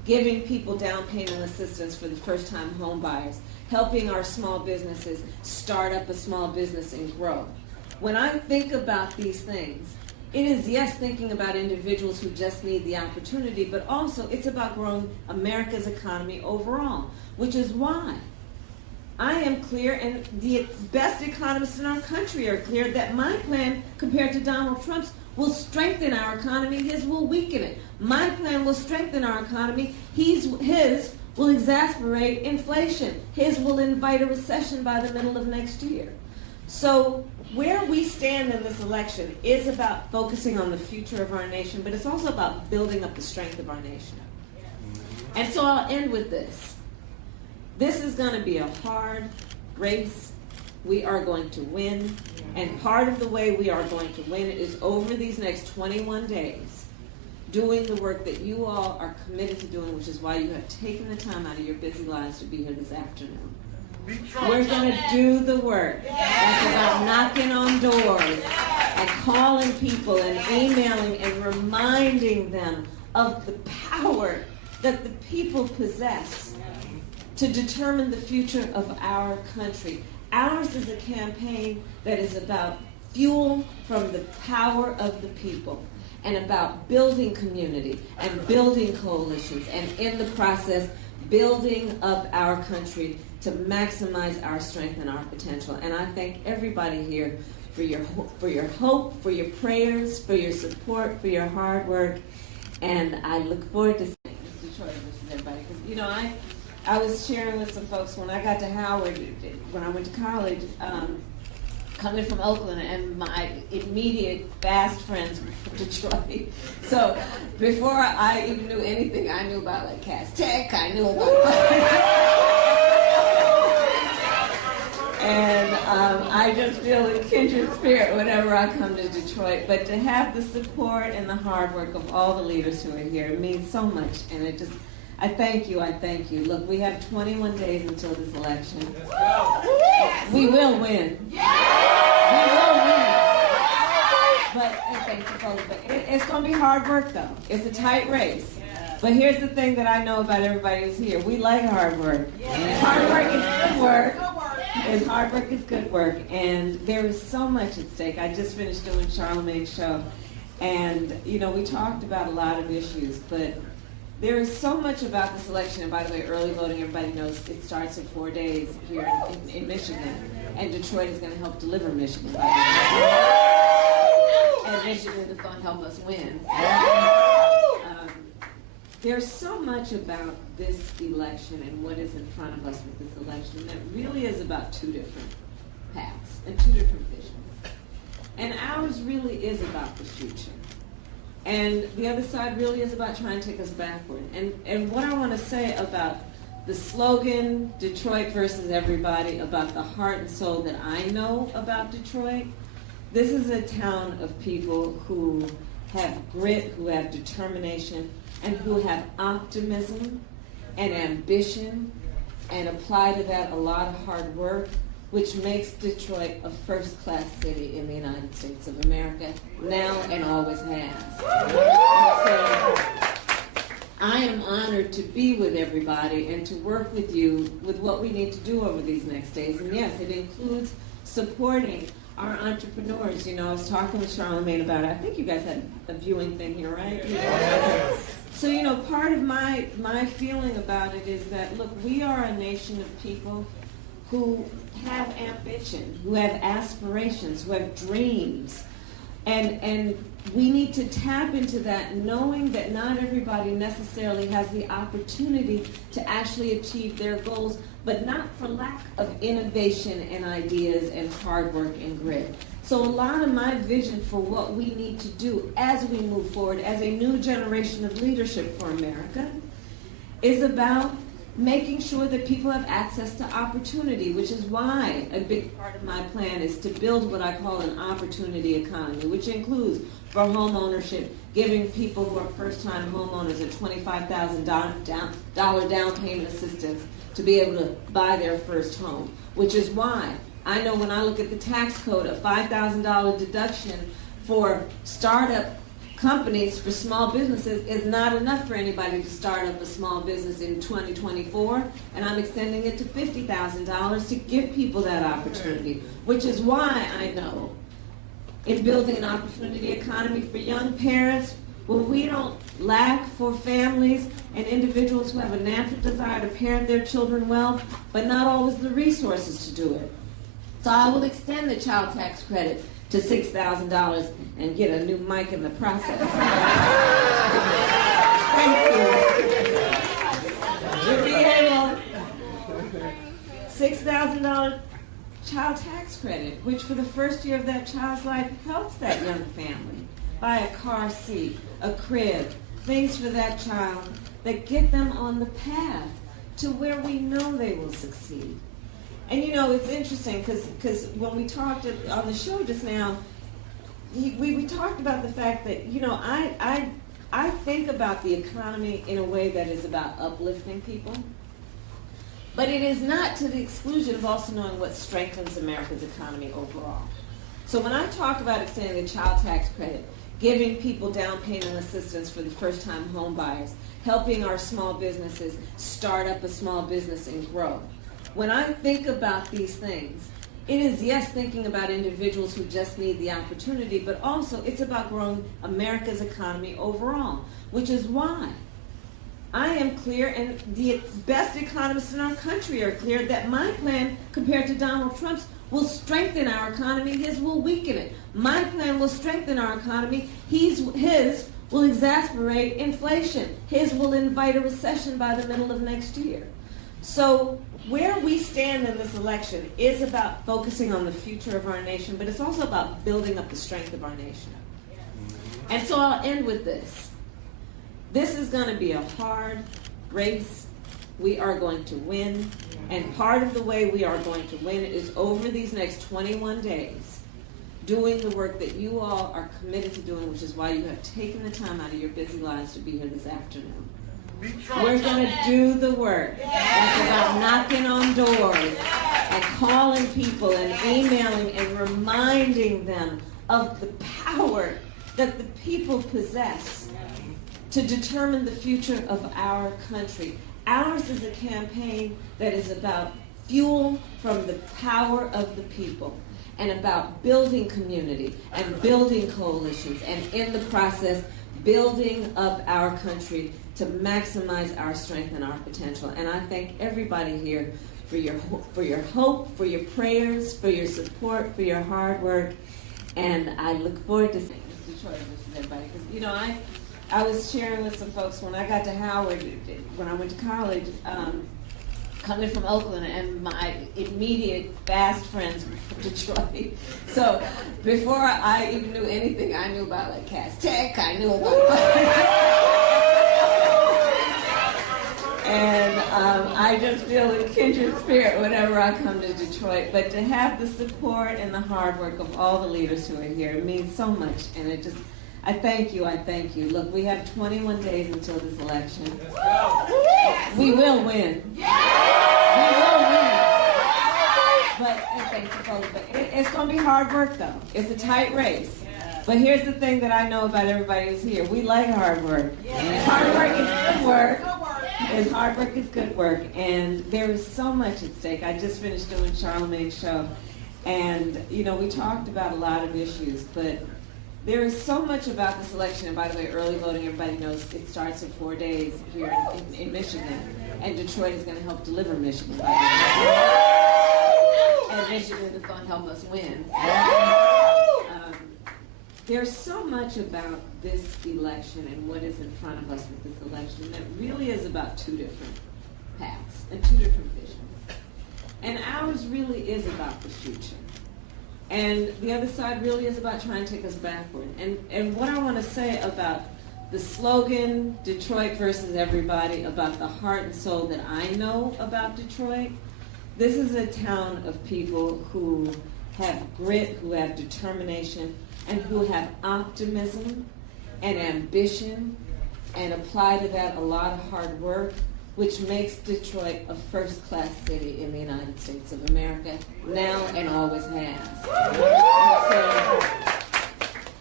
giving people down payment assistance for the first-time home buyers, helping our small businesses start up a small business and grow. When I think about these things, it is, yes, thinking about individuals who just need the opportunity, but also it's about growing America's economy overall, which is why I am clear, and the best economists in our country are clear, that my plan, compared to Donald Trump's, will strengthen our economy, his will weaken it. My plan will strengthen our economy, his will exacerbate inflation. His will invite a recession by the middle of next year. So where we stand in this election is about focusing on the future of our nation, but it's also about building up the strength of our nation. And so I'll end with this. This is going to be a hard race. We are going to win. And part of the way we are going to win is over these next 21 days, doing the work that you all are committed to doing, which is why you have taken the time out of your busy lives to be here this afternoon. We're going to do the work. That's about knocking on doors and calling people and emailing and reminding them of the power that the people possess to determine the future of our country. Ours is a campaign that is about fuel from the power of the people and about building community and building coalitions and in the process building up our country to maximize our strength and our potential. And I thank everybody here for your hope, for your prayers, for your support, for your hard work. And I look forward to seeing Detroit versus everybody. Because, you know, I was sharing with some folks when I got to Howard, when I went to college, coming from Oakland, and my immediate fast friends were from Detroit. So before I even knew anything, I knew about like Cass Tech, I knew about and I just feel a kindred spirit whenever I come to Detroit. But to have the support and the hard work of all the leaders who are here means so much, and it just, I thank you, I thank you. Look, we have 21 days until this election. We will win. We will win. But, thank you folks, but it's going to be hard work though. It's a tight race. But here's the thing that I know about everybody who's here. We like hard work. Hard work is good work. And hard work is good work. And there is so much at stake. I just finished doing Charlemagne's show. And, you know, we talked about a lot of issues, but there is so much about this election. And by the way, early voting, everybody knows it starts in 4 days here in Michigan. And Detroit is going to help deliver Michigan, by the way. And Michigan is going to help us win. There's so much about this election and what is in front of us with this election that really is about two different paths and two different visions. And ours really is about the future. And the other side really is about trying to take us backward. And what I want to say about the slogan, Detroit versus everybody, about the heart and soul that I know about Detroit, this is a town of people who have grit, who have determination, and who have optimism and ambition and apply to that a lot of hard work, which makes Detroit a first-class city in the United States of America, now and always has. And so I am honored to be with everybody and to work with you with what we need to do over these next days. And yes, it includes supporting our entrepreneurs. You know, I was talking with Charlemagne about it. I think you guys had a viewing thing here, right? Yeah. So, you know, part of my feeling about it is that, look, we are a nation of people who have ambition, who have aspirations, who have dreams. And we need to tap into that, knowing that not everybody necessarily has the opportunity to actually achieve their goals, but not for lack of innovation and ideas and hard work and grit. So a lot of my vision for what we need to do as we move forward as a new generation of leadership for America is about making sure that people have access to opportunity, which is why a big part of my plan is to build what I call an opportunity economy, which includes for home ownership, giving people who are first-time homeowners a $25,000 down payment assistance to be able to buy their first home, which is why I know when I look at the tax code, a $5,000 deduction for startup companies for small businesses is not enough for anybody to start up a small business in 2024, and I'm extending it to $50,000 to give people that opportunity, which is why I know in building an opportunity economy for young parents, where we don't lack for families and individuals who have a natural desire to parent their children well, but not always the resources to do it. So I will extend the child tax credit to $6,000 and get a new mic in the process. Thank you. You'll be able $6,000 child tax credit, which for the first year of that child's life helps that young family buy a car seat, a crib, things for that child that get them on the path to where we know they will succeed. And you know, it's interesting because when we talked on the show just now, we talked about the fact that, you know, I think about the economy in a way that is about uplifting people. But it is not to the exclusion of also knowing what strengthens America's economy overall. So when I talk about extending the child tax credit, giving people down payment assistance for the first-time home buyers, helping our small businesses start up a small business and grow. When I think about these things, it is, yes, thinking about individuals who just need the opportunity, but also it's about growing America's economy overall, which is why I am clear, and the best economists in our country are clear, that my plan compared to Donald Trump's will strengthen our economy, his will weaken it. My plan will strengthen our economy, his will exacerbate inflation. His will invite a recession by the middle of next year. So where we stand in this election is about focusing on the future of our nation, but it's also about building up the strength of our nation. And so I'll end with this. This is going to be a hard race. We are going to win. And part of the way we are going to win is over these next 21 days, doing the work that you all are committed to doing, which is why you have taken the time out of your busy lives to be here this afternoon. We're going to do the work. That's about knocking on doors and calling people and emailing and reminding them of the power that the people possess to determine the future of our country. Ours is a campaign that is about fuel from the power of the people and about building community and building coalitions and in the process building up our country to maximize our strength and our potential. And I thank everybody here for your hope, for your prayers, for your support, for your hard work. And I look forward to seeing Detroit with everybody. Because, you know, I was sharing with some folks when I got to Howard, when I went to college, coming from Oakland, and my immediate fast friends were from Detroit. So before I even knew anything, I knew about like Cass Tech, I knew about and I just feel a kindred spirit whenever I come to Detroit. But to have the support and the hard work of all the leaders who are here, it means so much. And it just, I thank you. Look, we have 21 days until this election. We will win. We will win. But, and thank you, folks, but it's going to be hard work, though. It's a tight race. But here's the thing that I know about everybody who's here. We like hard work. And hard work is good work. And hard work is good work. And there is so much at stake. I just finished doing Charlemagne's show. And, you know, we talked about a lot of issues, but there is so much about this election. And by the way, early voting, everybody knows it starts in 4 days here in Michigan. And Detroit is going to help deliver Michigan, by the way. And Michigan is going to help us win. There's so much about this election and what is in front of us with this election that really is about two different paths and two different visions. And ours really is about the future. And the other side really is about trying to take us backward. And what I want to say about the slogan, Detroit versus everybody, about the heart and soul that I know about Detroit, this is a town of people who have grit, who have determination, and who have optimism and ambition and apply to that a lot of hard work, which makes Detroit a first-class city in the United States of America, now and always has. So,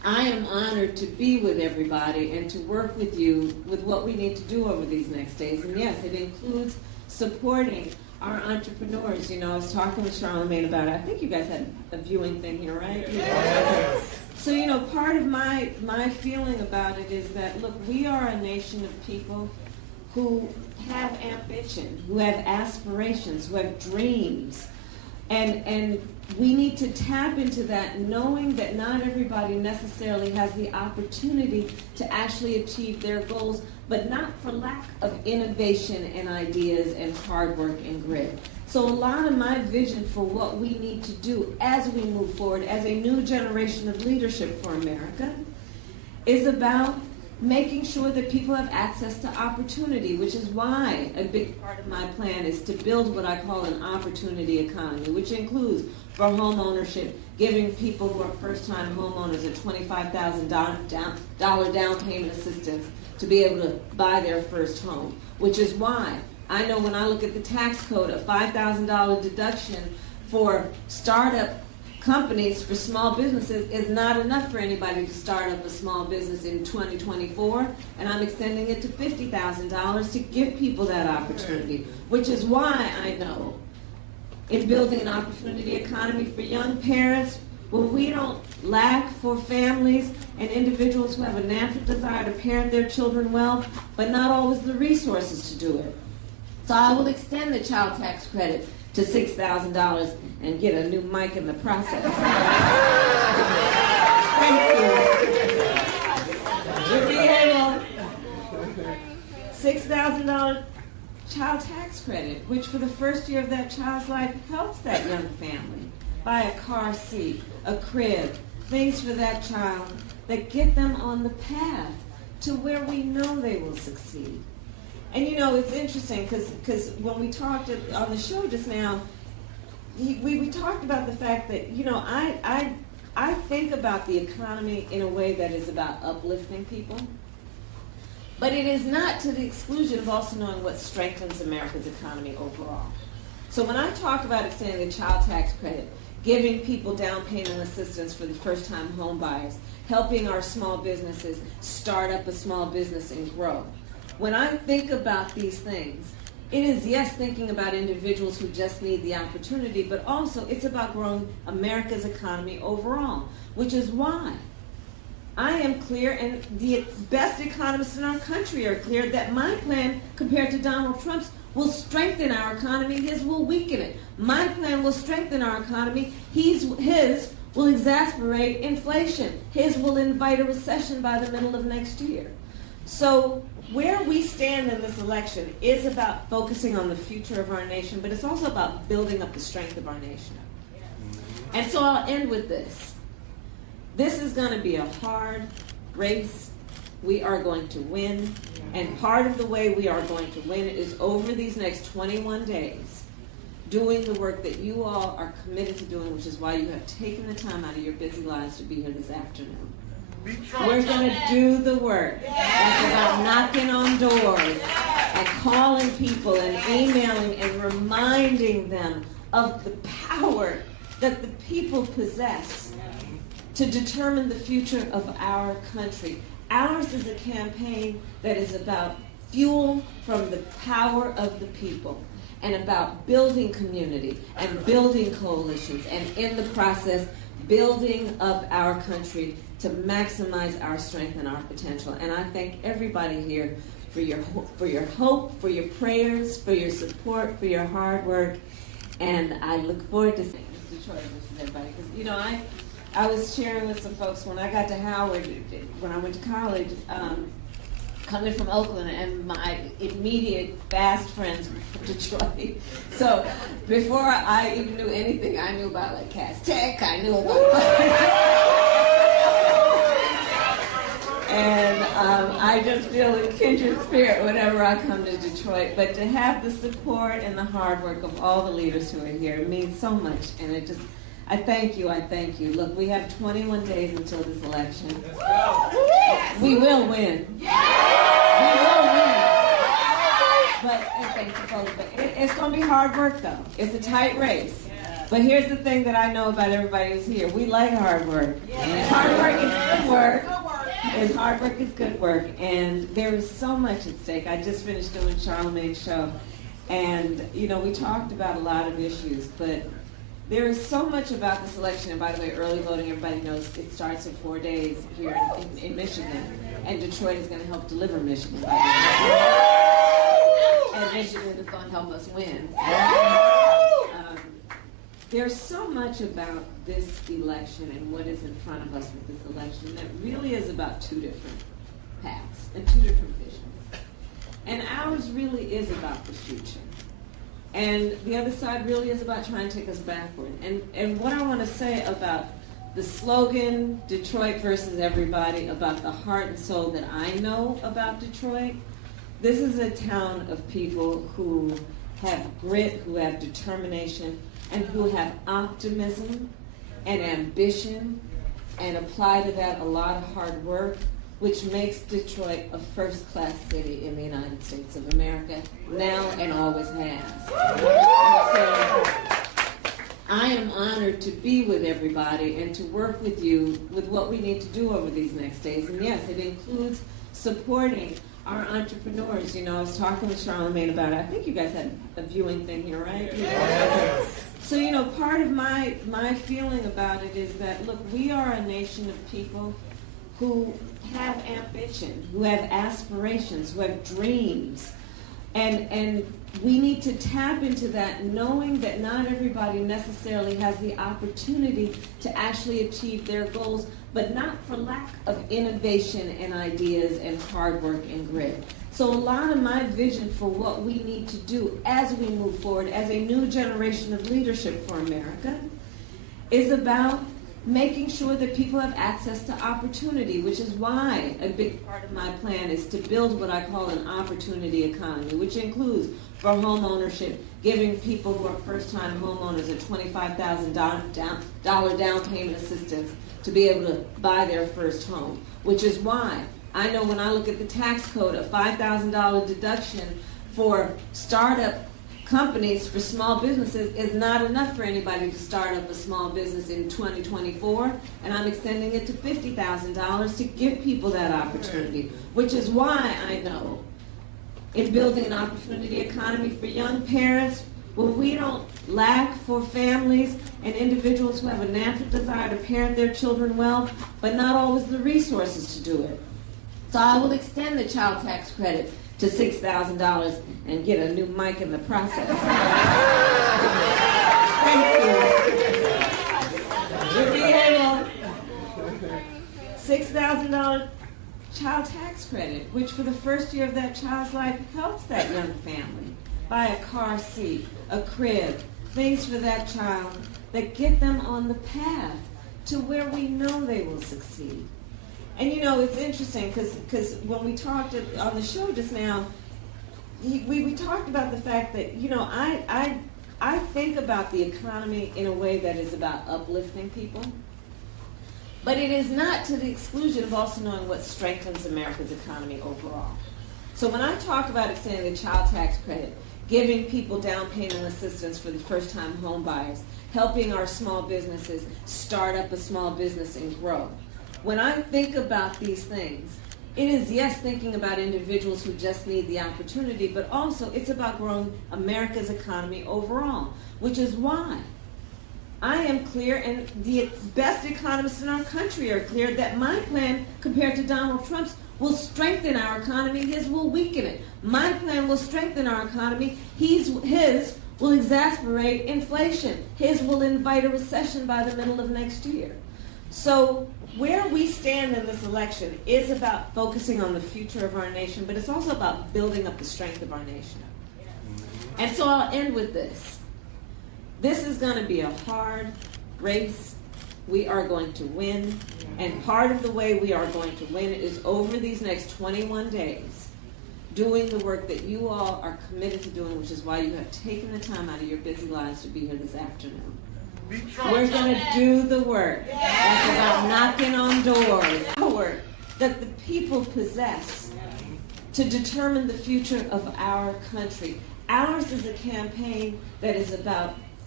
I am honored to be with everybody and to work with you with what we need to do over these next days. And yes, it includes supporting our entrepreneurs. You know, I was talking with Charlamagne about it. I think you guys had a viewing thing here, right? Yeah. So, you know, part of my feeling about it is that, look, we are a nation of people who have ambition, who have aspirations, who have dreams. And we need to tap into that, knowing that not everybody necessarily has the opportunity to actually achieve their goals, but not for lack of innovation and ideas and hard work and grit. So a lot of my vision for what we need to do as we move forward as a new generation of leadership for America is about making sure that people have access to opportunity, which is why a big part of my plan is to build what I call an opportunity economy, which includes for home ownership, giving people who are first-time homeowners a $25,000 down payment assistance to be able to buy their first home, which is why I know when I look at the tax code, a $5,000 deduction for startup companies for small businesses is not enough for anybody to start up a small business in 2024, and I'm extending it to $50,000 to give people that opportunity, which is why I know in building an opportunity economy for young parents, when we don't lack for families and individuals who have a natural desire to parent their children well, but not always the resources to do it. So I will extend the child tax credit to $6,000 and get a new mic in the process. Thank you. To be able, $6,000 child tax credit, which for the first year of that child's life helps that young family buy a car seat, a crib, things for that child that get them on the path to where we know they will succeed. And you know, it's interesting because when we talked on the show just now, we talked about the fact that, you know, I think about the economy in a way that is about uplifting people. But it is not to the exclusion of also knowing what strengthens America's economy overall. So when I talk about extending the child tax credit, giving people down payment assistance for the first-time home buyers, helping our small businesses start up a small business and grow, when I think about these things, it is, yes, thinking about individuals who just need the opportunity, but also it's about growing America's economy overall, which is why I am clear, and the best economists in our country are clear, that my plan, compared to Donald Trump's, will strengthen our economy, his will weaken it. My plan will strengthen our economy, his will exacerbate inflation. His will invite a recession by the middle of next year. So where we stand in this election is about focusing on the future of our nation, but it's also about building up the strength of our nation. And so I'll end with this. This is going to be a hard race. We are going to win. And part of the way we are going to win is over these next 21 days, doing the work that you all are committed to doing, which is why you have taken the time out of your busy lives to be here this afternoon. We're going to do the work. That's about knocking on doors and calling people and emailing and reminding them of the power that the people possess to determine the future of our country. Ours is a campaign that is about fuel from the power of the people and about building community and building coalitions and in the process building up our country to maximize our strength and our potential. And I thank everybody here for your hope, for your prayers, for your support, for your hard work. And I look forward to seeing Detroit versus everybody. Because, you know, I was sharing with some folks when I got to Howard, when I went to college, coming from Oakland, and my immediate fast friends from Detroit. So before I even knew anything, I knew about like Cass Tech, I knew about and I just feel a kindred spirit whenever I come to Detroit. But to have the support and the hard work of all the leaders who are here means so much, and it just, I thank you, I thank you. Look, we have 21 days until this election. We will win. We will win. But, and thank you, folks, but it's going to be hard work, though. It's a tight race. But here's the thing that I know about everybody who's here. We like hard work. And hard work is good work. And hard work is good work. And there is so much at stake. I just finished doing Charlemagne's show. And, you know, we talked about a lot of issues, but there is so much about this election. And by the way, early voting, everybody knows it starts in 4 days here in Michigan. And Detroit is going to help deliver Michigan. By the way. And Michigan is going to help us win. There's so much about this election and what is in front of us with this election that really is about two different paths and two different visions. And ours really is about the future. And the other side really is about trying to take us backward. And what I want to say about the slogan, Detroit versus everybody, about the heart and soul that I know about Detroit, this is a town of people who have grit, who have determination, and who have optimism and ambition and apply to that a lot of hard work, which makes Detroit a first-class city in the United States of America, now and always has. So I am honored to be with everybody and to work with you with what we need to do over these next days. And yes, it includes supporting our entrepreneurs. You know, I was talking with Charlemagne about it. I think you guys had a viewing thing here, right? Yeah. So, you know, part of my feeling about it is that, look, we are a nation of people who have ambition, who have aspirations, who have dreams. And we need to tap into that, knowing that not everybody necessarily has the opportunity to actually achieve their goals, but not for lack of innovation and ideas and hard work and grit. So a lot of my vision for what we need to do as we move forward as a new generation of leadership for America is about making sure that people have access to opportunity, which is why a big part of my plan is to build what I call an opportunity economy, which includes for home ownership, giving people who are first-time homeowners a $25,000 down payment assistance to be able to buy their first home, which is why I know when I look at the tax code, a $5,000 deduction for startup companies, for small businesses, is not enough for anybody to start up a small business in 2024, and I'm extending it to $50,000 to give people that opportunity, which is why I know in building an opportunity economy for young parents, where we don't lack for families and individuals who have a natural desire to parent their children well, but not always the resources to do it. So I will extend the child tax credit to $6,000 and get a new mic in the process. Thank you. You'll be able, $6,000 child tax credit, which for the first year of that child's life helps that young family buy a car seat, a crib, things for that child that get them on the path to where we know they will succeed. And you know, it's interesting because when we talked on the show just now, we talked about the fact that, you know, I think about the economy in a way that is about uplifting people, but it is not to the exclusion of also knowing what strengthens America's economy overall. So when I talk about extending the child tax credit, giving people down payment assistance for the first-time home buyers, helping our small businesses start up a small business and grow, when I think about these things, it is, yes, thinking about individuals who just need the opportunity, but also it's about growing America's economy overall, which is why I am clear, and the best economists in our country are clear, that my plan compared to Donald Trump's will strengthen our economy, his will weaken it. My plan will strengthen our economy, his will exacerbate inflation, his will invite a recession by the middle of next year. So where we stand in this election is about focusing on the future of our nation, but it's also about building up the strength of our nation. And so I'll end with this. This is going to be a hard race. We are going to win. And part of the way we are going to win is over these next 21 days, doing the work that you all are committed to doing, which is why you have taken the time out of your busy lives to be here this afternoon. We're going to do the work. That's about knocking on doors. Power that the people possess to determine the future of our country. Ours is a campaign that is about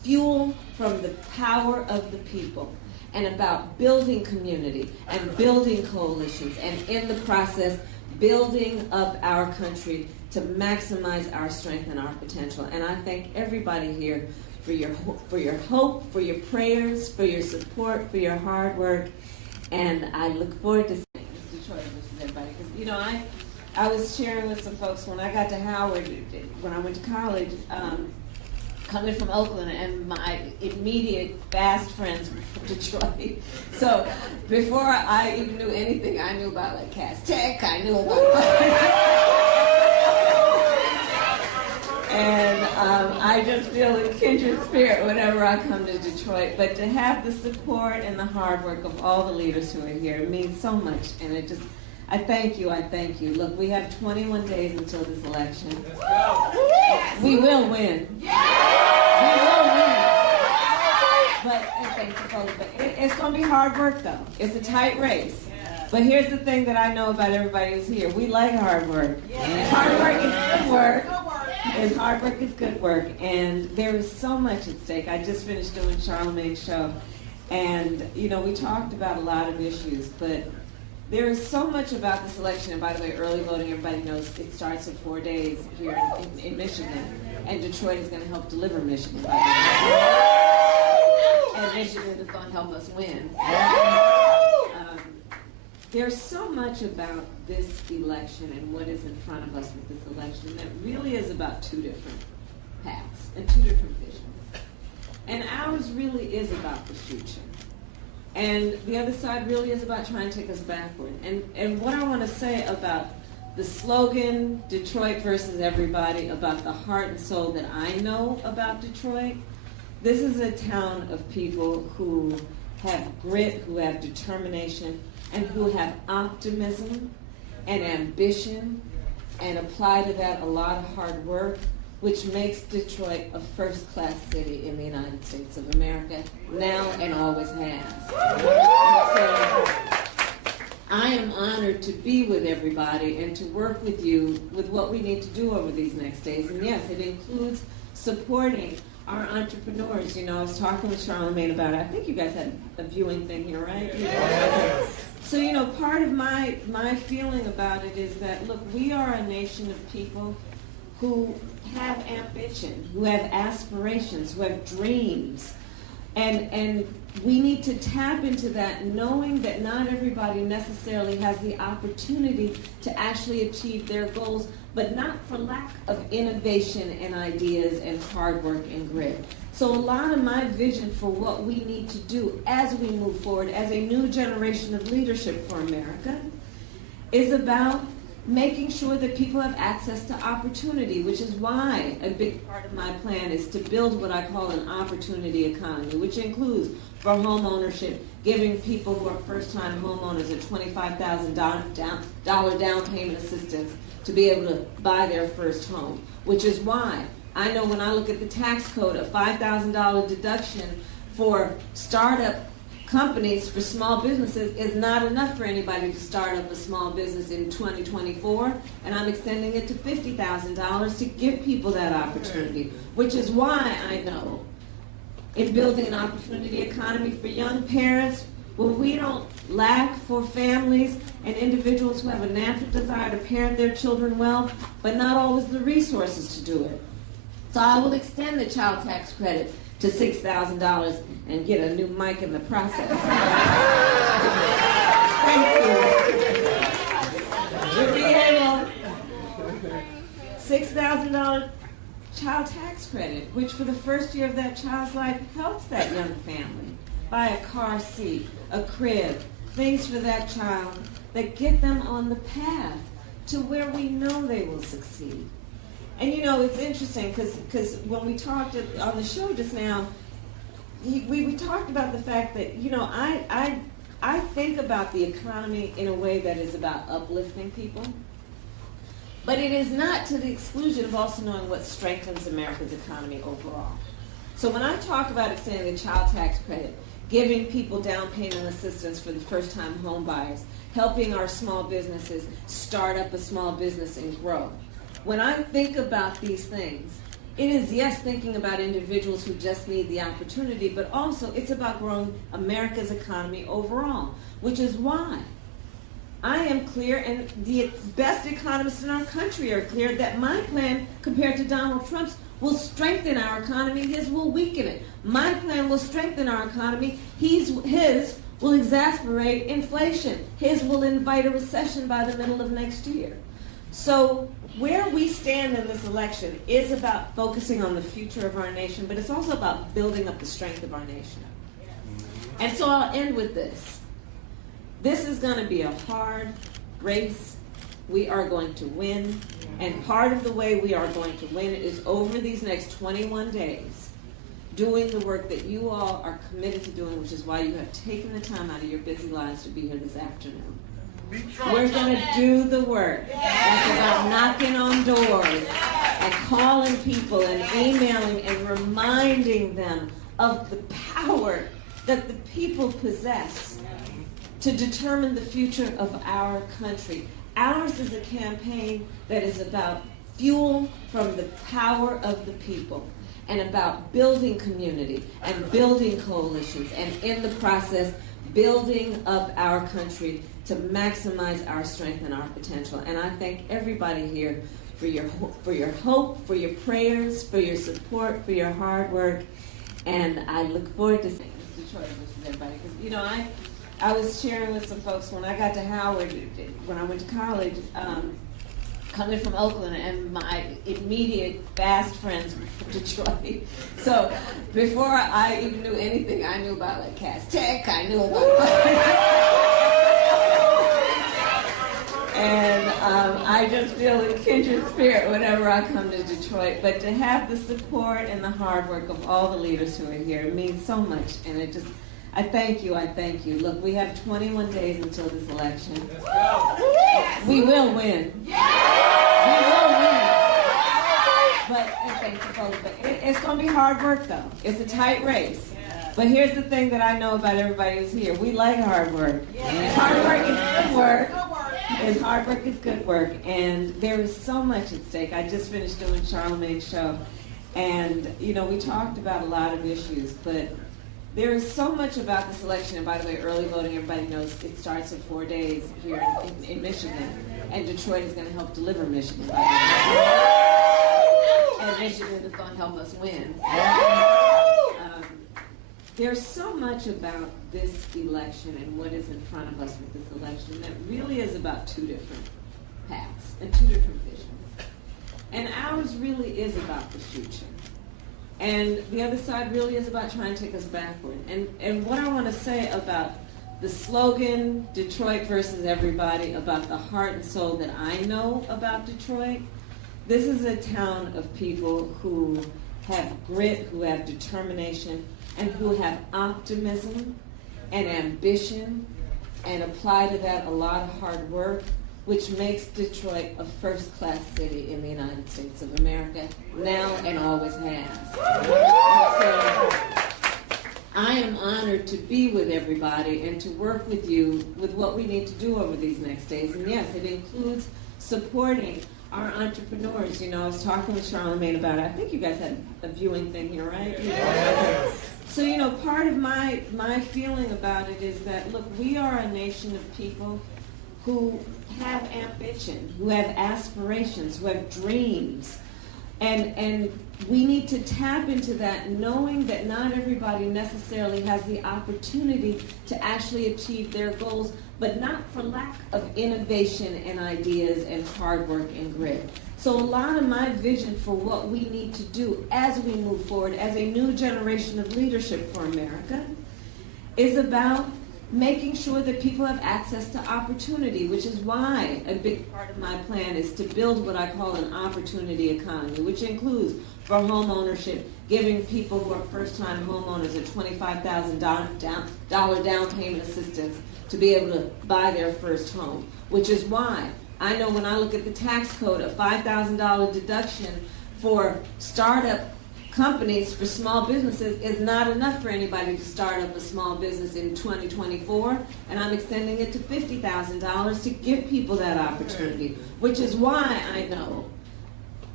fuel from the power of the people and about building community and building coalitions and in the process building up our country to maximize our strength and our potential. And I thank everybody here for your hope, for your prayers, for your support, for your hard work. And I look forward to seeing Detroit versus everybody. Because, you know, I was sharing with some folks when I got to Howard, when I went to college, coming from Oakland, and my immediate fast friends were from Detroit. So before I even knew anything, I knew about like Cass Tech, I knew about and I just feel a kindred spirit whenever I come to Detroit. But to have the support and the hard work of all the leaders who are here means so much. And it just, I thank you, I thank you. Look, we have 21 days until this election. Let's go. We will win. We will win. But, thank you, folks. But it's going to be hard work, though. It's a tight race. But here's the thing that I know about everybody who's here. We like hard work. And hard work is good work. And hard work is good work. And there is so much at stake. I just finished doing Charlemagne's show. And, you know, we talked about a lot of issues. But there is so much about this election. And by the way, early voting, everybody knows it starts in 4 days here in Michigan. And Detroit is going to help deliver Michigan. And Michigan is going to help us win. There's so much about this election and what is in front of us with this election that really is about two different paths and two different visions. And ours really is about the future. And the other side really is about trying to take us backward. And what I want to say about the slogan, Detroit versus everybody, about the heart and soul that I know about Detroit, this is a town of people who have grit, who have determination, and who have optimism and ambition and apply to that a lot of hard work, which makes Detroit a first-class city in the United States of America, now and always has. So I am honored to be with everybody and to work with you with what we need to do over these next days. And yes, it includes supporting our entrepreneurs. You know, I was talking with Charlemagne about it. I think you guys had a viewing thing here, right? Yeah. So, you know, part of my feeling about it is that, look, we are a nation of people who have ambition, who have aspirations, who have dreams. And we need to tap into that, knowing that not everybody necessarily has the opportunity to actually achieve their goals, but not for lack of innovation and ideas and hard work and grit. So a lot of my vision for what we need to do as we move forward as a new generation of leadership for America is about making sure that people have access to opportunity, which is why a big part of my plan is to build what I call an opportunity economy, which includes for home ownership, giving people who are first-time homeowners a $25,000 down payment assistance to be able to buy their first home, which is why I know when I look at the tax code, a $5,000 deduction for startup companies for small businesses is not enough for anybody to start up a small business in 2024, and I'm extending it to $50,000 to give people that opportunity, which is why I know in building an opportunity economy for young parents, where we don't lack for families and individuals who have a natural desire to parent their children well, but not always the resources to do it. So I will extend the child tax credit to $6,000 and get a new mic in the process. Thank you. You'll be able, $6,000 child tax credit, which for the first year of that child's life helps that young family buy a car seat, a crib, things for that child that get them on the path to where we know they will succeed. And you know, it's interesting because when we talked on the show just now, we talked about the fact that, you know, I think about the economy in a way that is about uplifting people, but it is not to the exclusion of also knowing what strengthens America's economy overall. So when I talk about extending the child tax credit, giving people down payment assistance for the first-time home buyers, helping our small businesses start up a small business and grow, when I think about these things, it is, yes, thinking about individuals who just need the opportunity, but also it's about growing America's economy overall, which is why I am clear, and the best economists in our country are clear, that my plan, compared to Donald Trump's, will strengthen our economy. His will weaken it. My plan will strengthen our economy. His will exacerbate inflation. His will invite a recession by the middle of next year. So where we stand in this election is about focusing on the future of our nation, but it's also about building up the strength of our nation. And so I'll end with this. This is going to be a hard race. We are going to win. And part of the way we are going to win is over these next 21 days, doing the work that you all are committed to doing, which is why you have taken the time out of your busy lives to be here this afternoon. We're going to do the work. That's about knocking on doors and calling people and emailing and reminding them of the power that the people possess to determine the future of our country. Ours is a campaign that is about fuel from the power of the people and about building community and building coalitions and in the process building up our country to maximize our strength and our potential. And I thank everybody here for your hope, for your prayers, for your support, for your hard work. And I look forward to seeing Detroit with everybody. Because, you know, I was sharing with some folks when I got to Howard, when I went to college, coming from Oakland, and my immediate fast friends were from Detroit. So before I even knew anything, I knew about like Cass Tech, I knew about and I just feel a kindred spirit whenever I come to Detroit. But to have the support and the hard work of all the leaders who are here means so much, and it just, I thank you, I thank you. Look, we have 21 days until this election. We will win. We will win. But, thank you, folks, but it's going to be hard work, though. It's a tight race. But here's the thing that I know about everybody who's here. We like hard work. Hard work is good work. And hard work is good work. And there is so much at stake. I just finished doing Charlemagne's show. And, you know, we talked about a lot of issues, but there is so much about this election. And by the way, early voting, everybody knows it starts in 4 days here in Michigan. And Detroit is going to help deliver Michigan. And Michigan is going to help us win. There's so much about this election and what is in front of us with this election that really is about two different paths and two different visions. And ours really is about the future. And the other side really is about trying to take us backward. And what I want to say about the slogan, Detroit versus everybody, about the heart and soul that I know about Detroit, this is a town of people who have grit, who have determination, and who have optimism and ambition and apply to that a lot of hard work, which makes Detroit a first-class city in the United States of America, now and always has. So, I am honored to be with everybody and to work with you with what we need to do over these next days. And yes, it includes supporting our entrepreneurs. You know, I was talking with Charlemagne about it. I think you guys had a viewing thing here, right? Yeah. So, you know, part of my feeling about it is that, look, we are a nation of people who have ambition, who have aspirations, who have dreams. And we need to tap into that, knowing that not everybody necessarily has the opportunity to actually achieve their goals, but not for lack of innovation and ideas and hard work and grit. So a lot of my vision for what we need to do as we move forward as a new generation of leadership for America is about making sure that people have access to opportunity, which is why a big part of my plan is to build what I call an opportunity economy, which includes for home ownership, giving people who are first-time homeowners a $25,000 down payment assistance to be able to buy their first home, which is why I know when I look at the tax code, a $5,000 deduction for startup companies, for small businesses, is not enough for anybody to start up a small business in 2024, and I'm extending it to $50,000 to give people that opportunity, which is why I know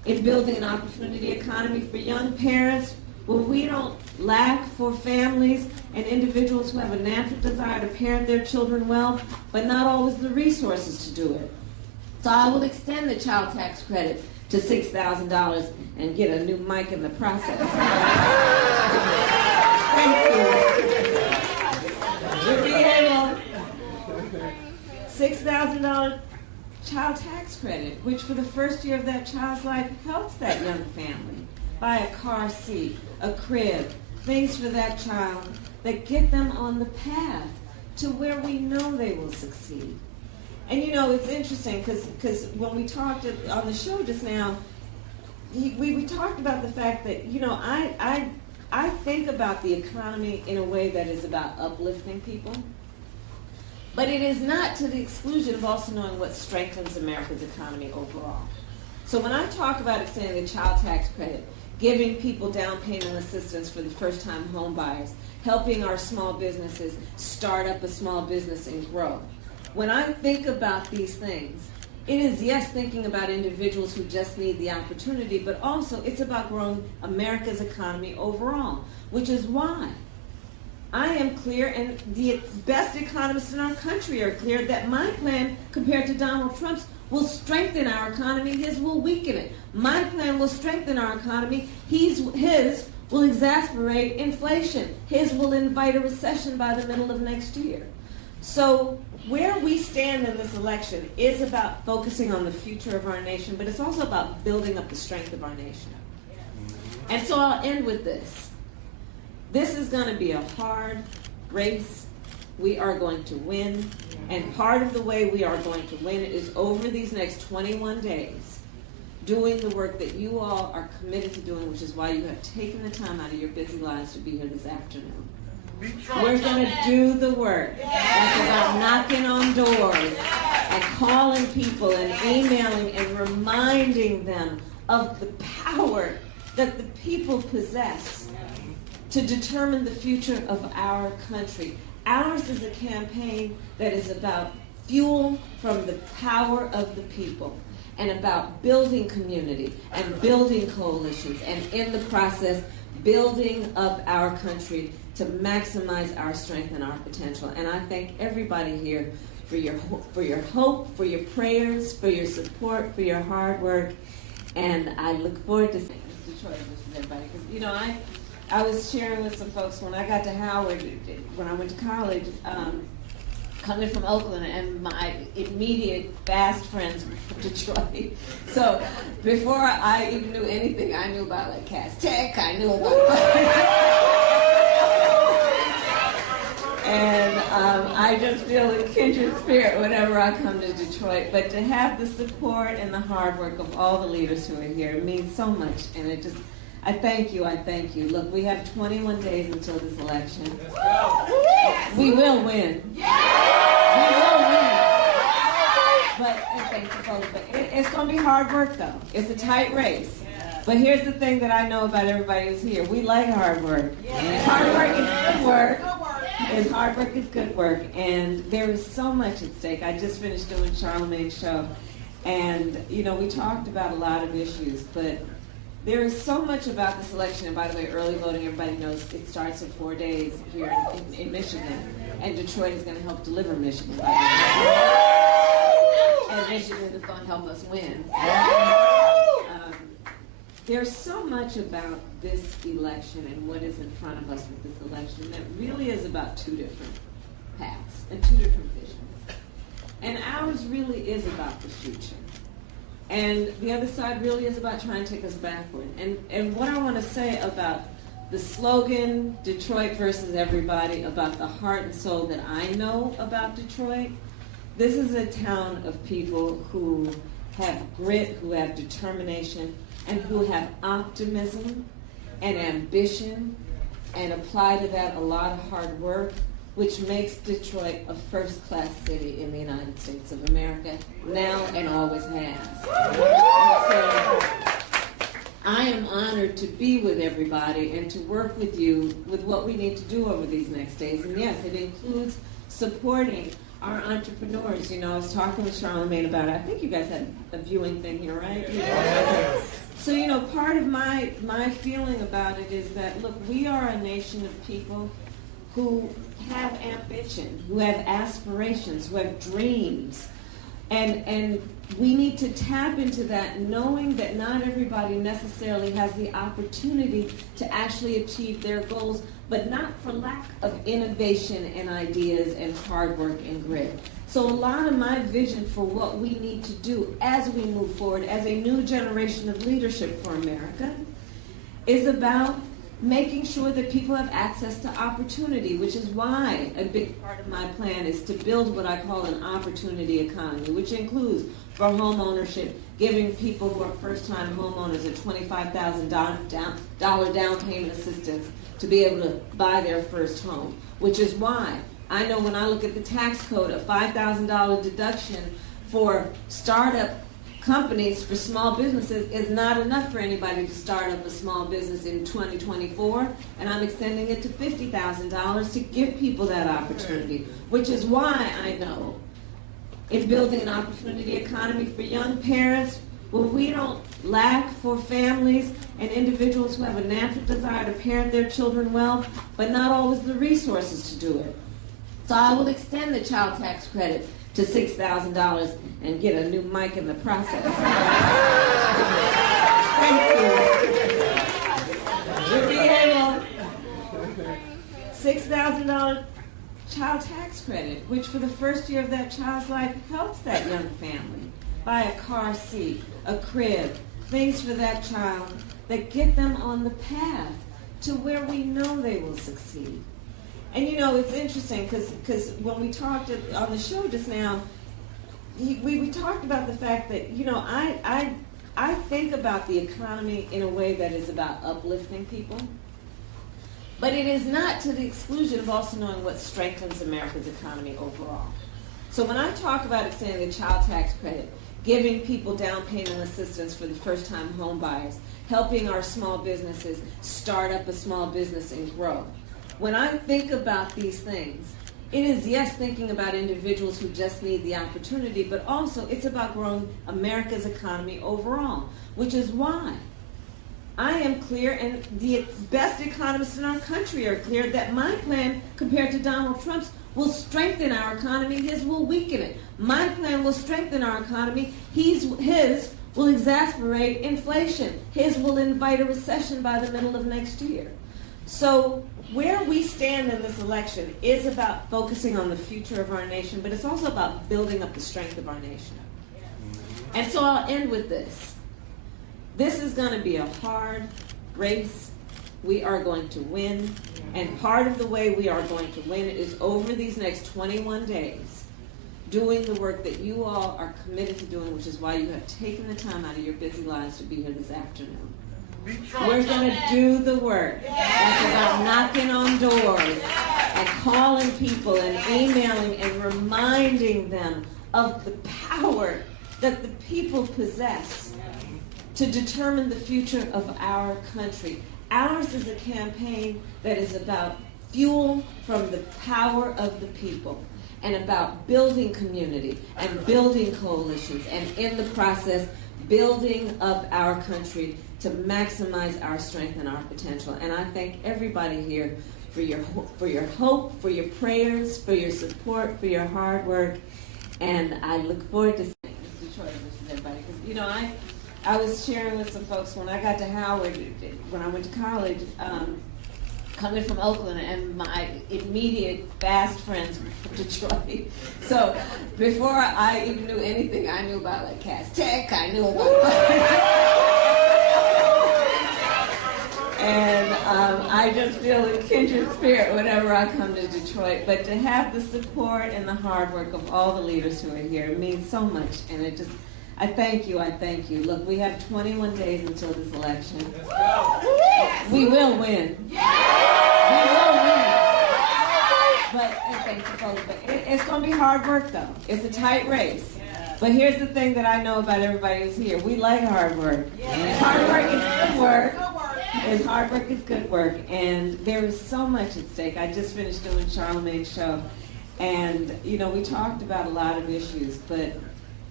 in building an opportunity economy for young parents, where we don't lack for families and individuals who have a natural desire to parent their children well, but not always the resources to do it. So I will extend the child tax credit to $6,000 and get a new mic in the process. Thank you. To be able, $6,000 child tax credit, which for the first year of that child's life helps that young family buy a car seat, a crib, things for that child that get them on the path to where we know they will succeed. And you know, it's interesting because when we talked on the show just now, we talked about the fact that, you know, I think about the economy in a way that is about uplifting people. But it is not to the exclusion of also knowing what strengthens America's economy overall. So when I talk about extending the child tax credit, giving people down payment assistance for the first-time home buyers, helping our small businesses start up a small business and grow. When I think about these things, it is, yes, thinking about individuals who just need the opportunity, but also it's about growing America's economy overall, which is why I am clear, and the best economists in our country are clear, that my plan, compared to Donald Trump's, will strengthen our economy, his will weaken it. My plan will strengthen our economy, his will exacerbate inflation. His will invite a recession by the middle of next year. So where we stand in this election is about focusing on the future of our nation, but it's also about building up the strength of our nation. And so I'll end with this. This is going to be a hard race. We are going to win. And part of the way we are going to win is over these next 21 days, doing the work that you all are committed to doing, which is why you have taken the time out of your busy lives to be here this afternoon. We're going to do the work. That's about knocking on doors and calling people and emailing and reminding them of the power that the people possess to determine the future of our country. Ours is a campaign that is about fuel from the power of the people and about building community and building coalitions and in the process building up our country to maximize our strength and our potential. And I thank everybody here for your hope, for your prayers, for your support, for your hard work. And I look forward to seeing Detroit with everybody. Because, you know, I was sharing with some folks when I got to Howard, when I went to college, coming from Oakland, and my immediate fast friends were from Detroit. So before I even knew anything, I knew about like Cass Tech, I knew about and I just feel a kindred spirit whenever I come to Detroit. But to have the support and the hard work of all the leaders who are here means so much, and it just, I thank you, I thank you. Look, we have 21 days until this election. We will win. We will win. But, thank you, folks, but it's going to be hard work, though. It's a tight race. But here's the thing that I know about everybody who's here. We like hard work. Hard work is good work. And hard work is good work. And there is so much at stake. I just finished doing Charlemagne's show. And, you know, we talked about a lot of issues, but there is so much about this election. And by the way, early voting, everybody knows it starts in 4 days here in Michigan. And Detroit is going to help deliver Michigan, by the way. And Michigan is going to help us win. There's so much about this election and what is in front of us with this election that really is about two different paths and two different visions. And ours really is about the future. And the other side really is about trying to take us backward. And what I want to say about the slogan, Detroit versus everybody, about the heart and soul that I know about Detroit, this is a town of people who have grit, who have determination, and who have optimism and ambition and apply to that a lot of hard work, which makes Detroit a first-class city in the United States of America, now and always has. So I am honored to be with everybody and to work with you with what we need to do over these next days. And yes, it includes supporting our entrepreneurs. You know, I was talking with Charlemagne about it. I think you guys had a viewing thing here, right? Yeah. part of my feeling about it is that, look, we are a nation of people who have ambition, who have aspirations, who have dreams. And we need to tap into that, knowing that not everybody necessarily has the opportunity to actually achieve their goals, but not for lack of innovation and ideas and hard work and grit. So a lot of my vision for what we need to do as we move forward as a new generation of leadership for America is about making sure that people have access to opportunity, which is why a big part of my plan is to build what I call an opportunity economy, which includes for home ownership, giving people who are first-time homeowners a $25,000 down payment assistance to be able to buy their first home, which is why I know when I look at the tax code, a $5,000 deduction for startup companies for small businesses is not enough for anybody to start up a small business in 2024, and I'm extending it to $50,000 to give people that opportunity, which is why I know in building an opportunity economy for young parents, where we don't lack for families and individuals who have a natural desire to parent their children well, but not always the resources to do it. So I will extend the child tax credit to $6,000 and get a new mic in the process. Thank you. We'll be able $6,000 child tax credit, which for the first year of that child's life helps that young family buy a car seat, a crib, things for that child that get them on the path to where we know they will succeed. And you know, it's interesting because when we talked on the show just now, we talked about the fact that, you know, I think about the economy in a way that is about uplifting people, but it is not to the exclusion of also knowing what strengthens America's economy overall. So when I talk about extending the child tax credit, giving people down payment assistance for the first-time home buyers, helping our small businesses start up a small business and grow, when I think about these things, it is, yes, thinking about individuals who just need the opportunity, but also it's about growing America's economy overall, which is why I am clear, and the best economists in our country are clear, that my plan, compared to Donald Trump's, will strengthen our economy, his will weaken it. My plan will strengthen our economy, his will exacerbate inflation, his will invite a recession by the middle of next year. So where we stand in this election is about focusing on the future of our nation, but it's also about building up the strength of our nation. And so I'll end with this. This is going to be a hard race. We are going to win. And part of the way we are going to win is over these next 21 days, doing the work that you all are committed to doing, which is why you have taken the time out of your busy lives to be here this afternoon. We're going to do the work. That's about knocking on doors and calling people and emailing and reminding them of the power that the people possess to determine the future of our country. Ours is a campaign that is about fuel from the power of the people and about building community and building coalitions and in the process building up our country to maximize our strength and our potential. And I thank everybody here for your hope, for your prayers, for your support, for your hard work. And I look forward to seeing Detroit with everybody. Because, you know, I was sharing with some folks when I got to Howard, when I went to college, coming from Oakland, and my immediate fast friends were from Detroit. So before I even knew anything, I knew about like Cass Tech, I knew about and I just feel a kindred spirit whenever I come to Detroit. But to have the support and the hard work of all the leaders who are here means so much. And it just, I thank you. Look, we have 21 days until this election. We will win. We will win. But, thank you, folks. But it's going to be hard work, though. It's a tight race. But here's the thing that I know about everybody who's here. We like hard work. And hard work is good work. And hard work is good work. And there is so much at stake. I just finished doing Charlemagne's show. And, you know, we talked about a lot of issues. But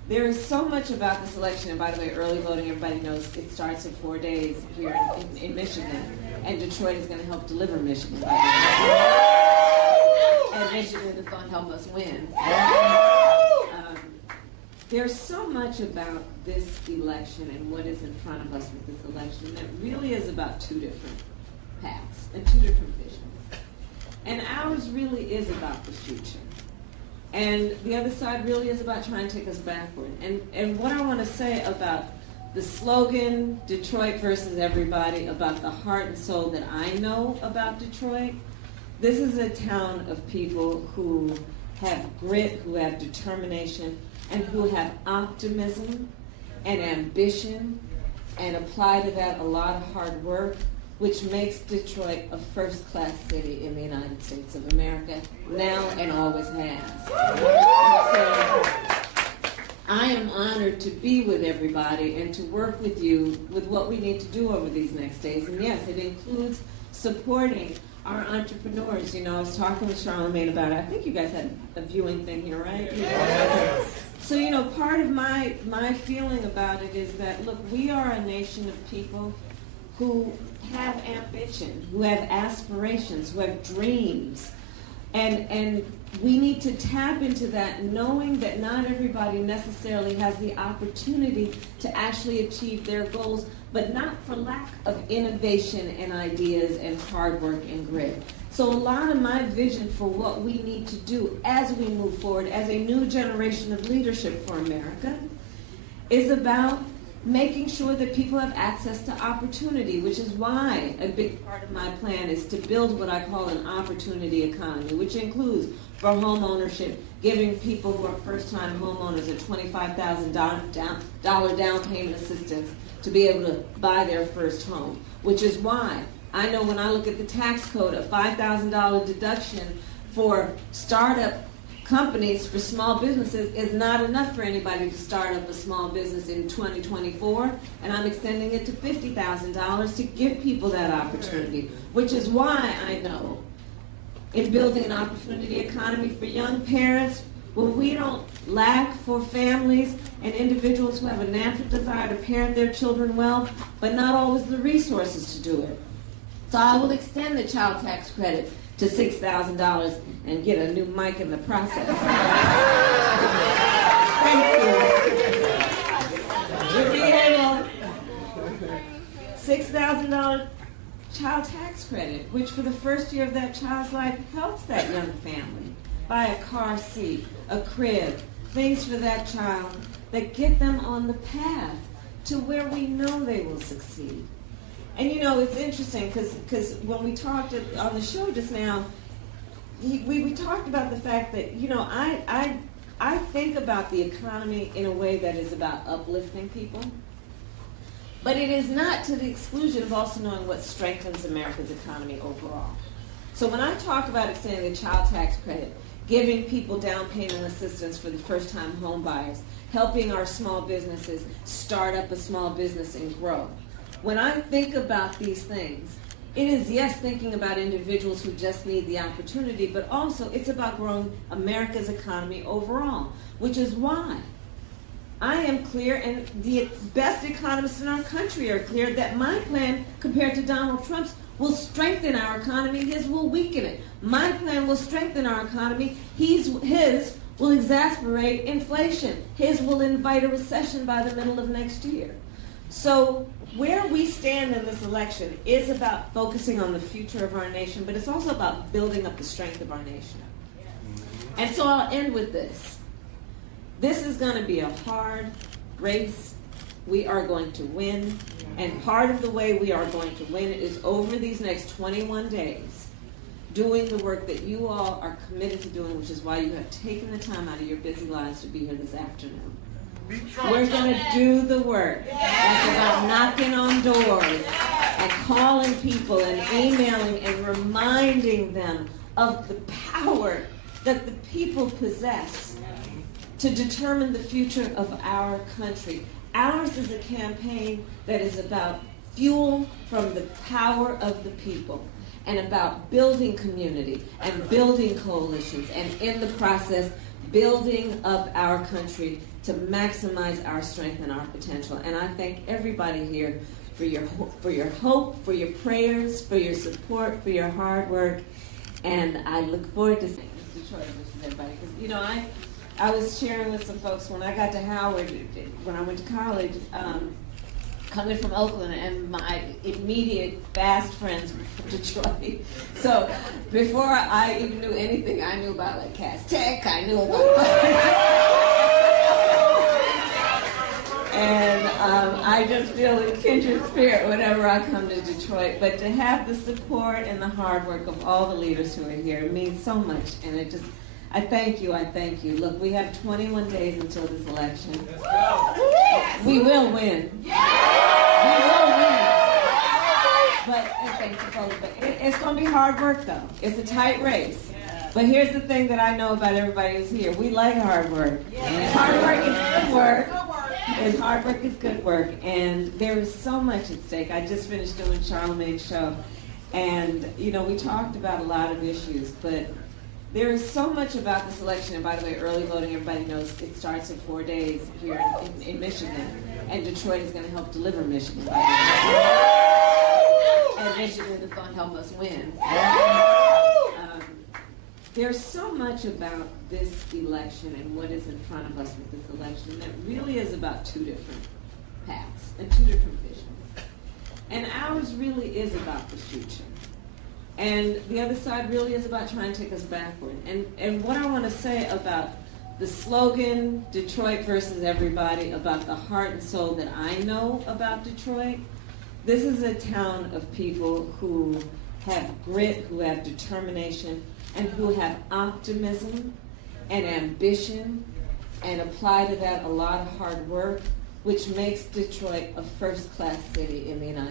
There is so much about this election, and by the way, early voting, everybody knows it starts in 4 days here in Michigan, and Detroit is going to help deliver Michigan. And Michigan is going to help us win. There's so much about this election and what is in front of us with this election that really is about two different paths and two different visions. And ours really is about the future. And the other side really is about trying to take us backward. And what I want to say about the slogan, Detroit versus everybody, about the heart and soul that I know about Detroit, this is a town of people who have grit, who have determination, and who have optimism and ambition, and apply to that a lot of hard work, which makes Detroit a first-class city in the United States of America, now and always has. So, I am honored to be with everybody and to work with you with what we need to do over these next days. And yes, it includes supporting our entrepreneurs. You know, I was talking with Charlamagne about it. I think you guys had a viewing thing here, right? Yeah. So, you know, part of my feeling about it is that, look, we are a nation of people who have ambition, who have aspirations, who have dreams. And we need to tap into that, knowing that not everybody necessarily has the opportunity to actually achieve their goals, but not for lack of innovation and ideas and hard work and grit. So a lot of my vision for what we need to do as we move forward as a new generation of leadership for America is about making sure that people have access to opportunity, which is why a big part of my plan is to build what I call an opportunity economy, which includes, for home ownership, giving people who are first-time homeowners a $25,000 down payment assistance to be able to buy their first home, which is why I know when I look at the tax code, a $5,000 deduction for startup companies, for small businesses, is not enough for anybody to start up a small business in 2024, and I'm extending it to $50,000 to give people that opportunity, which is why I know in building an opportunity economy for young parents, where we don't lack for families and individuals who have a natural desire to parent their children well, but not always the resources to do it. So I will extend the child tax credit to $6,000 and get a new mic in the process. Thank you. $6,000 child tax credit, which for the first year of that child's life helps that young family buy a car seat, a crib, things for that child that get them on the path to where we know they will succeed. And you know, it's interesting because when we talked on the show just now, we talked about the fact that, you know, I think about the economy in a way that is about uplifting people. But it is not to the exclusion of also knowing what strengthens America's economy overall. So when I talk about extending the child tax credit, giving people down payment assistance for the first-time home buyers, helping our small businesses start up a small business and grow. When I think about these things, it is, yes, thinking about individuals who just need the opportunity, but also it's about growing America's economy overall, which is why I am clear, and the best economists in our country are clear, that my plan, compared to Donald Trump's, will strengthen our economy, his will weaken it. My plan will strengthen our economy, his will exacerbate inflation. His will invite a recession by the middle of next year. So where we stand in this election is about focusing on the future of our nation, but it's also about building up the strength of our nation. And so I'll end with this. This is going to be a hard race. We are going to win. And part of the way we are going to win is over these next 21 days, doing the work that you all are committed to doing, which is why you have taken the time out of your busy lives to be here this afternoon. We're going to do the work. That's about knocking on doors and calling people and emailing and reminding them of the power that the people possess to determine the future of our country. Ours is a campaign that is about fuel from the power of the people and about building community and building coalitions and in the process building up our country to maximize our strength and our potential. And I thank everybody here for your hope, for your prayers, for your support, for your hard work. And I look forward to seeing Detroit versus everybody. Because, you know, I was sharing with some folks when I got to Howard, when I went to college, coming from Oakland, and my immediate fast friends were from Detroit. So before I even knew anything, I knew about like Cass Tech, I knew about and I just feel a kindred spirit whenever I come to Detroit. But to have the support and the hard work of all the leaders who are here means so much. And it just, I thank you, I thank you. Look, we have 21 days until this election. Let's go. Yes. We will win. Yes. We will win. But, and thank you, folks, but it's going to be hard work, though. It's a tight race. But here's the thing that I know about everybody who's here. We like hard work. Yes. Hard work is good work. Good work. And hard work is good work. And there is so much at stake. I just finished doing Charlemagne's show. And, you know, we talked about a lot of issues, but there is so much about this election. And by the way, early voting, everybody knows it starts in 4 days here in Michigan. And Detroit is going to help deliver Michigan, by the way. And Michigan is going to help us win. There's so much about this election and what is in front of us with this election that really is about two different paths and two different visions. And ours really is about the future. And the other side really is about trying to take us backward. And what I want to say about the slogan, Detroit versus everybody, about the heart and soul that I know about Detroit, this is a town of people who have grit, who have determination, and who have optimism and ambition and apply to that a lot of hard work, which makes Detroit a first-class city in the United States.